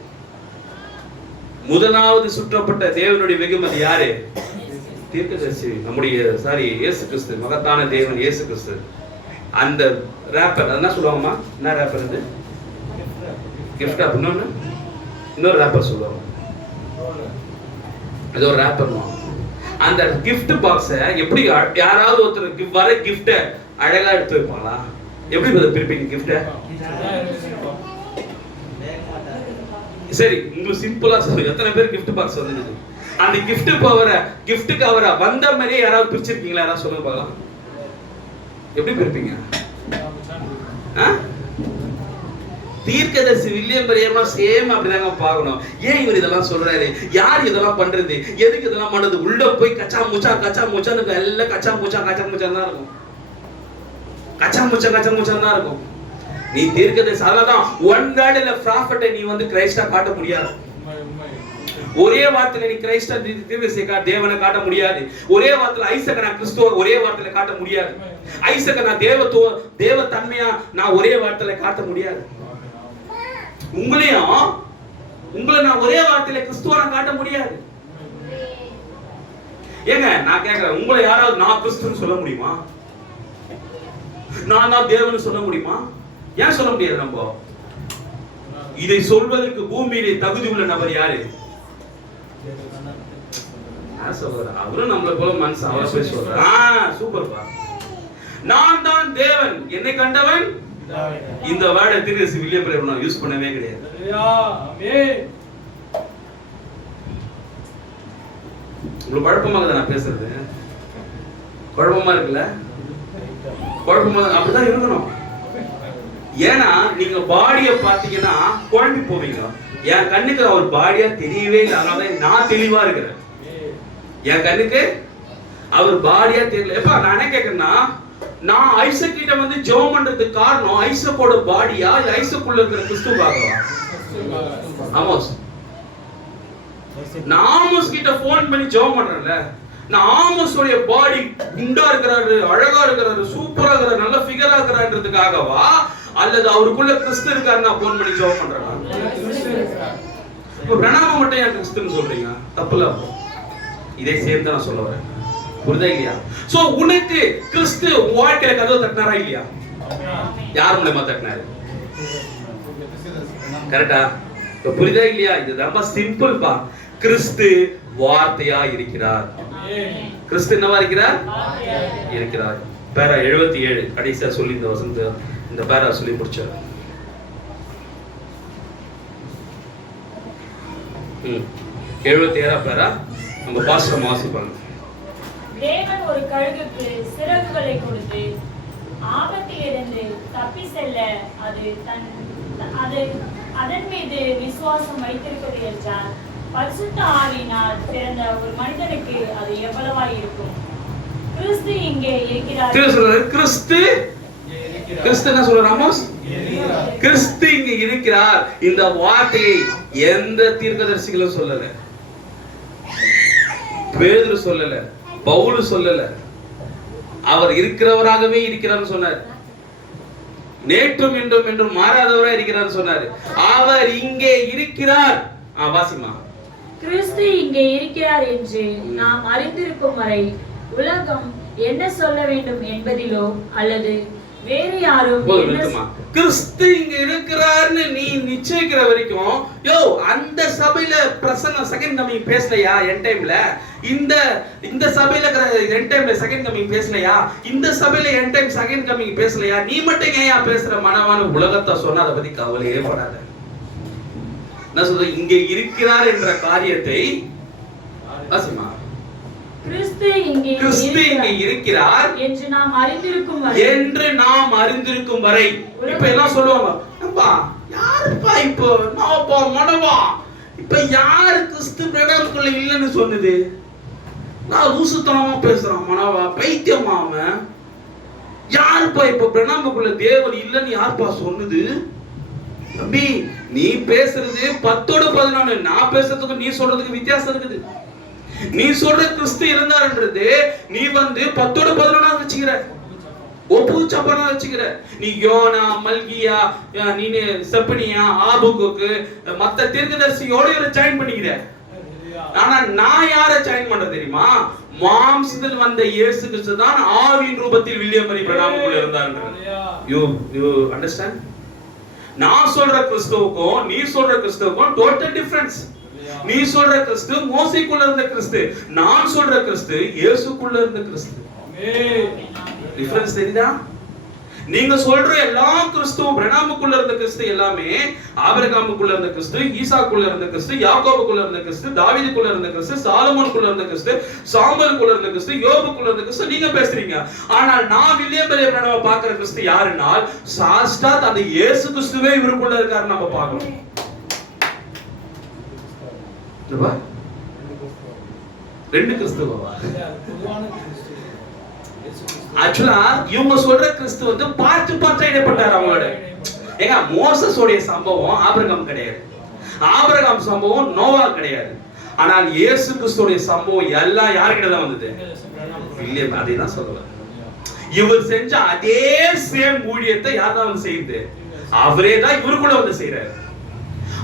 முதலாவது சுற்றப்பட்ட தேவனுடைய வெகுமதி யாரு? தீர்க்கதரிசி, நம்முடைய இயேசு கிறிஸ்து, மகத்தான தேவன் இயேசு கிறிஸ்து. அந்த ராப்பர் என்ன சொல்லுவாங்கம்மா? என்ன ராப்பர் இது? Gift rap. இன்னொரு ராப்பர் சொல்லுவாங்க, அது ஒரு ராப்பர்மா. அந்த கிஃப்ட் பாக்ஸ எப்படி யாராவது ஒருத்தர் வர கிஃப்ட அழகா எடுத்து வைப்பாங்களா? எப்படி பிரிப்பீங்க கிஃப்ட? சரி, உங்களுக்கு சிம்பிளா சொல்லுங்க, எத்தனை பேர் கிஃப்ட் பாக்ஸ் வந்தது? அந்த கிஃப்ட் கவரை வந்த மாதிரியே யாராவது பிரிச்சிருக்கீங்களா? யாராவது சொல்லுங்க பார்க்கலாம். எப்படி பிரிப்பீங்க? தீர்க்கதரிசி வில்லியம் மரியமா சேம் அப்படிதாங்க பார்க்கணும். ஏன் இவர் இதெல்லாம் சொல்றாரு? யார் இதெல்லாம் பண்றது? எதுக்கு இதெல்லாம் பண்றது? உள்ள போய் கச்சா முச்சான்னு எல்லாம் கச்சா முச்சா தான் இருக்கும். கச்சா முச்சா தான் இருக்கும். நீ தீர்க்கதரிசி, அதனாலதான் ஒன் வேர்ட்ல ப்ராஃபட்டை நீ வந்து கிரைஸ்டா காட்ட முடியாது. ஒரே வார்த்தையில நீ கிரைஸ்டா தீர்க்கதரிசி தேவனை காட்ட முடியாது. ஒரே வார்த்தையில ஐசக்க நான் கிறிஸ்துவ ஒரே வார்த்தையில காட்ட முடியாது. ஐசக்க நான் தேவ தன்மையா நான் ஒரே வார்த்தையில காட்ட முடியாது. உங்களை நான் ஒரே வார்த்தையில கிறிஸ்துவ காட்ட முடியாது. ஏங்க நான் கேக்குறேன், உங்களை யாராவது நான் கிறிஸ்துன்னு சொல்ல முடியுமா? நான் தான் தேவன்னு சொல்ல முடியுமா? ஏன் சொல்ல முடியாது? நம்ம இதை சொல்வதற்கு பூமியிலே தகுதி உள்ள நபர் யாரு? அவரும் நம்மள போல மனசு அவர் போய் சொல்றார். சூப்பர்ப்பா. நான் தான் தேவன், என்னை கண்டவன். இந்த வேர்டை திருசி வில்லியம் பிரபு யூஸ் பண்ணவே கிடையாது. உங்களுக்கு குழப்பமாக நான் பேசுறது குழப்பமா இருக்குல்ல? குழப்பமா அப்படிதான் இருக்கணும். ஏன்னா நீங்க பாடிய பாத்தீங்கன்னா குழம்பி போவீங்க. என் கண்ணுக்கு அவர் பாடியா தெரியவே இல்லை, அதனால நான் தெளிவா இருக்கிறேன். என் கண்ணுக்கு அவர் பாடியா தெரியல. எப்ப நான் என்ன கேட்கறேன்னா, நான் ஐசக் கிட்ட வந்து ஜெபம் பண்றதுக்கு காரணம் ஐசக்கோட பாடியா இல்ல ஐசக்குள்ள இருக்கிற கிறிஸ்துவாகவா? ஆமோஸ், நான் ஆமோஸ் கிட்ட போன் பண்ணி ஜெபம் பண்றேன்ல, நான் ஆமோஸோட பாடி குண்டா இருக்கிறாரு, அழகா இருக்கிறாரு, சூப்பரா இருக்கிறாரு, நல்ல ஃபிகரா இருக்கிறான்றதுக்காகவா அல்லது அவருக்குள்ள கிறிஸ்து இருக்காரு நான் போன் பண்ணி ஜெபம் பண்றேன்? பிரணாம மட்டும் ஏன் கிறிஸ்துன்னு சொல்றீங்க? தப்புல. இதை சேர்த்து நான் சொல்ல வரேன். புரியுதா இல்லையா? சோ உனக்கு கிறிஸ்து வாழ்க்கையில கதவு தட்டினாரா இல்லையா? யார் மூலமா தட்டினாரு? கரெக்டா? புரியுதா இல்லையா? இது ரொம்ப சிம்பிள் பா. கிறிஸ்து வார்த்தையா இருக்கிறார். கிறிஸ்து என்னவா இருக்கிறார்? இருக்கிறார். பேரா 77 கடைசியா சொல்லி இந்த வசனத்தை இந்த பேரா சொல்லி முடிச்சார். 77 பேரா நம்ம பாஸ்டர் வாசிப்பாங்க. தேவன் ஒரு கழுகுக்கு சிறகுகளை கொடுத்து ஆபத்திலிருந்து தப்பி செல்ல அது அதன் மீது விசுவாசம் வைத்திருக்கிறது என்றால் பரிசுத்த ஆவியினால் பிறந்த ஒரு மனிதனுக்கு அது எவ்வளவாய் இருக்கும்? கிறிஸ்து இங்கே இருக்கிறார். கிறிஸ்து என்ன சொல்றார் ஆமோஸ்? கிறிஸ்து இங்கே இருக்கிறார். இந்த வார்த்தையை எந்த தீர்க்கதரிசிகளும் சொல்லல, பேதுரு சொல்லல, பவுல் சொல்லல. அவர் இருக்கிறவராகவே இருக்கிறார் சொன்னார். நேற்றும் இன்றும் என்றும் மாறாதவராக இருக்கிறார் சொன்னார். அவர் இங்கே இருக்கிறார். வாசிமா. கிறிஸ்து இங்கே இருக்கிறார் என்று நாம் அறிந்திருக்கும் வரை உலகம் என்ன சொல்ல வேண்டும் என்பதிலோ அல்லது வேறு யாரும் கிறிஸ்து இங்க இருக்கிறார்னு நீ நிச்சயிக்கிற வரைக்கும் அந்த சபையில பிரசன்னம் செகண்ட் கமிங் பேசலையா? என் டைம்ல இந்த சபையில என் டைம்ல செகண்ட் கமிங் பேசலையா? இந்த சபையில என் டைம் செகண்ட் கமிங் பேசலையா? நீ மட்டும் ஏன் பேசுற? மனவான உலகத்தை சொன்ன அதை பத்தி கவலையே படாத. என்ன சொல்ற? இங்க இருக்கிறார் என்ற காரியத்தை வாசிமா. கிறிஸ்து இங்கே இருக்கிறார் என்று நாம் அறிந்திருக்கும் வரை. இப்ப எல்லாம் சொல்லுவாங்க, அப்பா யாருப்பா இப்போ நான்ப்பா மனவா, இப்ப யாரு கிறிஸ்து பிரகாரத்துக்குள்ள இல்லைன்னு சொன்னது? நான் ஊசுத்தனமா பேசுறான் மனவா, பைத்தியமா அவன். யாருப்பா இப்ப பிரணாமக்குள்ள தேவன் இல்லைன்னு யாருப்பா சொன்னது? தம்பி, நீ பேசுறது 10-11, நான் பேசுறதுக்கு நீ சொல்றதுக்கு வித்தியாசம் இருக்குது. நீ சொல்ற கிறிஸ்து இருந்தாருன்றது நீ வந்து 10-11 வச்சுக்கிற, ஒப்பு சப்பனா வச்சுக்கிற. நீ யோனா, மல்கியா, நீ செப்பனியா, ஆபுக்கு மத்த தீர்க்கதரிசியோட ஜாயின் பண்ணிக்கிற. ஆனா நான் யாரை ஜாயின் பண்ற தெரியுமா? மாம்சத்தில் வந்த இயேசு கிறிஸ்து தான் ஆவியின் ரூபத்தில் வில்லியம் மரி பிரணாமுக்குள்ள இருந்தாருன்றது. You understand? நான் சொல்ற கிறிஸ்துவுக்கும் நீ சொல்ற கிறிஸ்துவுக்கும் டோட்டல் டிஃபரன்ஸ். நீ சொல்ற கிறிஸ்து மோசேக்குள்ள இருந்த கிறிஸ்து, நான் சொல்ற கிறிஸ்து இயேசுக்குள்ள இருந்த கிறிஸ்து. டிஃபரன்ஸ் தெரியுதா? நீங்க சொல்ற எல்லா கிறிஸ்துவும் பிரணாமுக்குள்ள இருந்த கிறிஸ்து எல்லாமே ஆபிரகாமுக்குள்ள இருந்த கிறிஸ்து, ஈசாக்குள்ள இருந்த கிறிஸ்து, யாக்கோபுக்குள்ள இருந்த கிறிஸ்து, தாவீதுக்குள்ள இருந்த கிறிஸ்து, சாலமோனுக்குள்ள இருந்த கிறிஸ்து, சாமுவேலுக்குள்ள இருந்த கிறிஸ்து, யோபுக்குள்ள இருந்த கிறிஸ்து நீங்க பேசுறீங்க. ஆனால் நான் வில்லியம் பிரணாம பார்க்கிற கிறிஸ்து யாருன்னா சாஸ்டாத் அந்த இயேசு கிறிஸ்துவே இவருக்குள்ள இருக்காரு நம்ம பார்க்கணும். ரெண்டு கிறிஸ்துவா? ஆக்சுவலா இவங்க சொல்ற கிறிஸ்து வந்து பார்த்து இடைப்பட்டார் அவங்களோட. ஏங்க, மோசஸோடைய சம்பவம் ஆபிரகாம் கிடையாது, ஆபிரகாம் சம்பவம் நோவா கிடையாது. ஆனால் இயேசு கிறிஸ்துவோட சம்பவம் எல்லாம் யார்கிட்ட தான் வந்தது? இல்லையா? அதே தான் சொல்லுவார். இவர் செஞ்ச அதே சேம் ஊழியத்தை யார் தான் வந்து செய்யுது? அவரே தான் இவருக்குள்ள வந்து செய்யறாரு.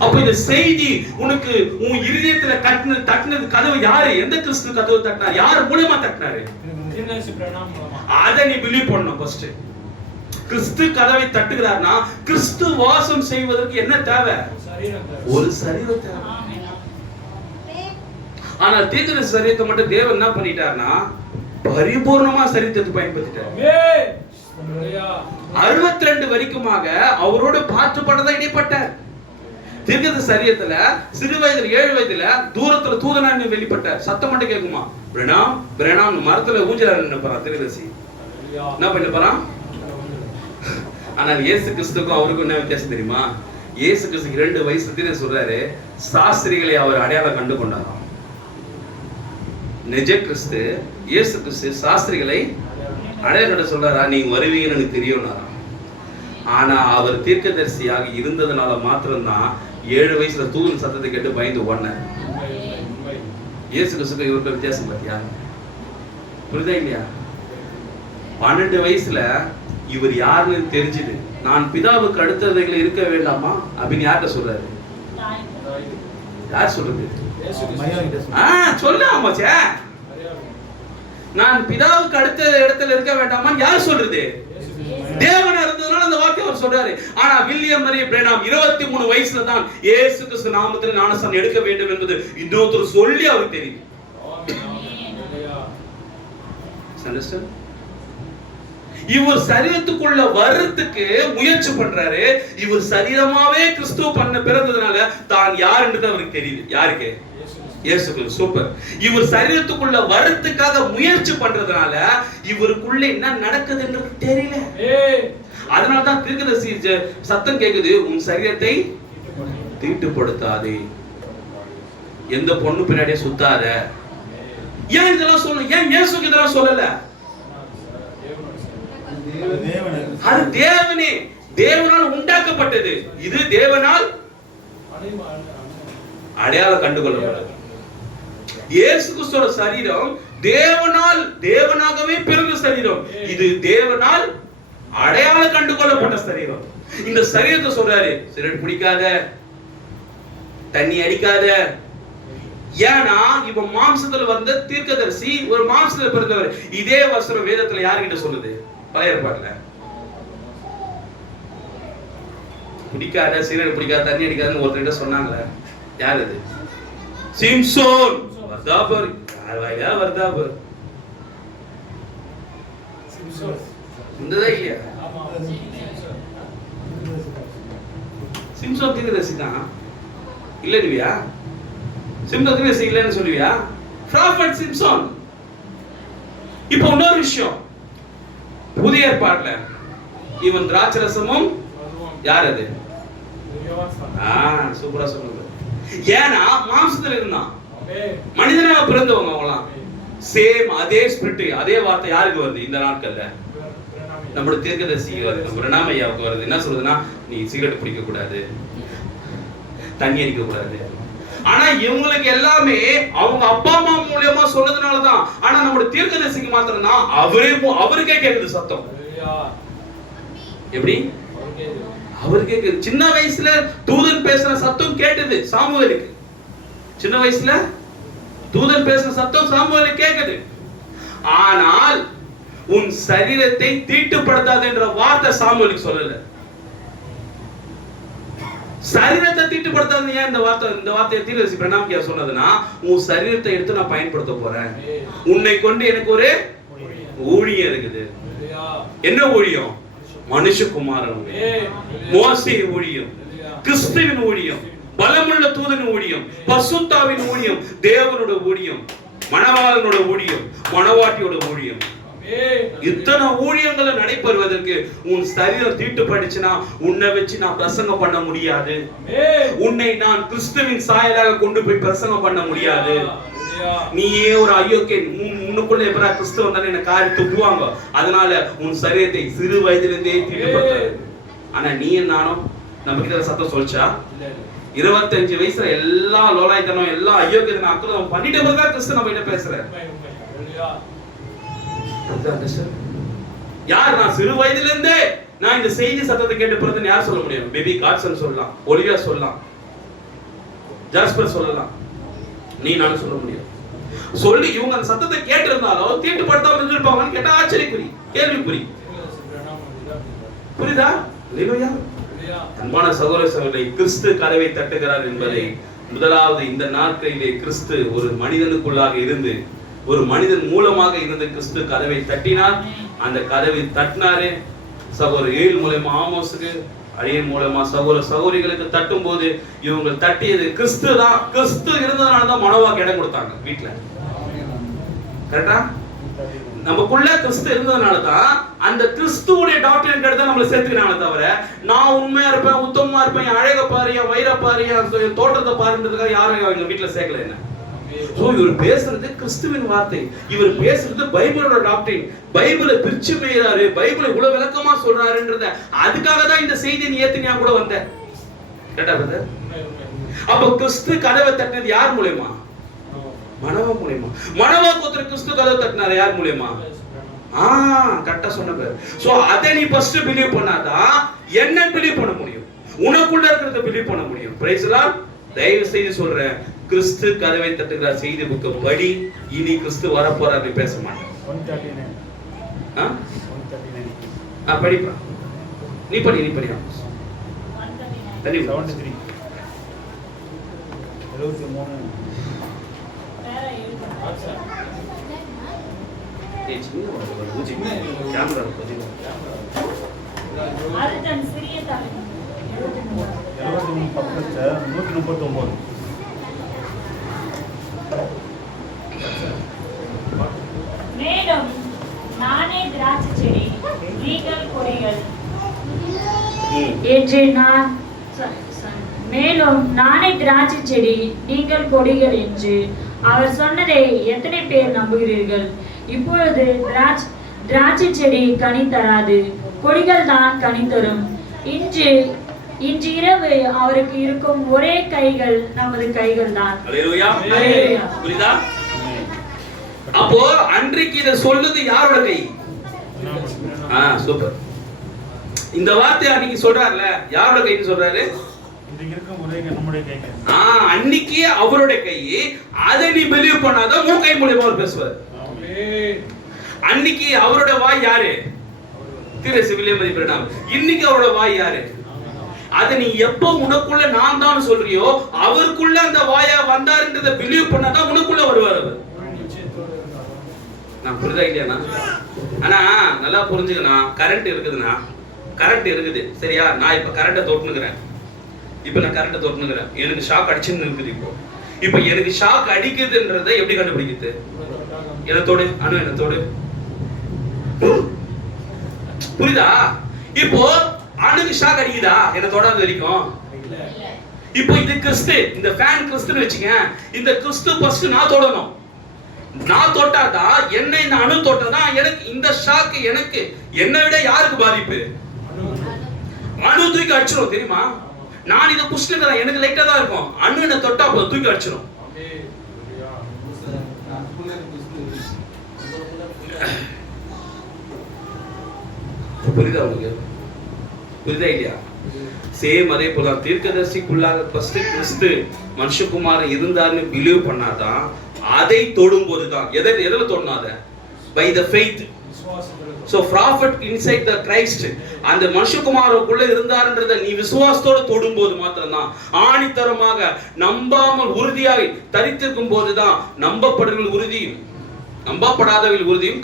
அப்ப இந்த செய்தி உனக்கு உன் இருதயத்துல தட்டினது கதவு யாரு? எந்த கிறிஸ்து கதவு தட்டினார்? யார் மூலமா தட்டினாரு? அதை நீ பிலீவ் பண்ணணும் ஃபர்ஸ்ட். கிறிஸ்து கதவை தட்டுகிறார்னா கிறிஸ்து வாசம் செய்வதற்கு என்ன தேவை? ஒரு சரீரம் தேவை. ஆனா தீர்க்கதரிசி சரீரத்தை மட்டும் தேவன் என்ன பண்ணிட்டார்னா பரிபூர்ணமா சரீரத்தை பயன்படுத்திட்டார். 62 வரைக்குமாக அவரோடு பாற்றுப்பட்டதான் இடைப்பட்டார். தீர்க்கதரிசி சரீரத்துல சிறு வயதுல 7 வயதுல தூரத்துல தூதனான்னு வெளிப்பட்டார். சத்தம் மட்டும் கேட்குமா, பிரணாம் பிரணாம் மரத்துல ஊஞ்சலா நின்று போறான் தீர்க்கதரிசி. என்ன பண்ண போறான்? ஆனால் இயேசு கிறிஸ்துக்கும் அவருக்கும் என்ன வித்தியாசம் தெரியுமா? இயேசு கிறிஸ்து 2 வயசுல சொல்றாரு, சாஸ்திரிகளை அவர் அடையாளம் கண்டு கொண்டாராம். நிஜ கிறிஸ்து இயேசு கிறிஸ்து சாஸ்திரிகளை அடையாளம் சொல்றாரா, நீங்க வருவீங்கன்னு எனக்கு தெரியும்னாராம். ஆனா அவர் தீர்க்கதரிசியாக இருந்ததுனால மாத்திரம்தான் 7 வயசுல தூதன் சத்தத்தை கேட்டு பயந்து ஓடினார். இயேசு கிறிஸ்துக்கு இவருக்கு வித்தியாசம் பார்த்தியா? புரியுதா இல்லையா? 12 வயசுல இவர் யாருன்னு தெரிஞ்சுது. நான் பிதாவுக்கு அடுத்தவைகள் இருக்க வேண்டாமா அப்படின்னு யார்கிட்ட சொல்றாரு? யார் சொல்றது? சொல்ல நான் பிதாவுக்கு அடுத்த இடத்துல இருக்க வேண்டாமா யார் சொல்றது? தேவனா இருந்ததுனால அந்த வார்த்தை அவர் சொல்றாரு. ஆனா வில்லியம் மரிய பிரணாம் 23 வயசுல தான் இயேசு கிறிஸ்து நாமத்தில் ஞானஸ்நானம் எடுக்க வேண்டும் என்பது இன்னொருத்தர் சொல்லி அவருக்கு தெரியும். இவர் சரீரத்துக்குள்ள வர்றதுக்கு முயற்சி பண்றாரு. இவர் சரீரமாவே கிறிஸ்துவ பண்ண பிறந்ததுனால தான் யாருன்றது அவருக்கு தெரியுது. யாருக்கு? இயேசுக்கு. சூப்பர். இவர் சரீரத்துக்குள்ள வர்றதுக்காக முயற்சி பண்றதுனால இவருக்குள்ள என்ன நடக்குதுன்றது தெரியல. அதனாலதான் தீர்க்கதரிசி சத்தம் கேக்குது, உன் சரீரத்தை தீட்டுப்படுத்தாதே, எந்த பொண்ணு பின்னாடியே சுத்தாத. ஏன் இதெல்லாம் சொல்ல? ஏன் இயேசுக்கு இதெல்லாம் சொல்லல? அது தேவனே, தேவனால் உண்டாக்கப்பட்டது. இது தேவனால் அடையாளம் கண்டுகொள்ளப்பட்டது. இயேசு கிறிஸ்துவோட சரீரம் தேவனால் தேவனாகவே பிறந்த சரீரம். இது தேவனால் அடையாளம் கண்டுகொள்ளப்பட்ட சரீரம். இந்த சரீரத்தை சொல்றாரு, சிகரெட் குடிக்காத, தண்ணி அடிக்காத. ஏன்னா இவன் மாம்சத்துல வந்த தீர்க்கதரிசி, ஒரு மாம்சத்துல பிறந்தவர். இதே வசனம் வேதத்துல யார்கிட்ட சொல்லுது? பழைய ஏற்பாட்டுல. குடிக்காத, சிகரெட் குடிக்காத, தண்ணி அடிக்காதுன்னு ஒருத்தர்கிட்ட சொன்னாங்களே, யார் அது? சிம்சோன். வர்தாபர். யார்வாயா வர்தாபர்? சிம்சோன். இந்ததா இல்லையா? சிம்சோன் தீர்க்கதரிசி தான். இல்லையா? சிம்சோன் தீர்க்கதரிசி இல்லைன்னு சொல்லுவியா? ப்ராஃபட் சிம்சோன். இப்போ இன்னொரு விஷயம், புதிய ஏற்பாட்டுல இவன் திராட்சரசமும் யார் அது? சூப்பரா சொல்லுங்க. ஏன்னா மாம்சத்துல இருந்தான், மனிதனாக பிறந்தவங்க அவங்களாம். சேம் அதே ஸ்பிரிட், அதே வார்த்தை யாருக்கு வருது இந்த நாட்கள்ல? நம்மளோட தீர்க்கதரிசிக்கு வருது, நம்ம பிரணாமையாவுக்கு வருது. என்ன சொல்றதுன்னா, நீ சிகரெட் பிடிக்க கூடாது, தண்ணி அடிக்க கூடாது. ஆனா இவங்களுக்கு எல்லாமே அவங்க அப்பா அம்மா மூலமா சொன்னதுனாலதான். ஆனா நம்மளோட தீர்க்கதரிசிக்கு மாத்திரம் தான் அவருக்கே கேக்குது சத்தம். எப்படி? அவருக்கே கேக்குது. சின்ன வயசுல தூதன் பேசுற சத்தம் கேட்டது சாமுவேலுக்கு. சின்ன வயசுல தூதன் பேசுற சத்தம் சாமுவேலுக்கு கேக்குது. ஆனால் உன் சரீரத்தை தீட்டுப்படுத்தாது என்ற வார்த்தை சாமுவேலுக்கு சொல்லல. சரீரத்தை தீட்டுப்படுத்தாது. ஏன் இந்த வார்த்தையை தீர்க்கதரிசி பிரணாமியா சொன்னதுன்னா, உன் சரீரத்தை எடுத்து நான் பயன்படுத்த போறேன். உன்னை கொண்டு எனக்கு ஒரு ஊழியம் இருக்குது. என்ன ஊழியம்? மனுஷகுமாரன் ஊழியம், மோசே ஊழியம், கிறிஸ்துவின் ஊழியம், பலமுள்ள தூதன் ஊழியம், பரிசுத்தாவின் ஊழியம், தேவனோட ஊழியம், மணவாளனோட ஊழியம், மணவாட்டியோட ஊழியம். இத்தனை ஊழியங்களை நடைபெறுவதற்கு உன் சரீரம் தீட்டுப்படுச்சுன்னா உன்னை வச்சு நான் பிரசங்கம் பண்ண முடியாது. உன்னை நான் கிறிஸ்துவின் சாயலாக கொண்டு போய் பிரசங்கம் பண்ண முடியாது. நீயே ஒரு அயோக்கியன், உன்னுக்குள்ள எப்பரா கிறிஸ்து வந்தானே என்ன காரி துப்புவாங்க. அதனால உன் சரீரத்தை சிறு வயதிலிருந்தே தீட்டுப்படுத்தாது. ஆனா நீ நானும் நம்ம கிட்ட சத்தம் சொல்லிச்சா? 25 வயசுல எல்லா லோலாய்த்தனம், எல்லா அயோக்கியத்தனம் அக்கிரமம் பண்ணிட்டு பிறகுதான் கிறிஸ்து நம்ம கிட்ட பேசுறேன். யார்? நான் சிறு வயதுல இருந்தே நான் இந்த செய்தி சத்தத்தை கேட்டு பிறகு யார் சொல்ல முடியும்? பேபி காட்சன் சொல்லலாம், ஒலிவியா சொல்லலாம், ஜாஸ்பர் சொல்லலாம், நீ நானும் சொல்ல முடியும். சொல்லி இவங்க அந்த சத்தத்தை கேட்டிருந்தாலும் தீட்டுப்படுத்தாம இருந்திருப்பாங்கன்னு கேட்டா ஆச்சரியக்குறி, கேள்விக்குறி. புரியுதா? அல்லேலூயா. அன்பான சகோதர சகோதரி, கிறிஸ்து கதவை தட்டுகிறார் என்பதை முதலாவது இந்த நாட்களிலே கிறிஸ்து ஒரு மனிதனுக்குள்ளாக இருந்து, ஒரு மனிதன் மூலமாக இருந்து கிறிஸ்து கதவை தட்டினார். அந்த கதவை தட்டினாரு. சகோதரர் ஏழு மூலமா ஆமோஸுக்கு, அடியன் மூலமா சகோதர சகோதரிகளுக்கு தட்டும் போது இவங்க தட்டியது கிறிஸ்து தான். கிறிஸ்து இருந்ததுனால தான் மனோவாக்கு இடம் கொடுத்தாங்க வீட்டுல. கரெக்டா? நமக்குள்ள கிறிஸ்து இருந்ததுனால தான் அந்த கிறிஸ்துவுடைய டாக்டரின் கிடைத்தா நம்மளை சேர்த்துக்கிறாங்க. தவிர நான் உண்மையா இருப்பேன், உத்தமமா இருப்பேன், என் அழக பாரு, என் வயிற பாரு, என் தோற்றத்தை பாருன்றதுக்காக யாரும் எங்க வீட்டுல சேர்க்கல. என்ன இவர் பேசுறது கிறிஸ்துவின் வார்த்தை, இவர் பேசுறது பைபிளோட டாக்டரின். பைபிளை பிரிச்சு மேய்றாரு, பைபிளை இவ்வளவு விளக்கமா சொல்றாருன்றத அதுக்காக தான் இந்த செய்தியை நீ ஏத்து நான் கூட வந்தேன். கேட்டா பிரதர்? அப்ப கிறிஸ்து கதவை தட்டினது யார் மூலமா? மனவா மூலமா. மனவா கோத்திர கிறிஸ்து கதவை தட்டினாரு யார் மூலமா? கரெக்டா சொன்ன. சோ அதை நீ ஃபர்ஸ்ட் பிலீவ் பண்ணாதான் என்ன பிலீவ் பண்ண முடியும், உனக்குள்ள இருக்கிறத பிலீவ் பண்ண முடியும். Price the Lord. தயவு செய்து சொல்றேன், கிறிஸ்து கதவை தட்டுகிறார் செய்தி புக்க படி. இனி கிறிஸ்து வர போறாரு பேச மாட்டேன். 139 படிப்பா. நீ படி. தனி 73 139. மேலும் நானே திராட்சை செடி, நீங்கள் கொடிகள் என்று மேலும் நானே திராட்சை செடி, நீங்கள் கொடிகள் என்று அவர் சொன்னதை எத்தனை பேர் நம்புகிறீர்கள்? இப்பொழுது திராட்சை செடி கனி தராது, கொடிகள் தான் கனி தரும். இன்று இரவு அவருக்கு இருக்கும் ஒரே கைகள் நமது கைகள் தான். புரியுதா? அப்போ அன்றைக்கு இத சொல்லுது யாரோட கை? சூப்பர். இந்த வார்த்தை அன்னைக்கு சொல்றாருல, யாரோட கைன்னு சொல்றாரு? அன்னைக்கு அவருடைய கை. அதை நீ பிலீவ் பண்ணாதான் உன் கை மூலமா அவர் பேசுவார். அன்னைக்கு அவரோட வாய் யாரு? திரு வில்லியம் பிரணாம். இன்னைக்கு அவரோட வாய் யாரு? அதை நீ எப்போ உனக்குள்ள நான் தான் சொல்றியோ அவருக்குள்ள அந்த வாயா வந்தாருன்றத பிலீவ் பண்ணாதான் உனக்குள்ள வருவார் அவர். நான் புரியுதா இல்லையாண்ணா? ஆனா நல்லா புரிஞ்சுக்கணும். கரண்ட் இருக்குதுண்ணா, கரண்ட் இருக்குது சரியா? நான் இப்ப கரண்ட்டை தொட்டுனுக்கிறேன். நான் கரண்ட்டை தொட்டுனுக்கிறேன், எனக்கு ஷாக் அடிச்சுன்னு இருக்குது. இப்போ எனக்கு ஷாக் அடிக்குதுன்றதை எப்படி கண்டுபிடிக்குது? என்னத்தோடு அணு என்னத்தோடு புரியுதா? இப்போ அணுக்கு ஷாக் அடிக்குதா என்ன தொடாத வரைக்கும்? இப்போ இது கிறிஸ்து, இந்த ஃபேன் கிறிஸ்துன்னு வச்சுக்க. இந்த கிறிஸ்து ஃபர்ஸ்ட் நான் தொடணும். நான் தொட்டாதான் என்ன, இந்த அணு தொட்டாதான் எனக்கு இந்த ஷாக். எனக்கு என்னை விட யாருக்கு பாதிப்பு? அணு தூக்கி அடிச்சிடும் தெரியுமா? நான் இதை புஷ்டுக்கிறேன், எனக்கு லைட்டா தான் இருக்கும். அணு என்ன தொட்டா போதும் தூக்கி அடிச்சிடும். புரியுதா உங்களுக்கு? புரியுதா இல்லையா? சேம் அதே போல தீர்க்கதரிசிக்குள்ளாக ஃபர்ஸ்ட் கிறிஸ்து மனுஷகுமாரன் இருந்தார்னு பிலீவ் பண்ணாதான் அதை தொடும் போதுதான். எதில தொடுனாத? By the faith. So prophet inside the Christ, அந்த மனுஷகுமாரனுக்குள்ள இருந்தார்ன்றதை நீ விசுவாசத்தோட தொடும்போது மாத்திரம்தான், ஆணித்தரமாக நம்பாமல் உறுதியாய் தரித்திருக்கும் போதுதான் நம்பப்படுகிற உறுதியும் நம்பப்படாதவர்கள் உறுதியும்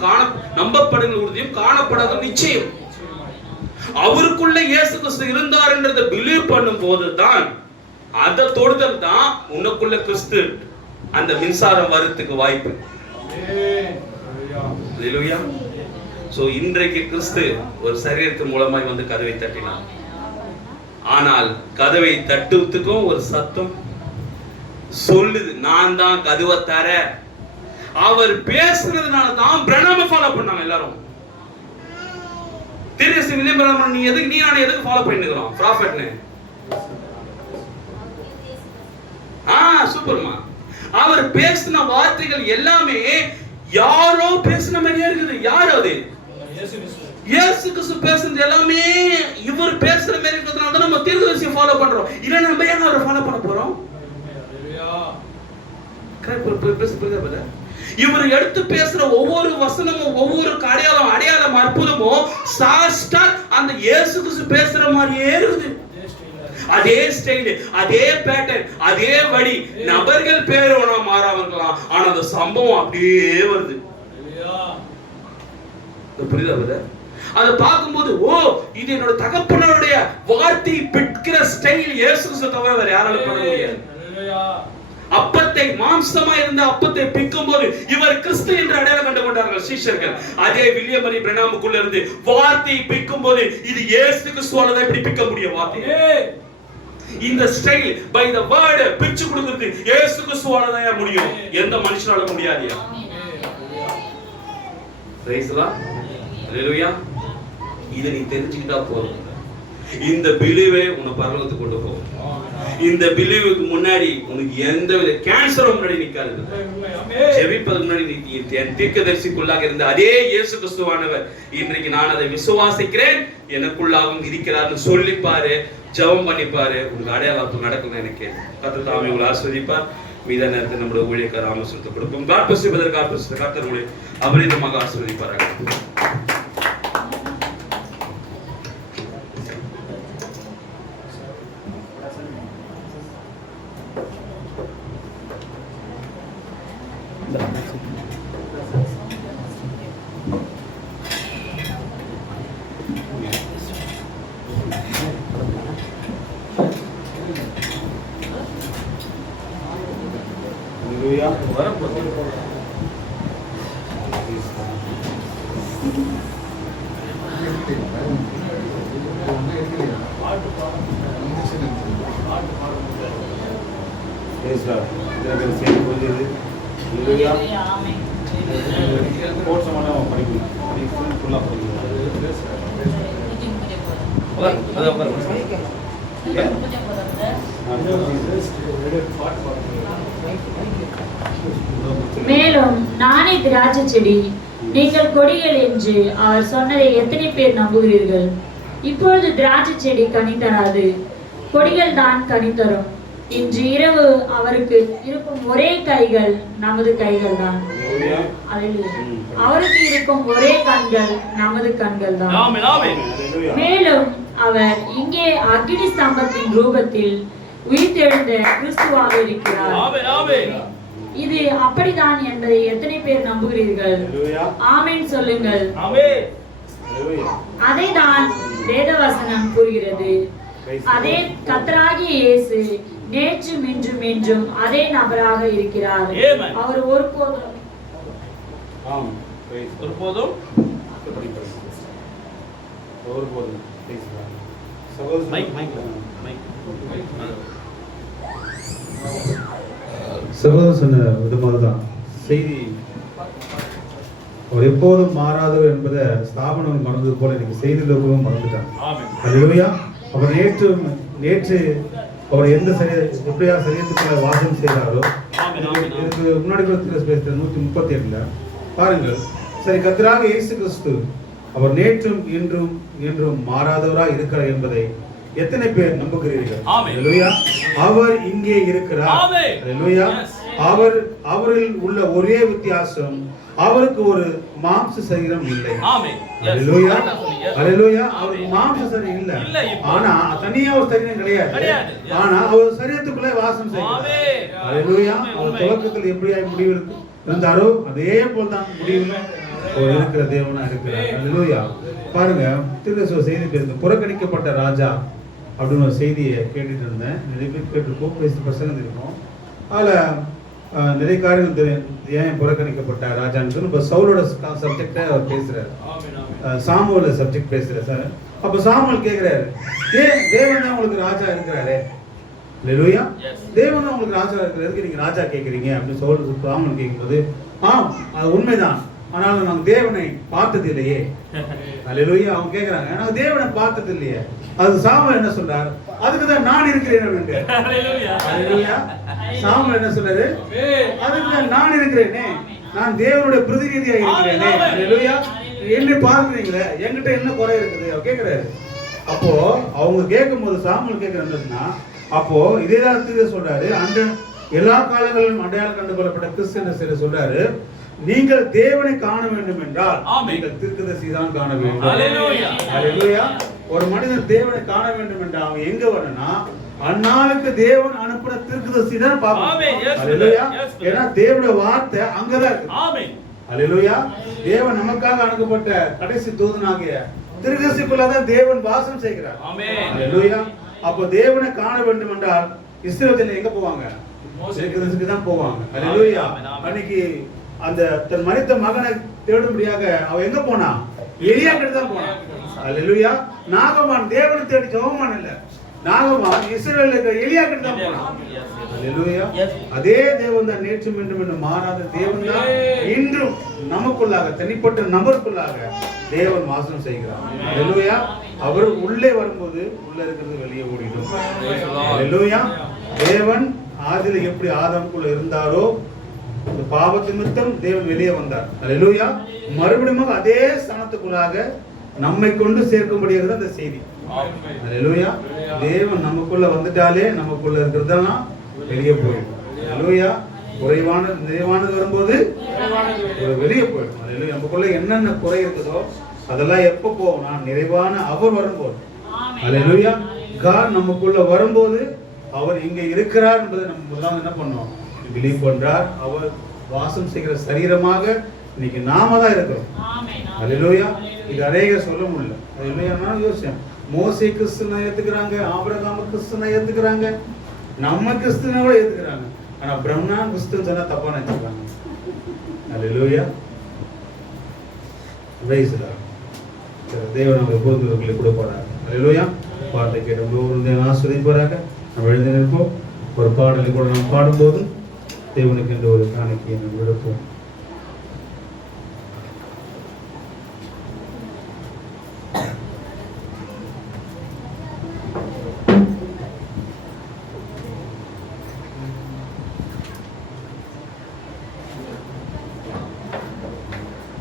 நம்பப்படுகிற உறுதியும் காணப்படாத நிச்சயம். அவருக்குள்ள இயேசு கிறிஸ்து இருந்தார் என்றதை பிலீவ் பண்ணும் போதுதான், அதை தொடுதல் தான் உனக்குள்ள கிறிஸ்து அந்த மின்சாரம் வரத்துக்கு வாய்ப்பு. அல்லேலூயா. சோ இன்றைக்கு கிறிஸ்து ஒரு சரீரத்தின் மூலமாய் வந்து கதவை தட்டினார். ஆனால் கதவை தட்டுவதுக்கும் ஒரு சத்தம் சொல்லுது, நான் தான் கதவை தர. அவர் பேசுறதுனால தான் பிரணாம ஃபாலோ பண்ணாங்க எல்லாரும். திருசி வில்லியம் பிரணாம், நீ எதுக்கு நான் எதுக்கு ஃபாலோ பண்ணிக்கிறோம் ப்ராஃபட்னு? சூப்பர்மா. அவர் பேசின வார்த்தைகள் எல்லாமே யாரோ பேசின மாதிரியே இருக்குது. யார் அது? இயேசு கிறிஸ்து பேசுறது எல்லாமே இவர் பேசுற மாதிரி இருக்கிறதுனால தான் நம்ம தீர்க்கதரிசியை ஃபாலோ பண்றோம். இல்ல நம்ம ஏன் அவரை ஃபாலோ பண்ண போறோம்? இவர் எடுத்து பேசுற ஒவ்வொரு வசனமும், ஒவ்வொரு அடையாளம் அற்புதமோ சாஸ்டா அந்த இயேசு கிறிஸ்து பேசுற மாதிரியே இருக்குது. அதே ஸ்டைல், அதே பேட்டர்ன், அதே வழி. நபர்கள் பேர் வேணா மாறாமலாம், ஆனா அந்த சம்பவம் அப்படியே வருது. புரியுதா? அதை பார்க்கும்போது ஓ, இது என்னோட தகப்பனுடைய வார்த்தை பிடிக்கிற ஸ்டைல் இயேசு கிறிஸ்து தவிர வேற யாராலும் பண்ண முடியாது. அப்பத்தை மாம்சமா இருந்த அப்பத்தை பிக்கும் போது இவர் கிறிஸ்து என்று அடையாளம் கண்டு கொண்டார்கள் சீஷர்கள். அதே வில்லியம் மரி பிரணாமுக்குள்ள இருந்து வார்த்தை பிக்கும் போது இது இயேசு கிறிஸ்துவால இப்படி பிக்க முடியும் வார்த்தை. இந்த ஸ்டைல் பை தி வேர்ட் பிச்சு கொடுக்கிறது இயேசு கிறிஸ்துவால தான் முடியும், எந்த மனுஷனால முடியாதியா. பிரைஸ் தி லார்ட், ஹalleluya. இத நீ தெரிஞ்சிட்டா போதும், இந்த பிலீவே உன்னை பரலோகத்துக்கு கொண்டு போகும். இந்த பிலீவுக்கு முன்னாடி உனக்கு எந்த வித கேன்சரும் முன்னாடி நிக்காது. ஜெபிப்பதற்கு முன்னாடி நீ என் தீர்க்கதரிசிக்குள்ளாக இருந்த அதே இயேசு கிறிஸ்துவானவர் இன்றைக்கு நான் அதை விசுவாசிக்கிறேன் எனக்குள்ளாகவும் இருக்கிறார்னு சொல்லி பாரு, ஜெபம் பண்ணி பாரு, உனக்கு அடையாளம் நடக்கும். எனக்கு கர்த்தர் தாமே உங்களை ஆசீர்வதிப்பார். மீத நேரத்தில் நம்முடைய ஊழியக்கார ஆலோசனை கொடுப்போம். God bless you brother, God bless you. கர்த்தர் உங்களை அபரிதமாக ஆசீர்வதிப்பாராக. மேலும் நானே திராட்சை செடி, நீங்கள் கொடிகள் என்று அவர் சொன்னதை எத்தனை பேர் நம்புகிறீர்கள்? இப்பொழுது திராட்சை செடி கனி தராது, கொடிகள் தான் கனி தரும். இன்று இரவு அவருக்கு இருக்கும் ஒரே கைகள் நமது கைகள் தான். அவருக்கு இருக்கும் ஒரே கண்கள் நமது கண்கள் தான். மேலும் அவர் இங்கே அக்கினி ஸ்தம்பத்தின் ரூபத்தில் உயிர்த்தெழுந்த கிறிஸ்துவாக இருக்கிறார். இது அப்படிதான் என்பதை எத்தனை பேர் நம்புகிறீர்கள்? ஆமென் சொல்லுங்கள். அதை தான் வேதவசனம் கூறுகிறது. அதே கர்த்தராகிய இயேசு நேற்றும் இன்றும் என்றும் அதே நபராக இருக்கிறார். அவர் ஒருபோதும் சகோதரர் சொன்ன விதமாக தான் செய்தி. அவர் எப்போதும் மாறாதவர் என்பதை ஸ்தாபனம் மறந்தது போல இன்னைக்கு செய்தி லோகமும் மறந்துட்டாங்க. அல்லேலூயா. அவர் நேற்று அவர் எந்த எப்படியா சரீரத்துக்குள்ள வாசம் செய்தாரோ, இதுக்கு முன்னாடி பேசுற 138 பாருங்கள். சரி, கர்த்தராக இயேசு கிறிஸ்து அவர் நேற்றும் இன்றும் என்றும் மாறாதவராக இருக்கிறார் என்பதை எத்தனை பேர் நம்புகிறீர்கள்? அல்லேலூயா. அவர் இங்கே இருக்கிறார். அல்லேலூயா. அவரில் உள்ள ஒரே வித்தியாசம், அவருக்கு ஒரு மாம்ச சரீரம் இல்லை. அல்லேலூயா. அல்லேலூயா. அவருக்கு மாம்ச சரீரம் இல்லை, ஆனா தனியா ஒரு சரீரம் கிடையாது. ஆனா அவர் சரீரத்துக்குள்ளே வாசம் செய்கிறார். அல்லேலூயா. அவர் துவக்கத்தில் எப்படியாய் முடிவு இருந்தாரோ அதே போல்தான் முடிவில் அவர் இருக்கிற தேவனா இருக்கிறார். அல்லேலூயா. பாருங்க, திருச்சபை செய்தி பேருந்து புறக்கணிக்கப்பட்ட ராஜா அப்படின்னு ஒரு செய்தியை கேட்டுட்டு இருந்தேன். நிறைய பேர் கேட்டிருக்கோம், பிரசங்கம் இருக்கும். அதில் நிறைய காரியங்கள் தெரியும். ஏன் புறக்கணிக்கப்பட்ட ராஜான்னு சொல்லி இப்போ சவுலோட சப்ஜெக்டை அவர் பேசுறாரு, சாமுவேல சப்ஜெக்ட் பேசுறாரு சார். அப்போ சாமுவேல் கேட்கிறாரு, ஏன் தேவன் தான் உங்களுக்கு ராஜா இருக்கிறாரு? அல்லேலூயா. தேவன் தான் உங்களுக்கு ராஜா இருக்கிறதுக்கு நீங்க ராஜா கேட்குறீங்க அப்படின்னு சாமுவேல் கேட்கும்போது, அது உண்மைதான், ஆனாலும் நாங்கள் தேவனை பார்த்தது இல்லையே. அல்லேலூயா. அவங்க கேட்குறாங்க, நாங்கள் தேவனை பார்த்தது இல்லையே. அது சாமுவேல் என்ன சொல்றார்? அதுக்கு தான் நான் இருக்கிறேன். அல்லேலூயா. சாமுவேல் என்ன சொல்றாரு? அதுக்கு தான் நான் இருக்கிறேனே, நான் தேவனுடைய பிரதிநிதியாக இருக்கிறேனே. அல்லேலூயா. என்ன பார்க்குறீங்களே, என்கிட்ட என்ன குறை இருக்குது அவர் கேட்கிறாரு. அப்போ அவங்க கேட்கும்போது சாமுவேல் கேட்கறதுன்னா, அப்போ இதே தான் சொல்றாரு, அந்த எல்லா காலங்களிலும் அடையாளம் கண்டு கொள்ளப்பட்ட கிறிஸ்து என்ன சொல்றாரு, நீங்கள் தேவனை காண வேண்டும் என்றால் ஆமென். நீங்கள் தீர்க்கதரிசி தான் காண வேண்டும். ஹல்லேலூயா. ஹல்லேலூயா. ஒரு மனிதன் தேவனை காண வேண்டும் என்றால் அவன் எங்க வரணும்னா அந்நாளுக்கு தேவன் அனுப்புற தீர்க்கதரிசி தான் ஆமென். பார்க்கணும். Yes, ஹல்லேலூயா. yes, brother. ஏன்னா தேவனுடைய வார்த்தை அங்கதான் இருக்கு. ஆமென். ஹல்லேலூயா. தேவன் நமக்காக அனுப்பப்பட்ட கடைசி தூதனாகிய தீர்க்கதரிசிக்குள்ளதான் தேவன் வாசம் செய்கிறார். ஆமென். ஹல்லேலூயா. அப்போ தேவனை காண வேண்டும் என்றால் இஸ்ரவேலில் எங்க போவாங்க? தீர்க்கதரிசிக்கு தான் போவாங்க. ஹல்லேலூயா. அன்னைக்கு அந்த தன் மரித்த மகனை தேடும்படியாக அவ எங்க போனா? எலியா கிட்ட தான் போனா. ஹல்லேலூயா. நாகமான் தேவனை தேடி ஜெபமான் இல்ல, நாகமான் இஸ்ரவேலுக்கு எலியா கிட்ட தான் போனா. ஹல்லேலூயா. அதே தேவன் தான் நேற்றும் இன்றும் என்று மாறாத தேவன் தான் இன்றும் நமக்குள்ளாக தனிப்பட்ட நபருக்குள்ளாக தேவன் வாசம் செய்கிறார். ஹல்லேலூயா. அவர் உள்ளே வரும்போது உள்ள இருக்கிறது வெளியே ஓடிடும். ஹல்லேலூயா. தேவன் ஆதியில எப்படி ஆதாமுக்குள்ள இருந்தாரோ அந்த பாவத்து நிமித்தம் தேவன் வெளியே வந்தார். ஹல்லேலூயா. மறுபடியும் அதே ஸ்தானத்துக்குள்ளாக நம்மை கொண்டு சேர்க்கும்படியாக அந்த செய்தி. ஹல்லேலூயா. தேவன் நமக்குள்ள வந்துட்டாலே நமக்குள்ள இருக்கிறதெல்லாம் வெளியே போயிடும். ஹல்லேலூயா. குறைவானது நிறைவானது வரும்போது வெளியே போயிடும். ஹல்லேலூயா. நமக்குள்ள என்னென்ன குறை இருக்குதோ அதெல்லாம் எப்ப போகும்னா நிறைவான அவர் வரும்போது. ஹல்லேலூயா. காட் நமக்குள்ள வரும்போது அவர் இங்க இருக்கிறார் என்பதை நம்ம முதலாவது என்ன பண்ணோம்? பிலீவ் பண்றார். அவர் வாசம் செய்கிற சரீரமாக இன்னைக்கு நாம தான் இருக்கிறோம். ஹல்லேலூயா. இது அநேகர் சொல்ல முடியல. ஹல்லேலூயா. நான் யோசிச்சேன், மோசே கிறிஸ்துவை ஏத்துக்கிறாங்க, ஆபிரகாம் கிறிஸ்துவை ஏத்துக்கிறாங்க, நம்ம கிறிஸ்துவை கூட ஏத்துக்கிறாங்க. ஆனா பிரம்மா கிறிஸ்துன்னு சொன்னா தப்பா நினைச்சுக்கிறாங்க. ஹல்லேலூயா. Price the Lord. தேவன் நமக்கு எப்போதும் கொடுப்பாராக. ஹல்லேலூயா. பாட்டை கேட்டு ஒவ்வொரு ஆசீர்வதிப்பாராக. நம்ம எழுதி நிற்போம். ஒரு பாடலை கூட நாம் பாடும்போது தேவனுக்கு என்று ஒரு காணிக்கையை நாம் விடுப்போம்.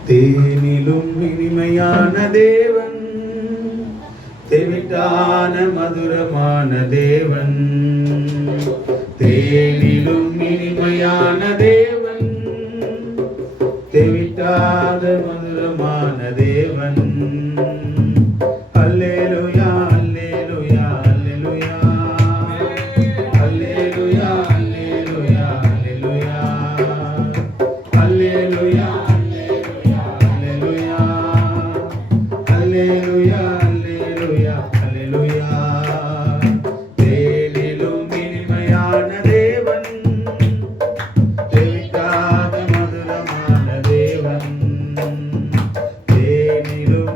தேனிலும் இனிமையான தேவன், தெவிட்டான மதுரமான தேவன், தேனிலும் இனிமையான தேவன், தெவிட்டாத மதுரமான தேவன். அல்லேலூயா, அல்லேலூயா, அல்லேலூயா, அல்லேலூயா, அல்லேலூயா, அல்லேலூயா, அல்லேலூயா. Hallelujah, hallelujah, hallelujah. தேனிலும் இனிமையான தேவன், தெவிட்டாத மதுரமான தேவன், தேனிலும்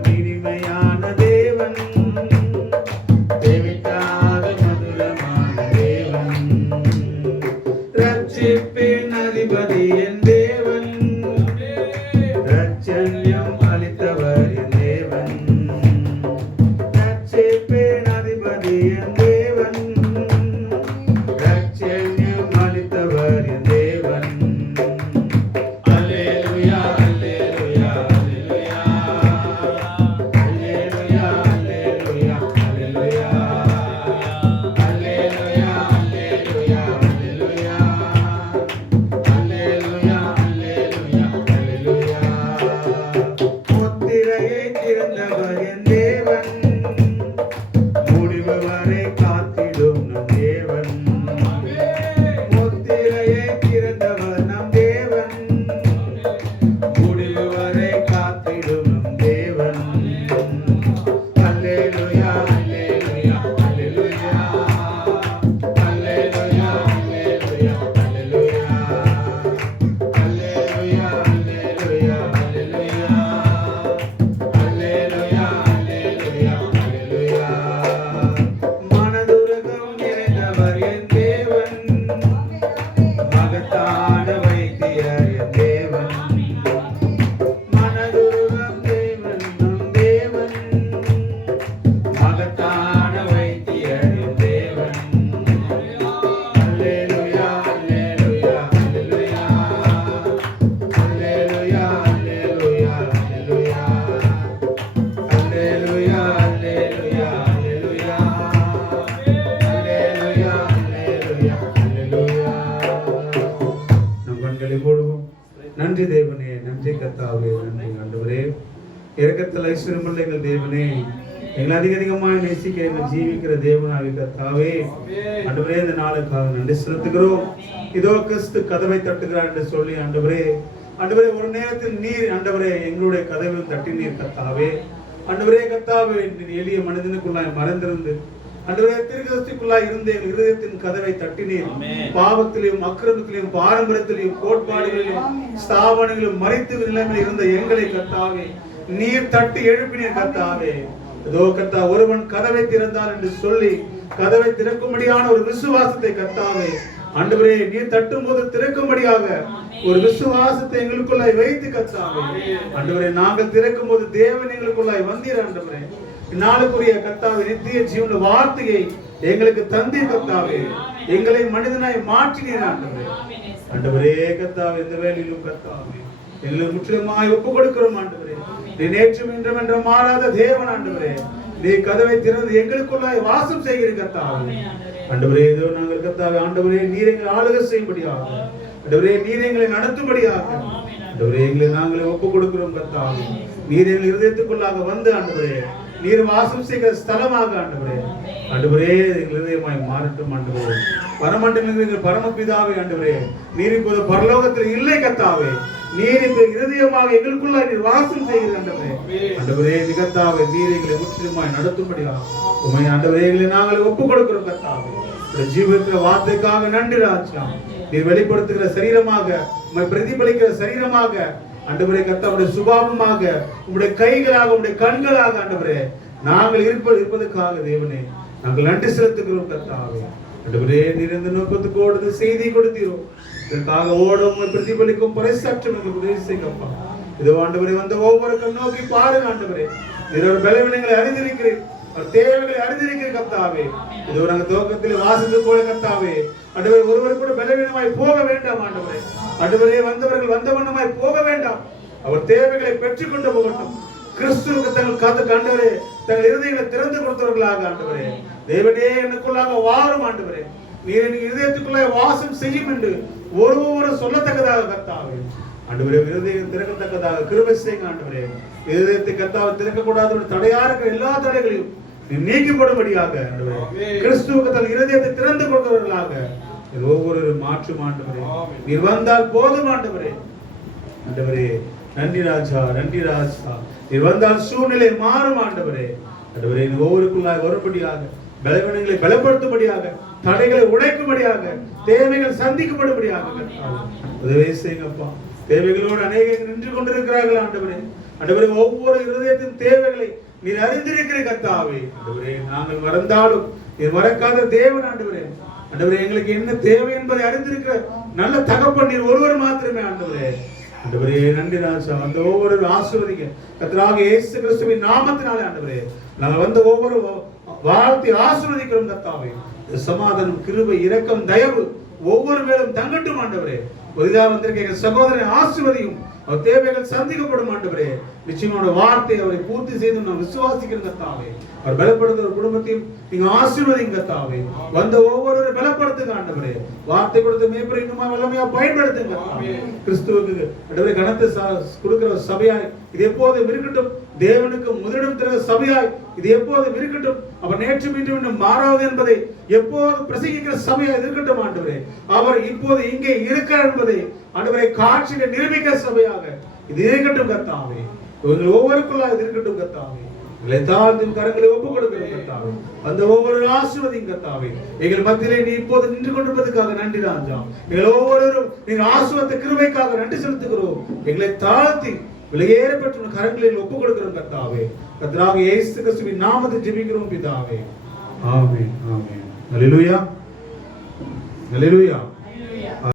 இரக்கத்தில் ஐஸ்வர்யமுள்ள எங்கள் தேவனே, எங்களை அதிகமாய் நேசிக்க எங்கள் ஜீவிக்கிற தேவனாகிய கர்த்தாவே, ஆண்டவரே இந்த நாளுக்காக நன்றி செலுத்துகிறோம். இதோ கிறிஸ்து கதவை தட்டுகிறார் என்று சொல்லி ஆண்டவரே ஒரு நேரத்தில் நீர் ஆண்டவரே எங்களுடைய கதவை தட்டினீர் கர்த்தாவே. ஆண்டவரே கர்த்தாவே, எளிய மனிதனுக்குள்ளாய் மறந்திருந்து ஆண்டவரே திருக்கதத்துக்குள்ளாய் இருந்த எங்கள் இருதயத்தின் கதவை தட்டினீர். பாவத்திலையும் அக்கிரமத்திலையும் பாரம்பரியத்திலையும் கோட்பாடுகளிலும் ஸ்தாபனங்களிலும் மறைத்து நிலைமையில் இருந்த எங்களை கர்த்தாவே நீர் தட்டி எழுப்பினீர் கர்த்தாவே. இதோ கர்த்தா, ஒருவன் கதவை திறந்தால் என்று சொல்லி கதவை திறக்கும்படியான ஒரு விசுவாசத்தை கர்த்தாவே ஆண்டவரே நீர் தட்டும் போது திறக்கும்படியாக ஒரு விசுவாசத்தை எங்களுக்குள்ளாய் வைத்து கர்த்தாவே ஆண்டவரே நாங்கள் திறக்கும் போது தேவன் எங்களுக்குள்ளாய் வந்தீர் ஆண்டவரே. நாளுக்குரிய கர்த்தாவே நித்திய ஜீவன வார்த்தையை எங்களுக்கு தந்தீர் கர்த்தாவே. எங்களை மனிதனாய் மாற்றினீர் ஆண்டவரே. ஆண்டவரே கர்த்தாவே, இந்த வேளையிலும் கர்த்தாவே எங்களை முற்றிலுமாய் ஒப்பு கொடுக்கிறோம் ஆண்டவரே. நீ நேற்றும் இன்றும் என்று மாறாத தேவன் ஆண்டவரே. நீ கதவை திறந்து எங்களுக்குள்ளாய் வாசம் செய்கிற கர்த்தாவே. ஆண்டவரே இதோ நாங்கள் கர்த்தாவே ஆண்டவரே நீர் எங்களை ஆளுகை செய்யும்படியாக ஆண்டவரே நீர் எங்களை நடத்தும்படியாக ஆண்டவரே எங்களை நாங்களே ஒப்பு கொடுக்கிறோம் கர்த்தாவே. நீர் எங்கள் இருதயத்துக்குள்ளாக வந்து ஆண்டவரே நீர் வாசம் செய்கிற ஸ்தலமாக ஆண்டவரே எங்கள் இருதயமாய் மாறட்டும் ஆண்டவரே. பரமண்டலத்தில் பரமபிதாவே ஆண்டவரே நீர் இப்போது பரலோகத்தில் இல்லை கர்த்தாவே. நீர் இப்ப இருதயமாக எங்களுக்குள்ளாய் நீர் வாசம் செய்கிற ஆண்டவரே கர்த்தாவே நீர் எங்களை முற்றிலுமாய் நடத்தும்படியாக உம்மை ஆண்டவரே எங்களை நாங்கள் ஒப்பு கொடுக்கிறோம் கர்த்தாவே. ஜீவிக்கிற வார்த்தைக்காக நன்றி ராஜா. நீர் வெளிப்படுத்துகிற சரீரமாக உம்மை பிரதிபலிக்கிற சரீரமாக ஆண்டவரே கர்த்தாவுடைய சுபாவமாக உம்முடைய கைகளாக உம்முடைய கண்களாக ஆண்டவரே நாங்கள் இருப்பதற்காக தேவனே நாங்கள் நன்றி செலுத்துகிறோம் கர்த்தாவே. ஆண்டவரே நீர் இந்த நோக்கத்துக்கு செய்தி கொடுத்தீரோ இதற்காக ஓடும் பிரதிபலிக்கும் பறைசாற்றும் எங்களுக்கு உதவி செய்யப்பா. இதோ ஆண்டவரே வந்து ஒவ்வொருக்கும் நோக்கி பாருங்க ஆண்டவரே. இதோட பலவீனங்களை அறிந்திருக்கிறேன், தேவைகளை அறிந்திருக்கிறேன் கர்த்தாவே. இதோ நாங்கள் துவக்கத்தில் வாசித்தது போல கர்த்தாவே ஆண்டவரே ஒருவர் கூட பலவீனமாய் போக வேண்டாம் ஆண்டவரே. ஆண்டவரே வந்தவர்கள் வந்தவண்ணமாய் போக வேண்டாம். அவர் தேவைகளை பெற்றுக் கொண்டு போகட்டும். கிறிஸ்துவுக்கு தங்கள் காத்து ஆண்டவரே தங்கள் இருதயங்களை திறந்து கொடுத்தவர்களாக ஆண்டவரே தேவனே எனக்குள்ளாக வாரும் ஆண்டவரே. நீர் என் இதயத்துக்குள்ளாய் வாசம் செய்யும் என்று ஒருவரு சொல்லத்தக்கதாக கர்த்தாவே ஆண்டவரே இருதயம் திறக்கத்தக்கதாக கிருபை செய்யுங்க ஆண்டவரே. இருதயத்தை கர்த்தாவை திறக்கக்கூடாத தடையா இருக்கிற எல்லா தடைகளையும் நீக்கப்படும்படியாக ஆண்டவரே கிறிஸ்துவுக்கு தன் இருதயத்தை திறந்து கொடுக்கிறவர்களாக ஒவ்வொரு மாற்றும் ஆண்டவரே. நீர் வந்தால் போதும் ஆண்டவரே. ஆண்டவரே நன்றி ராஜா, நன்றி ராஜா. நீர் வந்தால் சூழ்நிலை மாறும் ஆண்டவரே. ஆண்டவரே ஒவ்வொருக்குள்ளாய் வரும்படியாக பலவீனங்களை பலப்படுத்தும்படியாக தடைகளை உடைக்கும்படியாக தேவைகள் சந்திக்கப்படும்படியாக உதவி செய்யுங்கப்பா. தேவைகளோடு அநேகர் நின்று கொண்டிருக்கிறார்கள் ஆண்டவரே. ஆண்டவரே ஒவ்வொரு இருதயத்தின் தேவைகளை நீர் அறிந்திருக்கிற கர்த்தாவே. ஆண்டவரே நாங்கள் மறந்தாலும் நீர் மறக்காத தேவன் ஆண்டவரே. ஆண்டவரே எங்களுக்கு என்ன தேவை என்பதை அறிந்திருக்கிற நல்ல தகப்பன் நீர் ஒருவர் மாத்திரமே ஆண்டவரே. ஆண்டவரே நன்றி ராஜா. அந்த ஒவ்வொரு ஆசீர்வதிங்க கர்த்தராகிய இயேசு கிறிஸ்துவின் நாமத்தினாலே ஆண்டவரே நாங்கள் வந்து ஒவ்வொரு வாழ்த்தி ஆசீர்வதிக்கிறோம் கர்த்தாவே. சமாதானம் கிருபை இரக்கம் தயவு ஒவ்வொரு மேலும் தங்கட்டும் ஆண்டவரே. புதிதாக வந்திருக்க எங்கள் சகோதரனை ஆசீர்வதியும். அவர் தேவைகள் சந்திக்கப்படும் ஆண்டவரே. நிச்சயமான வார்த்தை அவரை பூர்த்தி செய்து நான் விசுவாசிக்கிறேன் கர்த்தாவே. அவர் பலப்படுத்த ஒரு குடும்பத்தையும் நீங்க ஆசீர்வதிங்க கர்த்தாவே. வந்த ஒவ்வொருவரும் பலப்படுத்துங்க ஆண்டவரே. வார்த்தை கொடுத்த மேய்ப்பரை இன்னுமா வல்லமையா பயன்படுத்துங்க கர்த்தாவே. கிறிஸ்துவுக்கு ஆண்டவரே கனத்தை கொடுக்கிற சபையாய் இது எப்போதும் இருக்கட்டும். தேவனுக்கு முதலிடம் தர சபையாய் இது எப்போதும் இருக்கட்டும். அவர் நேற்று மீண்டும் மாறாது என்பதை எப்போது பிரசங்கிக்கிற சபையாய் இருக்கட்டும் ஆண்டவரே. அவர் இப்போது இங்கே இருக்கிறார் என்பதை ஆண்டவரை காட்சியில நிரூபிக்கிற சபையாக இது இருக்கட்டும் கர்த்தாவே. இவர்கள் ஒவ்வொருக்குள்ள இது இருக்கட்டும் கர்த்தாவே. எங்களை தாழ்த்தின் கரங்களை ஒப்புக் கொடுக்கிறோம் கர்த்தாவே. அந்த ஒவ்வொரு ஆசீர்வதியும் கர்த்தாவே. எங்கள் மத்தியிலே நீ இப்போது நின்று கொண்டிருப்பதற்காக நன்றி ராஜா. எங்கள் ஒவ்வொருவரும் நீர் ஆசீர்வாத கிருபைக்காக நன்றி செலுத்துகிறோம். எங்களை தாழ்த்தி விலையேறப்பட்ட கரங்களில் ஒப்புக் கொடுக்கிறோம் கர்த்தாவே. கர்த்தராகிய இயேசு கிறிஸ்துவின் நாமத்தில் ஜெபிக்கிறோம் பிதாவே. ஆமென், ஆமென். ஹல்லேலூயா, ஹல்லேலூயா.